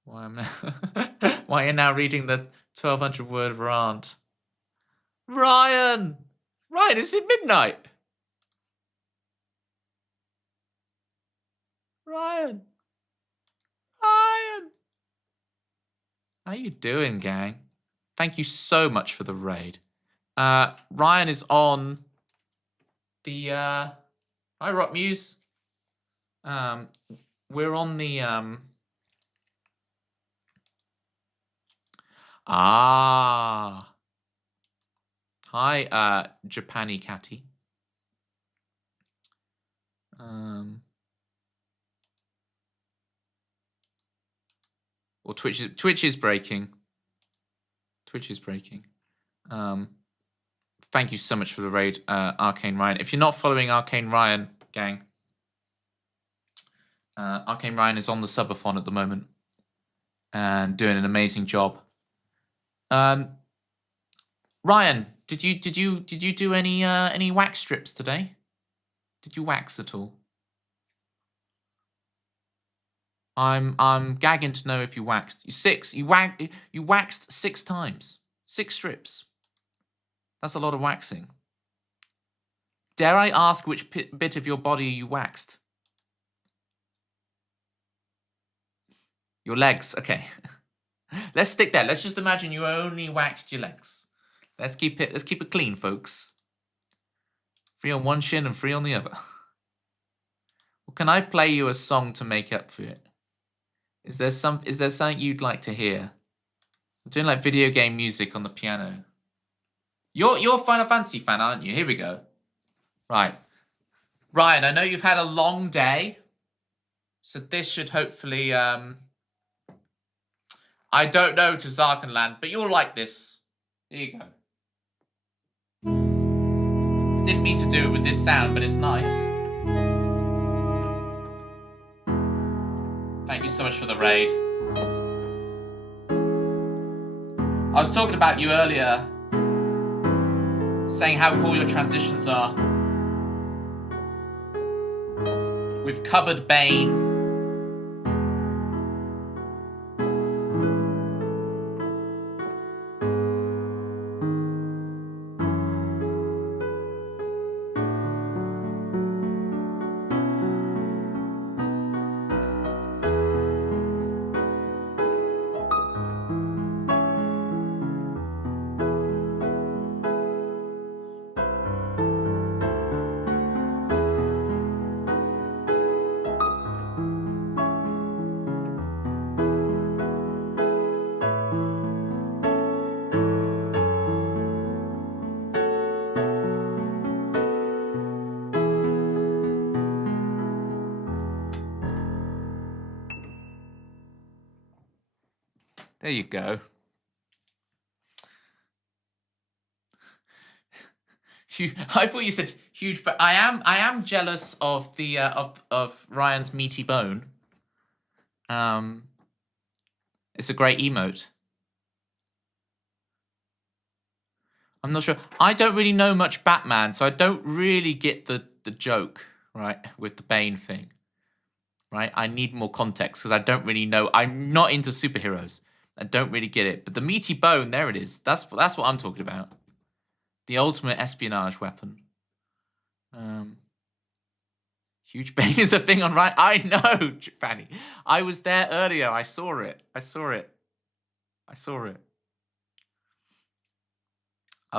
Why are you now reading the 1200-word rant? Ryan, is it midnight? Ryan. How you doing, gang? Thank you so much for the raid. Ryan is on the Hi Rock Muse. We're on the Hi Japani Catty. Well, Twitch is breaking. Thank you so much for the raid, Arcane Ryan. If you're not following Arcane Ryan, gang, Arcane Ryan is on the subathon at the moment and doing an amazing job. Ryan, did you do any wax strips today? Did you wax at all? I'm gagging to know if you waxed. You waxed 6 times. 6 strips. That's a lot of waxing. Dare I ask which bit of your body you waxed? Your legs. Okay. Let's stick there. Let's just imagine you only waxed your legs. Let's keep it clean, folks. Free on one shin and free on the other. Well, can I play you a song to make up for it? Is there something you'd like to hear? I'm doing like video game music on the piano. You're a Final Fantasy fan, aren't you? Here we go. Right. Ryan, I know you've had a long day. So this should hopefully I don't know to Zarkenland, but you'll like this. Here you go. I didn't mean to do it with this sound, but it's nice. Thank you so much for the raid. I was talking about you earlier, saying how cool your transitions are. We've covered Bane. There you go. I thought you said huge, but I am jealous of the of Ryan's meaty bone. It's a great emote. I'm not sure. I don't really know much Batman, so I don't really get the joke, right, with the Bane thing. Right? I need more context because I don't really know. I'm not into superheroes. I don't really get it. But the meaty bone, there it is. That's what I'm talking about. The ultimate espionage weapon. Huge Bane is a thing on right. I know, Fanny. I was there earlier. I saw it. I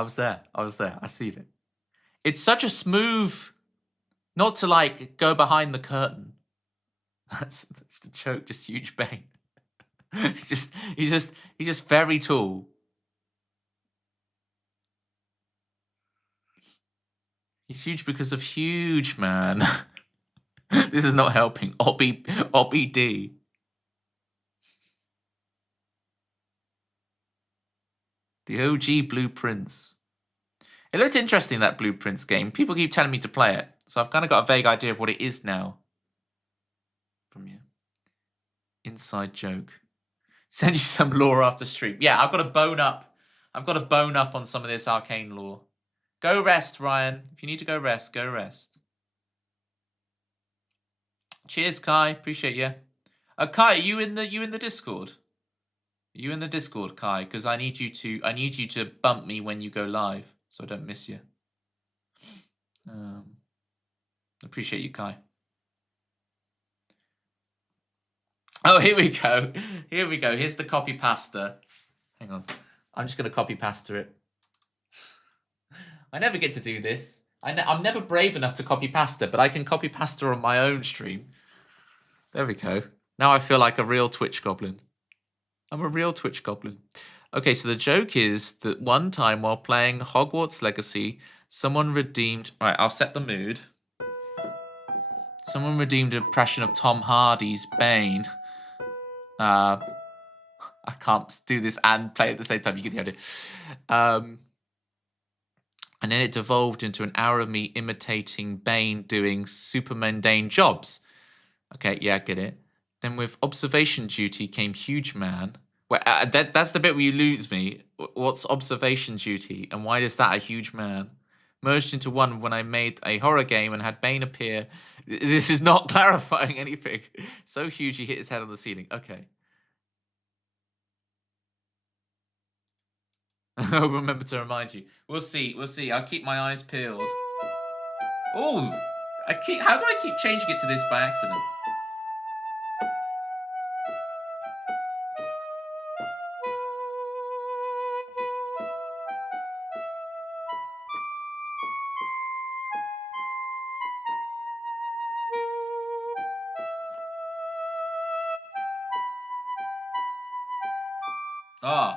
was there. I see it. It's such a smooth, not to like go behind the curtain. That's the joke. Just huge Bane. He's just very tall. He's huge because of huge, man. This is not helping. Obby D. The OG Blueprints. It looked interesting, that Blueprints game. People keep telling me to play it, so I've kind of got a vague idea of what it is now. From you. Inside joke. Send you some lore after stream. Yeah, I've got to bone up. I've got to bone up on some of this arcane lore. Go rest, Ryan. If you need to go rest, go rest. Cheers, Kai. Appreciate you. Kai, are you in the Discord? Are you in the Discord, Kai? Because I need you to bump me when you go live, so I don't miss you. Appreciate you, Kai. Oh, here we go. Here we go. Here's the copy pasta. Hang on. I'm just going to copy pasta it. I never get to do this. I'm never brave enough to copy pasta, but I can copy pasta on my own stream. There we go. Now I feel like a real Twitch goblin. I'm a real Twitch goblin. Okay, so the joke is that one time while playing Hogwarts Legacy, someone redeemed... All right, I'll set the mood. Someone redeemed an impression of Tom Hardy's Bane. I can't do this and play at the same time. You get the idea. And then it devolved into an hour of me imitating Bane doing super mundane jobs. Okay, yeah, I get it. Then with observation duty came huge man. Well, that's the bit where you lose me. What's observation duty? And why is that a huge man? Merged into one when I made a horror game and had Bane appear. This is not clarifying anything. So huge he hit his head on the ceiling. Okay. I'll remember to remind you. We'll see. I'll keep my eyes peeled. Oh, how do I keep changing it to this by accident? Ah.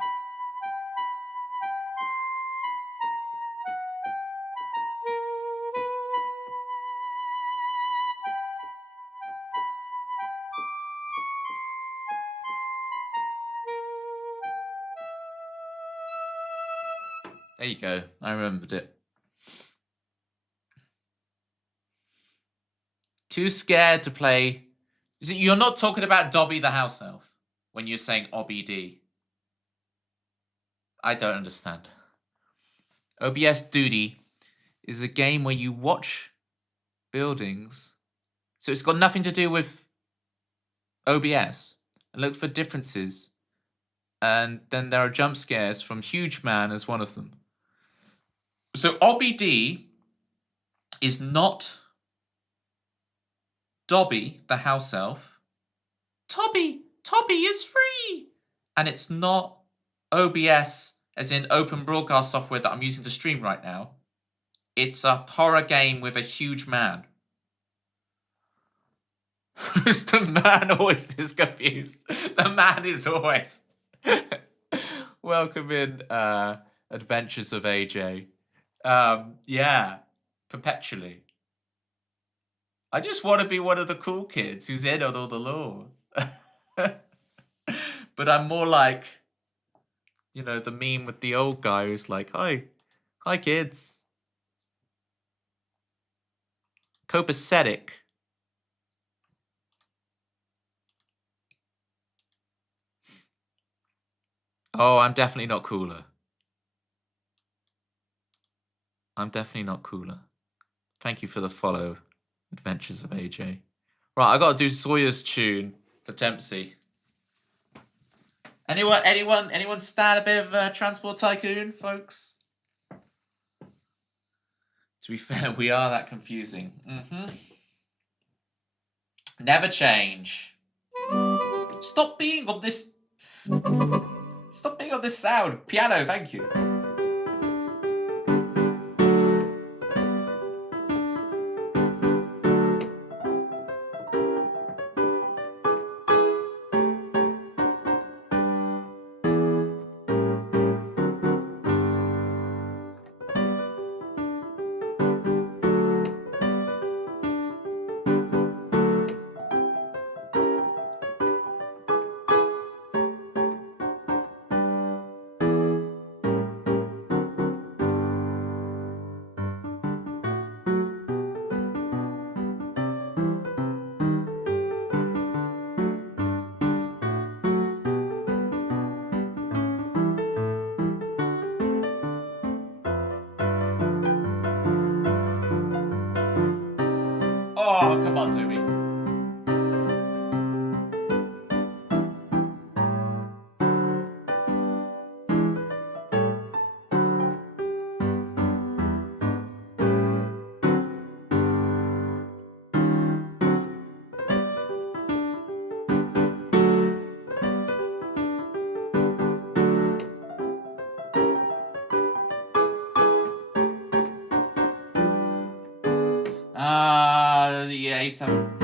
There you go. I remembered it. Too scared to play. You're not talking about Dobby the house elf when you're saying OBD. I don't understand. OBS Duty is a game where you watch buildings. So it's got nothing to do with OBS. And look for differences. And then there are jump scares from Huge Man as one of them. So OBD is not Dobby, the house elf. Tobby is free! And it's not OBS, as in open broadcast software that I'm using to stream right now. It's a horror game with a huge man. Is the man always this confused? The man is always... Welcome in, Adventures of AJ. Yeah, perpetually. I just want to be one of the cool kids who's in on all the lore. But I'm more like, you know, the meme with the old guy who's like, hi kids. Copacetic. Oh, I'm definitely not cooler. I'm definitely not cooler. Thank you for the follow, Adventures of AJ. Right, I gotta do Sawyer's tune for Dempsey. Anyone stand a bit of Transport Tycoon, folks? To be fair, we are that confusing. Never change. Stop being on this sound. Piano, thank you. Oh, come on, Toby. Yeah, A7.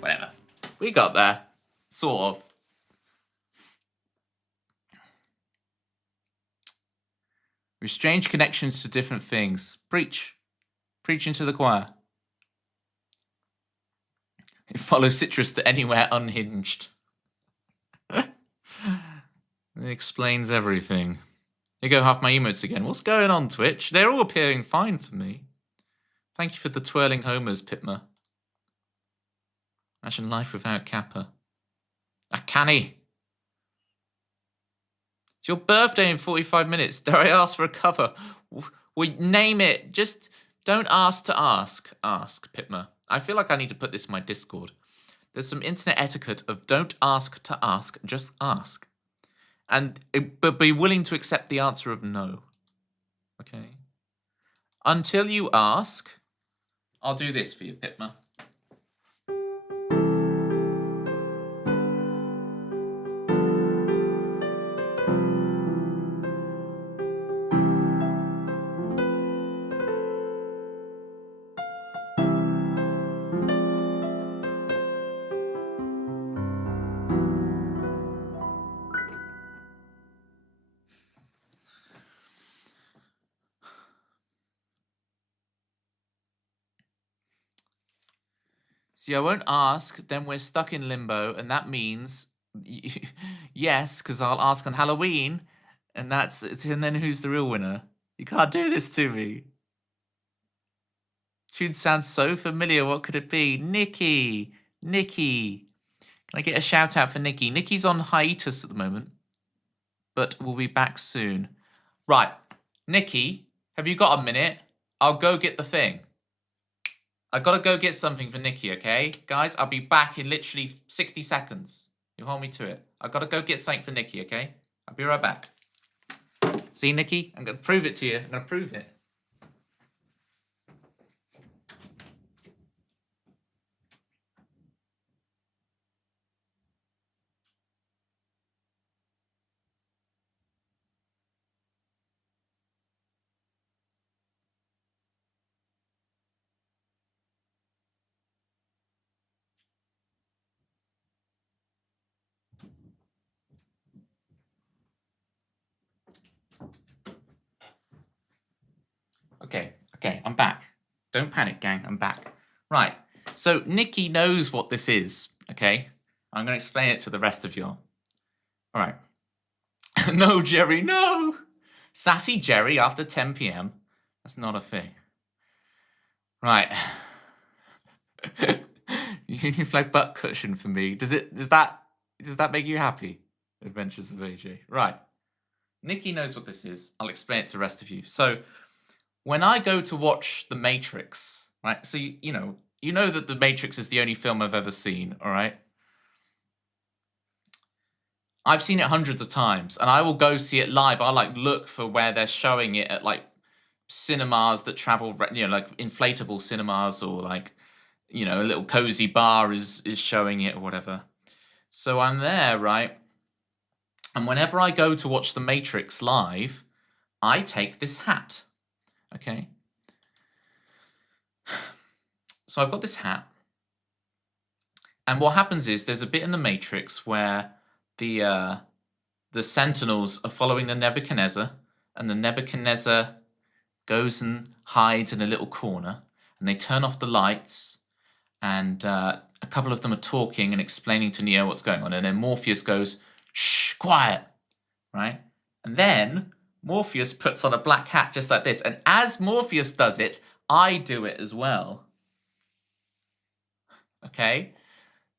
Whatever. We got there. Sort of. With strange connections to different things. Preach. Preach into the choir. It follows Citrus to anywhere unhinged. It explains everything. Here go half my emotes again. What's going on, Twitch? They're all appearing fine for me. Thank you for the twirling homers, Pitma. Imagine life without Kappa. Canny. It's your birthday in 45 minutes. Dare I ask for a cover? We name it. Just don't ask to ask. Ask, Pitma. I feel like I need to put this in my Discord. There's some internet etiquette of don't ask to ask, just ask. But be willing to accept the answer of no. Okay? Until you ask, I'll do this for you, Pitma. See, I won't ask, then we're stuck in limbo, and that means yes, because I'll ask on Halloween, and then who's the real winner? You can't do this to me. Tune sounds so familiar. What could it be? Nikki. Nikki. Can I get a shout out for Nikki? Nikki's on hiatus at the moment, but we'll be back soon. Right, Nikki, have you got a minute? I'll go get the thing. I gotta go get something for Nikki, okay? Guys, I'll be back in literally 60 seconds. You hold me to it. I gotta go get something for Nikki, okay? I'll be right back. See, Nikki? I'm gonna prove it to you. I'm gonna prove it. Okay, I'm back. Don't panic, gang, I'm back. Right, so Nikki knows what this is, okay? I'm gonna explain it to the rest of y'all. All right. No, Jerry, no! Sassy Jerry after 10 p.m. That's not a thing. Right. Union flag butt cushion for me. Does that make you happy? Adventures of AJ. Right. Nikki knows what this is. I'll explain it to the rest of you. So when I go to watch The Matrix, right? So you know that The Matrix is the only film I've ever seen, all right? I've seen it hundreds of times, and I will go see it live. I look for where they're showing it at cinemas that travel, like inflatable cinemas, or a little cozy bar is showing it or whatever. So I'm there, right? And whenever I go to watch The Matrix live, I take this hat. Okay. So I've got this hat. And what happens is there's a bit in The Matrix where the Sentinels are following the Nebuchadnezzar, and the Nebuchadnezzar goes and hides in a little corner, and they turn off the lights, and a couple of them are talking and explaining to Neo what's going on, and then Morpheus goes, "Shh, quiet," right? And then Morpheus puts on a black hat just like this, and as Morpheus does it, I do it as well. Okay?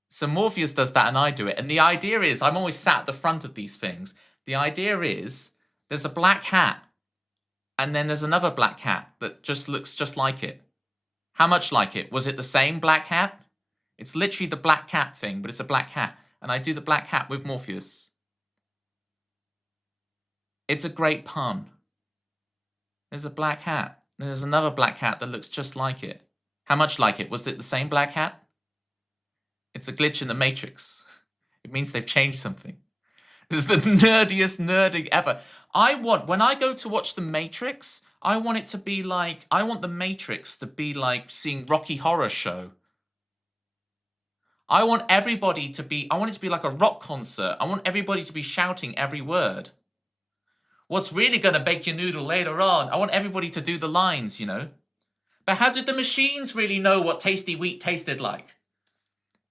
So Morpheus does that and I do it. And the idea is, I'm always sat at the front of these things. The idea is, there's a black hat, and then there's another black hat that just looks just like it. How much like it? Was it the same black hat? It's literally the black cat thing, but it's a black hat. And I do the black hat with Morpheus. It's a great pun. There's a black hat. And there's another black hat that looks just like it. How much like it? Was it the same black hat? It's a glitch in the Matrix. It means they've changed something. This is the nerdiest nerding ever. When I go to watch The Matrix, I want it to be like, I want The Matrix to be like seeing Rocky Horror Show. I want it to be like a rock concert. I want everybody to be shouting every word. What's really going to bake your noodle later on? I want everybody to do the lines, you know. But how did the machines really know what tasty wheat tasted like?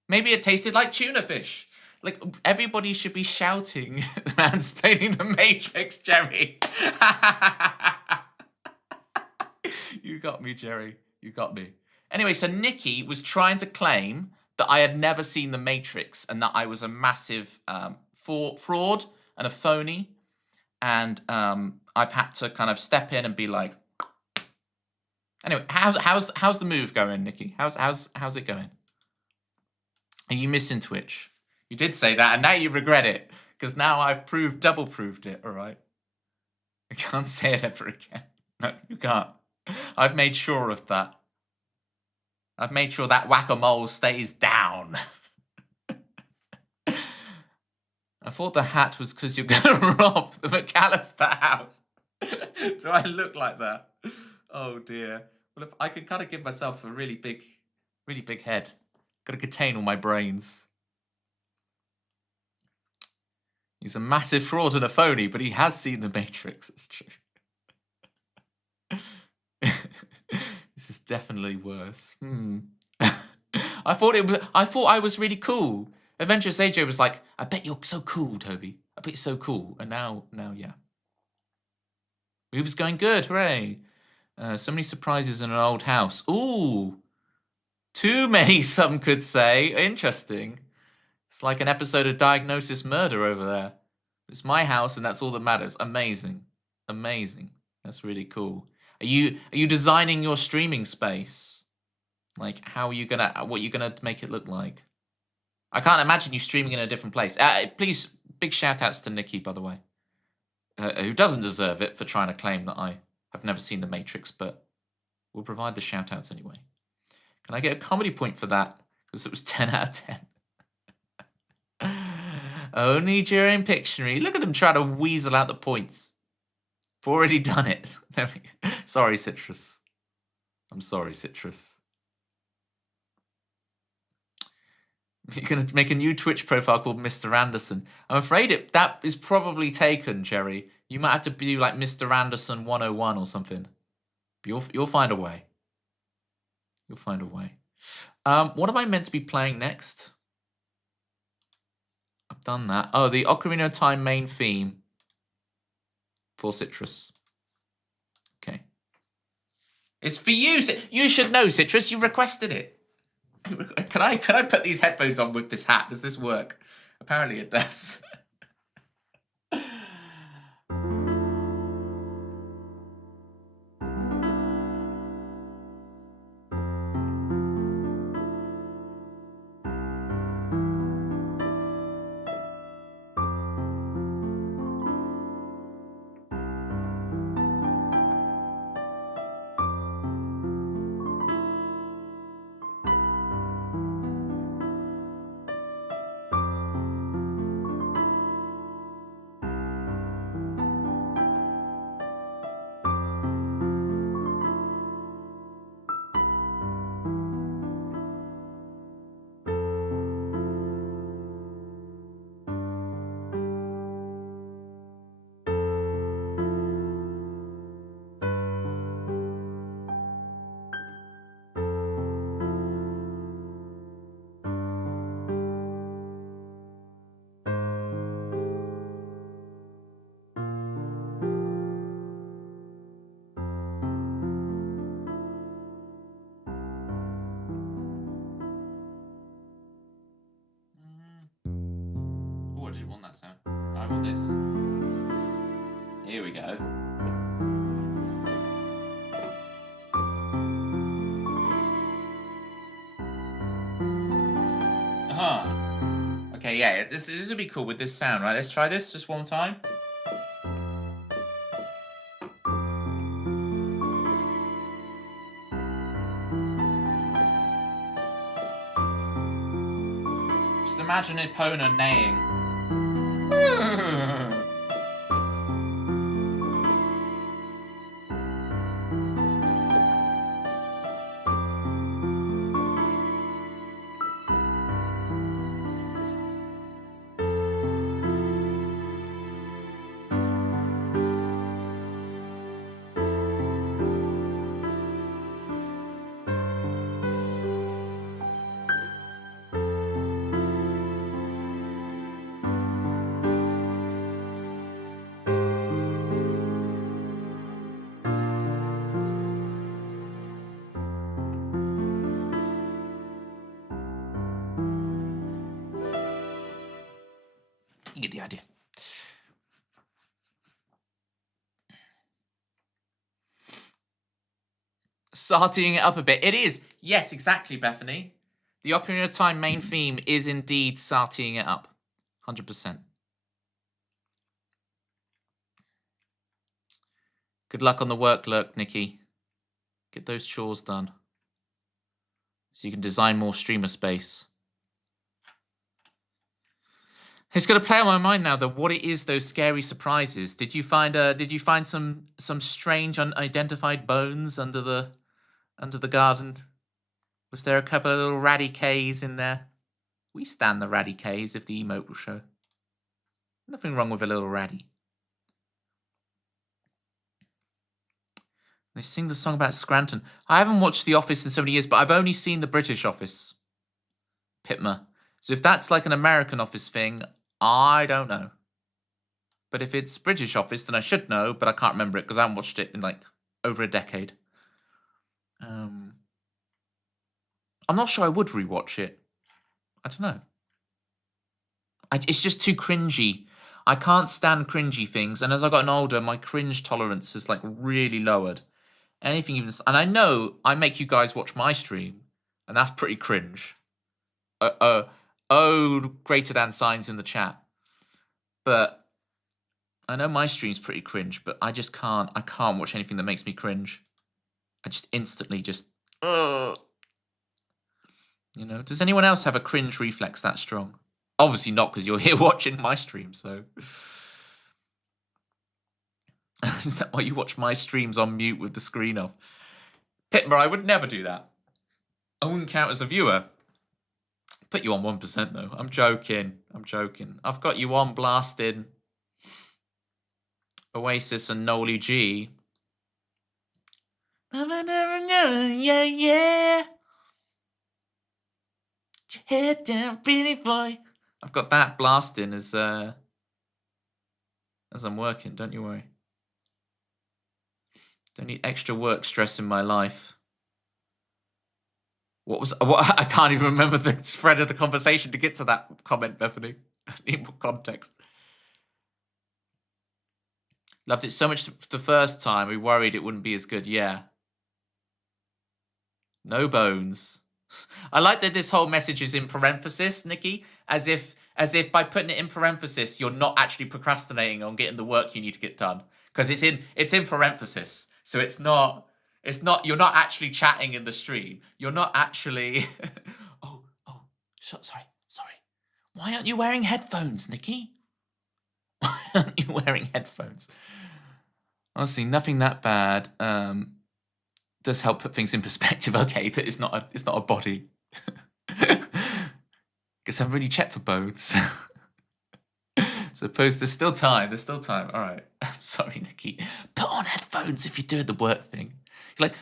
Maybe it tasted like tuna fish. Like, everybody should be shouting, mansplaining the Matrix, Jerry. You got me, Jerry. You got me. Anyway, so Nikki was trying to claim that I had never seen the Matrix and that I was a massive fraud and a phony. And I've had to kind of step in and be like, anyway, how's the move going, Nikki? How's it going? Are you missing Twitch? You did say that, and now you regret it because now I've double proved it. All right, I can't say it ever again. No, you can't. I've made sure of that. I've made sure that whack-a-mole stays down. I thought the hat was because you're going to rob the McAllister house. Do I look like that? Oh, dear. Well, if I could kind of give myself a really big head. Got to contain all my brains. He's a massive fraud and a phony, but he has seen the Matrix. It's true. This is definitely worse. I thought I was really cool. Adventurous AJ was like, I bet you're so cool, Toby. I bet you're so cool. And now, yeah. Move's going good, hooray. So many surprises in an old house. Ooh. Too many, some could say. Interesting. It's like an episode of Diagnosis Murder over there. It's my house and that's all that matters. Amazing. Amazing. That's really cool. Are you designing your streaming space? Like, what are you gonna make it look like? I can't imagine you streaming in a different place. Please, big shout outs to Nikki, by the way, who doesn't deserve it for trying to claim that I have never seen The Matrix, but we'll provide the shout outs anyway. Can I get a comedy point for that? Because it was 10 out of 10. Only during Pictionary. Look at them trying to weasel out the points. I've already done it. Sorry, Citrus. I'm sorry, Citrus. You're going to make a new Twitch profile called Mr. Anderson. I'm afraid that is probably taken, Jerry. You might have to be like Mr. Anderson 101 or something. You'll find a way. You'll find a way. What am I meant to be playing next? I've done that. Oh, the Ocarina of Time main theme for Citrus. Okay. It's for you. You should know, Citrus. You requested it. Can I put these headphones on with this hat? Does this work? Apparently it does. Oh, I didn't want that sound. I want this. Here we go. Okay, yeah, this would be cool with this sound, right? Let's try this just one time. Just imagine Epona neighing. You get the idea. Sartying it up a bit. It is. Yes, exactly, Bethany. The Ocarina of Time main theme is indeed sartying it up. 100%. Good luck on the work, Lurk, Nikki. Get those chores done. So you can design more streamer space. It's going to play on my mind now, though, what it is those scary surprises. Did you find some strange unidentified bones under the garden? Was there a couple of little Radicays in there? We stand the Radicays if the emote will show. Nothing wrong with a little Raddy. They sing the song about Scranton. I haven't watched The Office in so many years, but I've only seen the British Office. Pitma. So if that's like an American Office thing, I don't know. But if it's British Office, then I should know, but I can't remember it because I haven't watched it in like over a decade. I'm not sure I would rewatch it. I don't know. It's just too cringy. I can't stand cringy things, and as I've gotten older, my cringe tolerance has like really lowered. Anything even, and I know I make you guys watch my stream, and that's pretty cringe. Greater than signs in the chat. But I know my stream's pretty cringe, but I just can't. I can't watch anything that makes me cringe. I just instantly just. You know, does anyone else have a cringe reflex that strong? Obviously not, because you're here watching my stream, so. Is that why you watch my streams on mute with the screen off? Pitmer, I would never do that. I wouldn't count as a viewer. Put you on 1% though. I'm joking. I'm joking. I've got you on blasting Oasis and Noli G. Yeah, yeah. Head down, pretty boy. I've got that blasting as I'm working. Don't you worry. Don't need extra work stress in my life. What I can't even remember the thread of the conversation to get to that comment, Bethany. I need more context. Loved it so much the first time, we worried it wouldn't be as good. Yeah. No bones. I like that this whole message is in parenthesis, Nikki, as if by putting it in parenthesis, you're not actually procrastinating on getting the work you need to get done. Because it's in parenthesis. So it's not, you're not actually chatting in the stream. You're not actually, sorry. Why aren't you wearing headphones, Nikki? Why aren't you wearing headphones? Honestly, nothing that bad. Does help put things in perspective. Okay, that it's not a body. Guess I haven't really checked for bones. Suppose there's still time. All right. I'm sorry, Nikki. Put on headphones if you're doing the work thing. Like,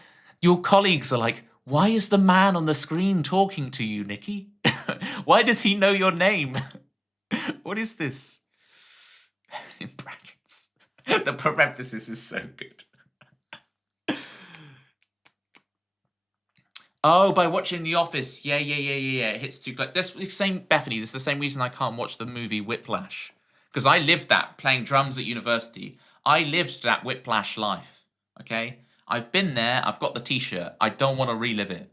your colleagues are like, why is the man on the screen talking to you, Nikki? Why does he know your name? What is this? In brackets. The parenthesis is so good. Oh, by watching The Office. Yeah. It hits too close. That's the same, Bethany. This is the same reason I can't watch the movie Whiplash. Because I lived that, playing drums at university. I lived that Whiplash life, okay? I've been there, I've got the t-shirt. I don't want to relive it.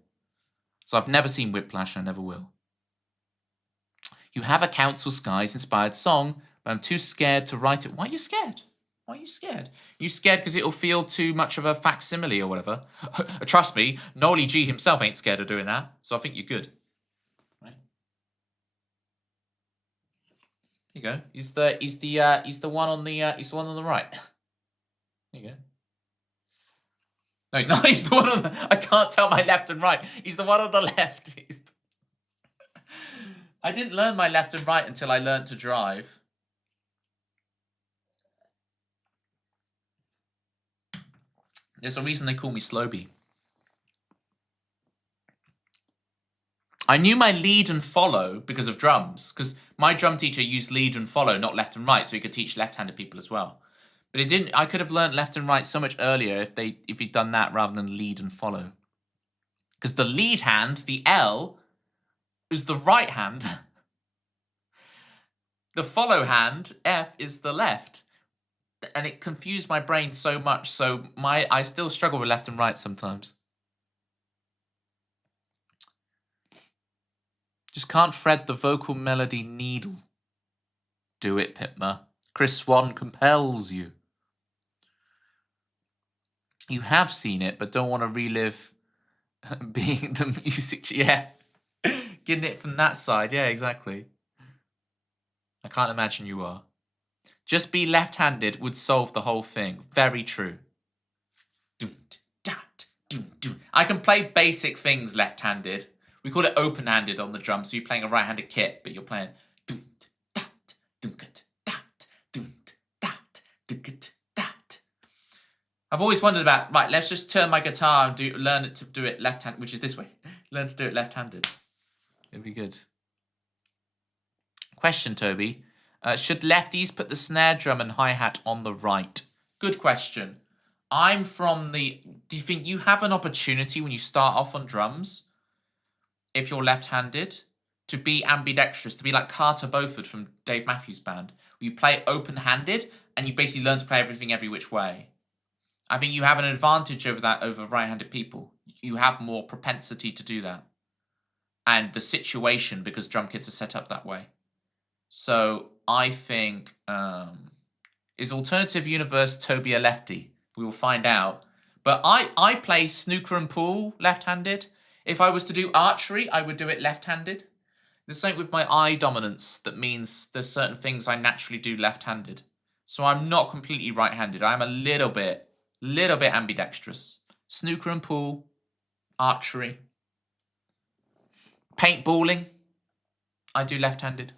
So I've never seen Whiplash, and I never will. You have a Council Skies-inspired song, but I'm too scared to write it. Why are you scared? You scared because it'll feel too much of a facsimile or whatever? Trust me, Noli G himself ain't scared of doing that, so I think you're good. Here you go. He's the one on the right. There you go. No, he's not. He's the one on the... I can't tell my left and right. He's the one on the left. I didn't learn my left and right until I learned to drive. There's a reason they call me Slowby. I knew my lead and follow because of drums, because my drum teacher used lead and follow, not left and right, so he could teach left-handed people as well. But it didn't. I could have learned left and right so much earlier if he'd done that rather than lead and follow. Because the lead hand, the L, is the right hand. the follow hand, F, is the left. And it confused my brain so much, so I still struggle with left and right sometimes. Just can't thread the vocal melody needle. Do it, Pitma. Chris Swan compels you. You have seen it, but don't want to relive being the music. Yeah. Getting it from that side. Yeah, exactly. I can't imagine you are. Just be left-handed would solve the whole thing. Very true. I can play basic things left-handed. We call it open-handed on the drum, so you're playing a right-handed kit, but you're playing. I've always wondered about, right, let's just turn my guitar and learn it to do it left-handed, which is this way. Learn to do it left-handed. It'd be good. Question, Toby. Should lefties put the snare drum and hi-hat on the right? Good question. I'm from the... Do you think you have an opportunity when you start off on drums, if you're left-handed, to be ambidextrous, to be like Carter Beauford from Dave Matthews Band, where you play open-handed and you basically learn to play everything every which way? I think you have an advantage over that over right-handed people. You have more propensity to do that. And the situation, because drum kits are set up that way. So I think, is Alternative Universe Toby a lefty? We will find out. But I play snooker and pool left-handed. If I was to do archery, I would do it left-handed. The same with my eye dominance. That means there's certain things I naturally do left-handed. So I'm not completely right-handed. I'm a little bit ambidextrous. Snooker and pool, archery. Paintballing, I do left-handed.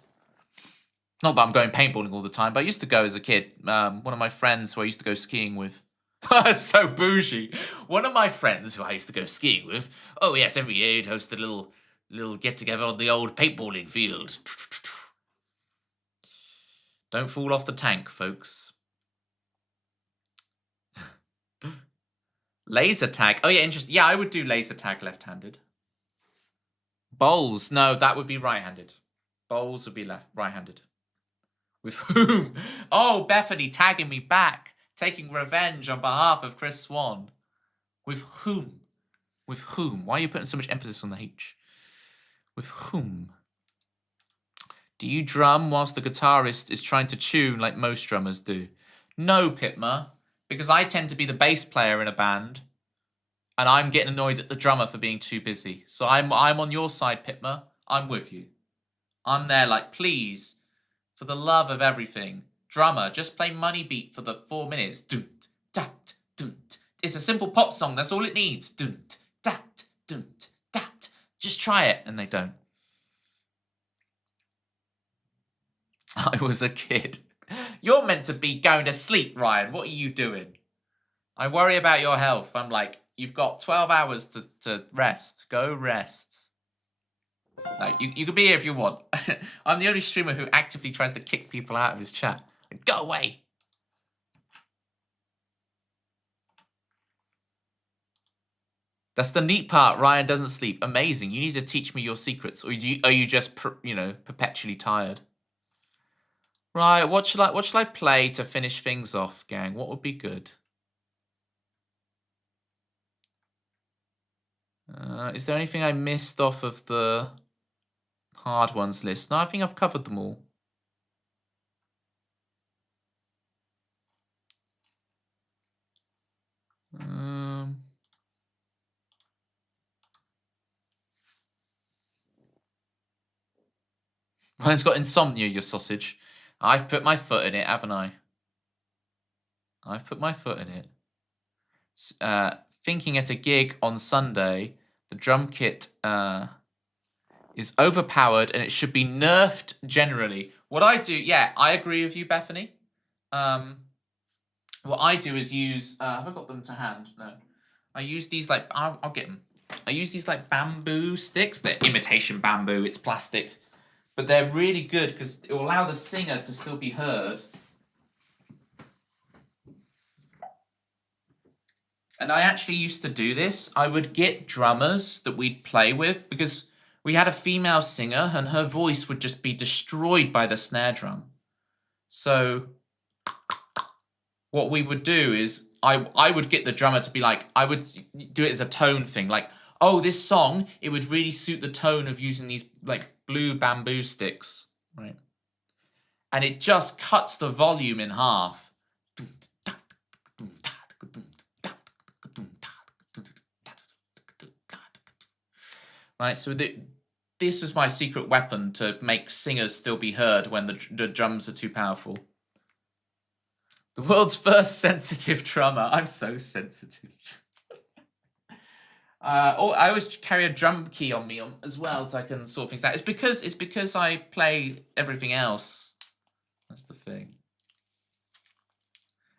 Not that I'm going paintballing all the time, but I used to go as a kid. One of my friends who I used to go skiing with. So bougie. One of my friends who I used to go skiing with. Oh yes, every year he'd host a little get-together on the old paintballing field. Don't fall off the tank, folks. Laser tag. Oh yeah, interesting. Yeah, I would do laser tag left-handed. Bowls. No, that would be right-handed. Bowls would be right-handed. With whom? Oh, Bethany tagging me back. Taking revenge on behalf of Chris Swan. With whom? With whom? Why are you putting so much emphasis on the H? With whom? Do you drum whilst the guitarist is trying to tune like most drummers do? No, Pitma. Because I tend to be the bass player in a band. And I'm getting annoyed at the drummer for being too busy. So I'm on your side, Pitma. I'm with you. I'm there like, please, for the love of everything, drummer, just play Money Beat for the 4 minutes. It's a simple pop song. That's all it needs. Just try it. And they don't. I was a kid. You're meant to be going to sleep, Ryan. What are you doing? I worry about your health. I'm like, you've got 12 hours to rest. Go rest. No, you can be here if you want. I'm the only streamer who actively tries to kick people out of his chat. Go away. That's the neat part. Ryan doesn't sleep. Amazing. You need to teach me your secrets. Or are you just, perpetually tired? Right, what shall I play to finish things off, gang? What would be good? Is there anything I missed off of the hard ones list? No, I think I've covered them all. Ryan's got insomnia, your sausage. I've put my foot in it, haven't I? I've put my foot in it. Thinking at a gig on Sunday, the drum kit is overpowered and it should be nerfed generally. What I do, yeah, I agree with you, Bethany. What I do is use... have I got them to hand? No. I use these like... I'll get them. I use these like bamboo sticks. They're imitation bamboo. It's plastic. But they're really good because it will allow the singer to still be heard. And I actually used to do this. I would get drummers that we'd play with because we had a female singer and her voice would just be destroyed by the snare drum. So what we would do is I would get the drummer to be like, I would do it as a tone thing. Like, oh, this song, it would really suit the tone of using these like blue bamboo sticks, right? And it just cuts the volume in half. Right, so this is my secret weapon to make singers still be heard when the drums are too powerful. The world's first sensitive drummer. I'm so sensitive. I always carry a drum key on me as well, so I can sort things out. It's because I play everything else. That's the thing.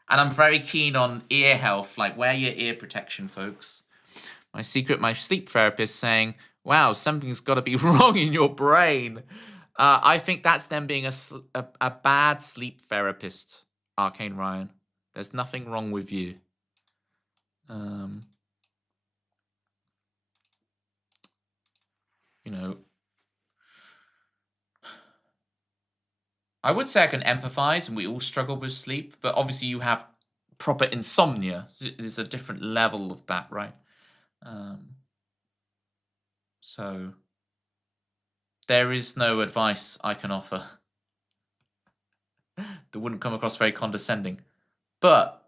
And I'm very keen on ear health. Like, wear your ear protection, folks. My sleep therapist saying, wow, something's got to be wrong in your brain. I think that's them being a bad sleep therapist, Arcane Ryan. There's nothing wrong with you. You know, I would say I can empathize, and we all struggle with sleep, but obviously you have proper insomnia. So there's a different level of that, right? So there is no advice I can offer that wouldn't come across very condescending. But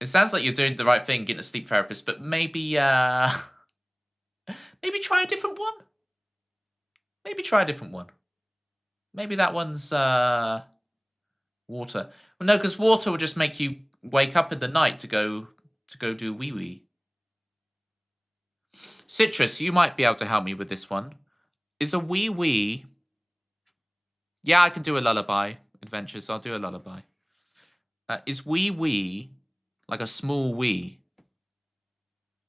it sounds like you're doing the right thing, getting a sleep therapist, but maybe maybe try a different one. Maybe try a different one. Maybe that one's water. Well, no, because water will just make you wake up in the night to go do wee-wee. Citrus, you might be able to help me with this one. Is a wee-wee... Yeah, I can do a lullaby, Adventures. I'll do a lullaby. Is wee-wee like a small wee?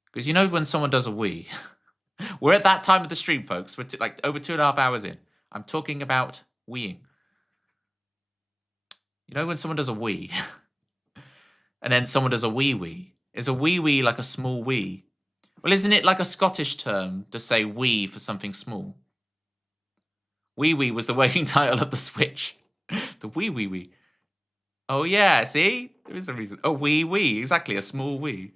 Because you know when someone does a wee... We're at that time of the stream, folks. We're like over 2.5 hours in. I'm talking about weeing. You know when someone does a wee, and then someone does a wee-wee? Is a wee-wee like a small wee? Well, isn't it like a Scottish term to say wee for something small? Wee-wee was the working title of the Switch. The wee-wee-wee. Oh yeah, see? There is a reason. A wee-wee, exactly, a small wee.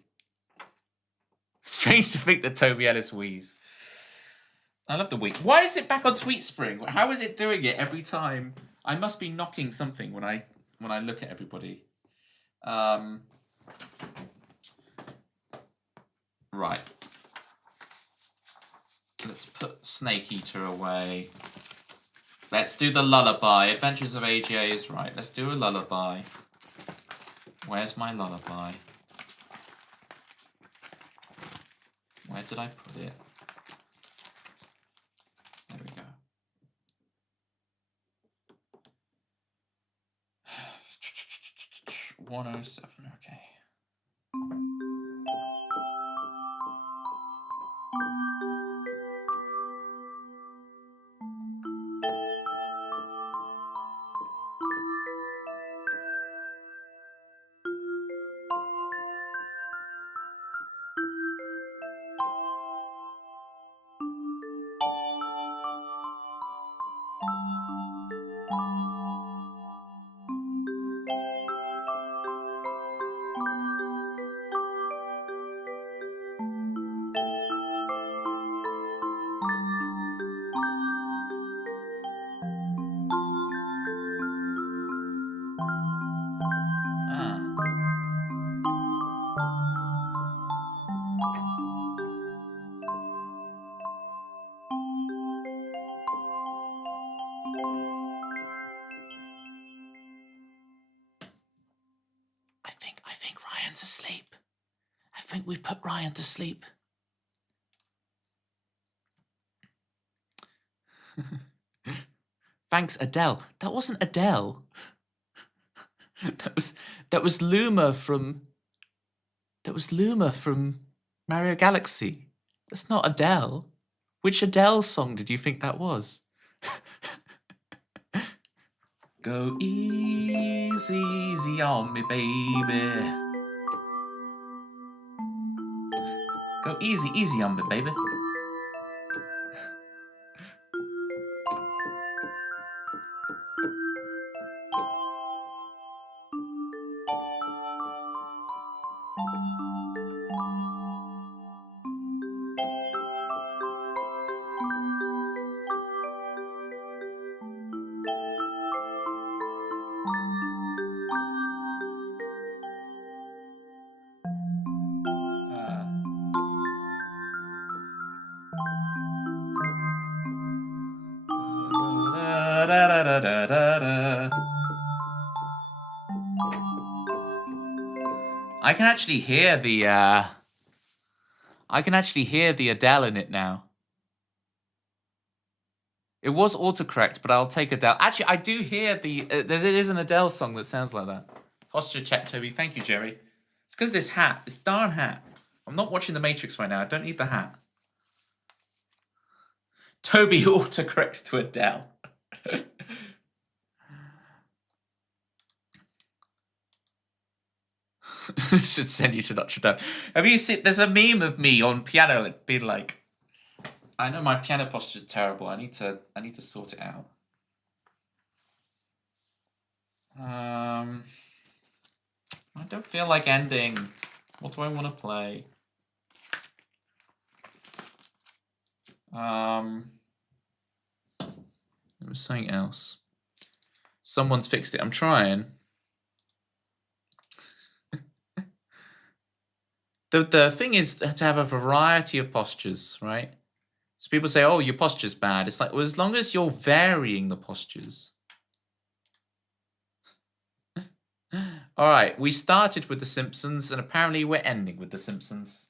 Strange to think that Toby Ellis wheeze. I love the wee. Why is it back on Sweet Spring? How is it doing it every time? I must be knocking something when I look at everybody. Right. Let's put Snake Eater away. Let's do the lullaby. Adventures of AGA is right. Let's do a lullaby. Where's my lullaby? Where did I put it? There we go. 107, okay. I think Ryan's asleep. I think we've put Ryan to sleep. Thanks, Adele. That wasn't Adele. That was Luma from Mario Galaxy. That's not Adele. Which Adele song did you think that was? Go easy, easy on me, baby. Go easy, easy on me, baby. I can actually hear the Adele in it now. It was autocorrect, but I'll take Adele. Actually, I do hear it is an Adele song that sounds like that. Posture check, Toby. Thank you, Jerry. It's because this hat, this darn hat. I'm not watching The Matrix right now. I don't need the hat. Toby autocorrects to Adele. Should send you to Notre Dame. Have you seen? There's a meme of me on piano being like, I know my piano posture is terrible. I need to sort it out. I don't feel like ending. What do I want to play? There was something else. Someone's fixed it. I'm trying. The thing is to have a variety of postures, right? So people say, oh, your posture's bad. It's like, well, as long as you're varying the postures. All right, we started with The Simpsons, and apparently we're ending with The Simpsons.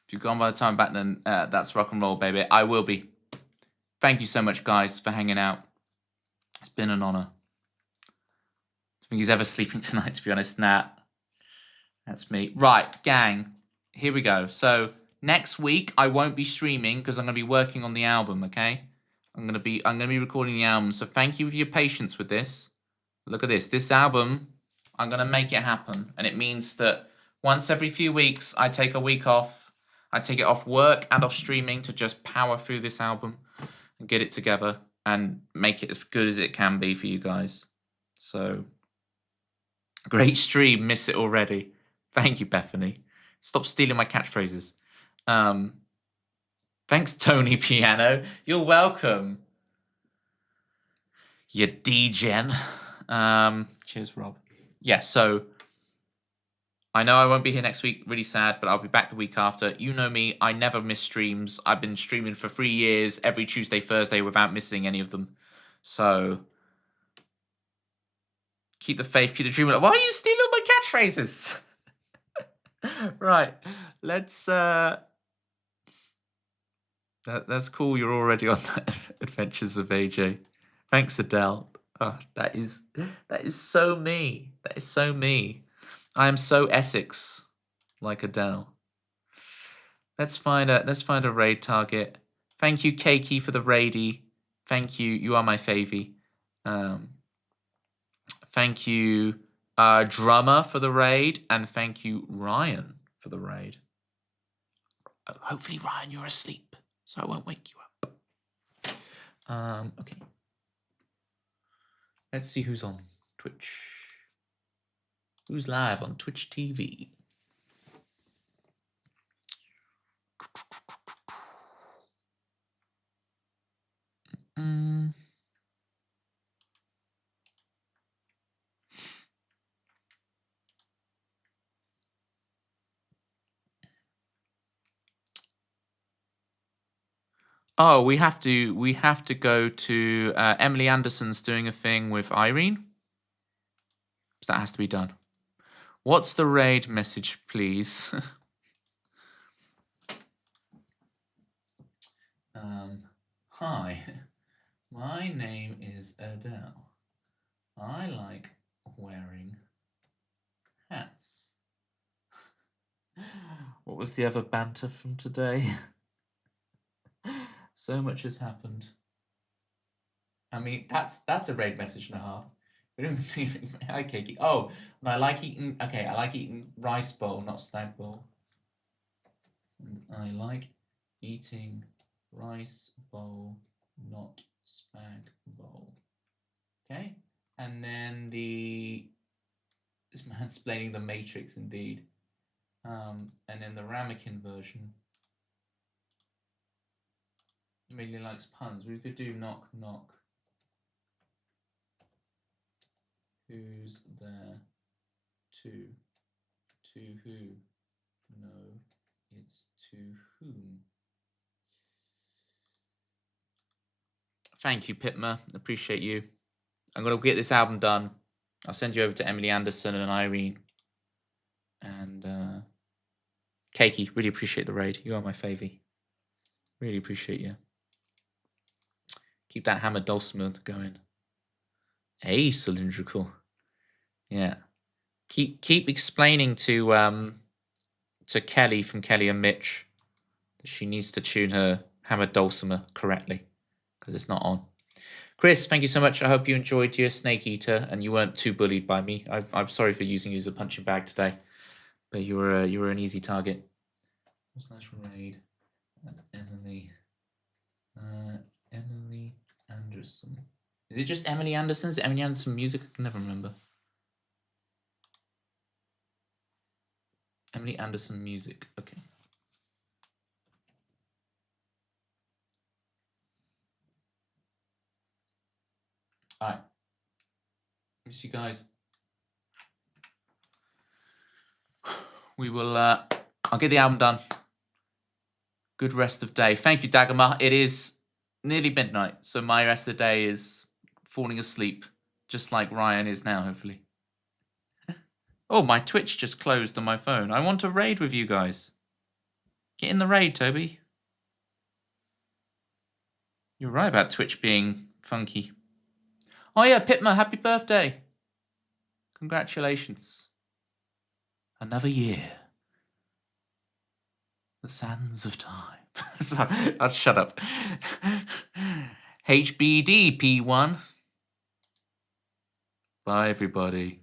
If you've gone by the time back then, that's rock and roll, baby. I will be. Thank you so much, guys, for hanging out. It's been an honor. I think he's ever sleeping tonight, to be honest. Nah, that's me. Right, gang, here we go. So next week I won't be streaming because I'm going to be working on the album. Okay, I'm going to be recording the album. So thank you for your patience with this. Look at this. This album, I'm going to make it happen, and it means that once every few weeks I take a week off. I take it off work and off streaming to just power through this album and get it together and make it as good as it can be for you guys. So, great stream. Miss it already. Thank you, Bethany. Stop stealing my catchphrases. Thanks, Tony Piano. You're welcome. You D-gen. Cheers, Rob. Yeah, so I know I won't be here next week, really sad, but I'll be back the week after. You know me, I never miss streams. I've been streaming for 3 years, every Tuesday, Thursday, without missing any of them. So, keep the faith, keep the dream. Why are you stealing my catchphrases? Right, let's, that's cool, you're already on that Adventures of AJ. Thanks, Adele. Oh, that is so me. That is so me. I am so Essex, like Adele. Let's find a raid target. Thank you, Keiki, for the raidie. Thank you. You are my favy. Thank you, Drummer, for the raid, and thank you, Ryan, for the raid. Hopefully, Ryan, you're asleep, so I won't wake you up. Okay. Let's see who's on Twitch. Who's live on Twitch TV? Oh, we have to go to Emily Anderson's doing a thing with Irene. So that has to be done. What's the raid message, please? Hi, my name is Adele. I like wearing hats. What was the other banter from today? So much has happened. I mean, that's a raid message and a half. Hi, Cakey. Oh, and I like eating. Okay, I like eating rice bowl, not stag bowl. And I like eating rice bowl, not spag bowl. Okay, and then this mansplaining the Matrix indeed. And then the ramekin version. Really likes puns. We could do knock knock. Who's there? To who? No, it's to whom. Thank you, Pitma. Appreciate you. I'm gonna get this album done. I'll send you over to Emily Anderson and Irene. And Keiki, really appreciate the raid. You are my favy. Really appreciate you. Keep that hammer dulcimer going. Hey, cylindrical. Yeah. Keep explaining to Kelly from Kelly and Mitch that she needs to tune her hammer dulcimer correctly because it's not on. Chris, thank you so much. I hope you enjoyed your Snake Eater and you weren't too bullied by me. I'm sorry for using you as a punching bag today, but you were an easy target. / raid Emily Anderson. Is it just Emily Anderson? Is it Emily Anderson music? I can never remember. Emily Anderson music. Okay. All right. Miss you guys. We will. I'll get the album done. Good rest of day. Thank you, Dagmar. It is nearly midnight, so my rest of the day is falling asleep, just like Ryan is now, hopefully. Oh, my Twitch just closed on my phone. I want to raid with you guys. Get in the raid, Toby. You're right about Twitch being funky. Oh yeah, Pitma, happy birthday. Congratulations. Another year. The sands of time. Sorry, I'll shut up. HBD P1. Bye, everybody.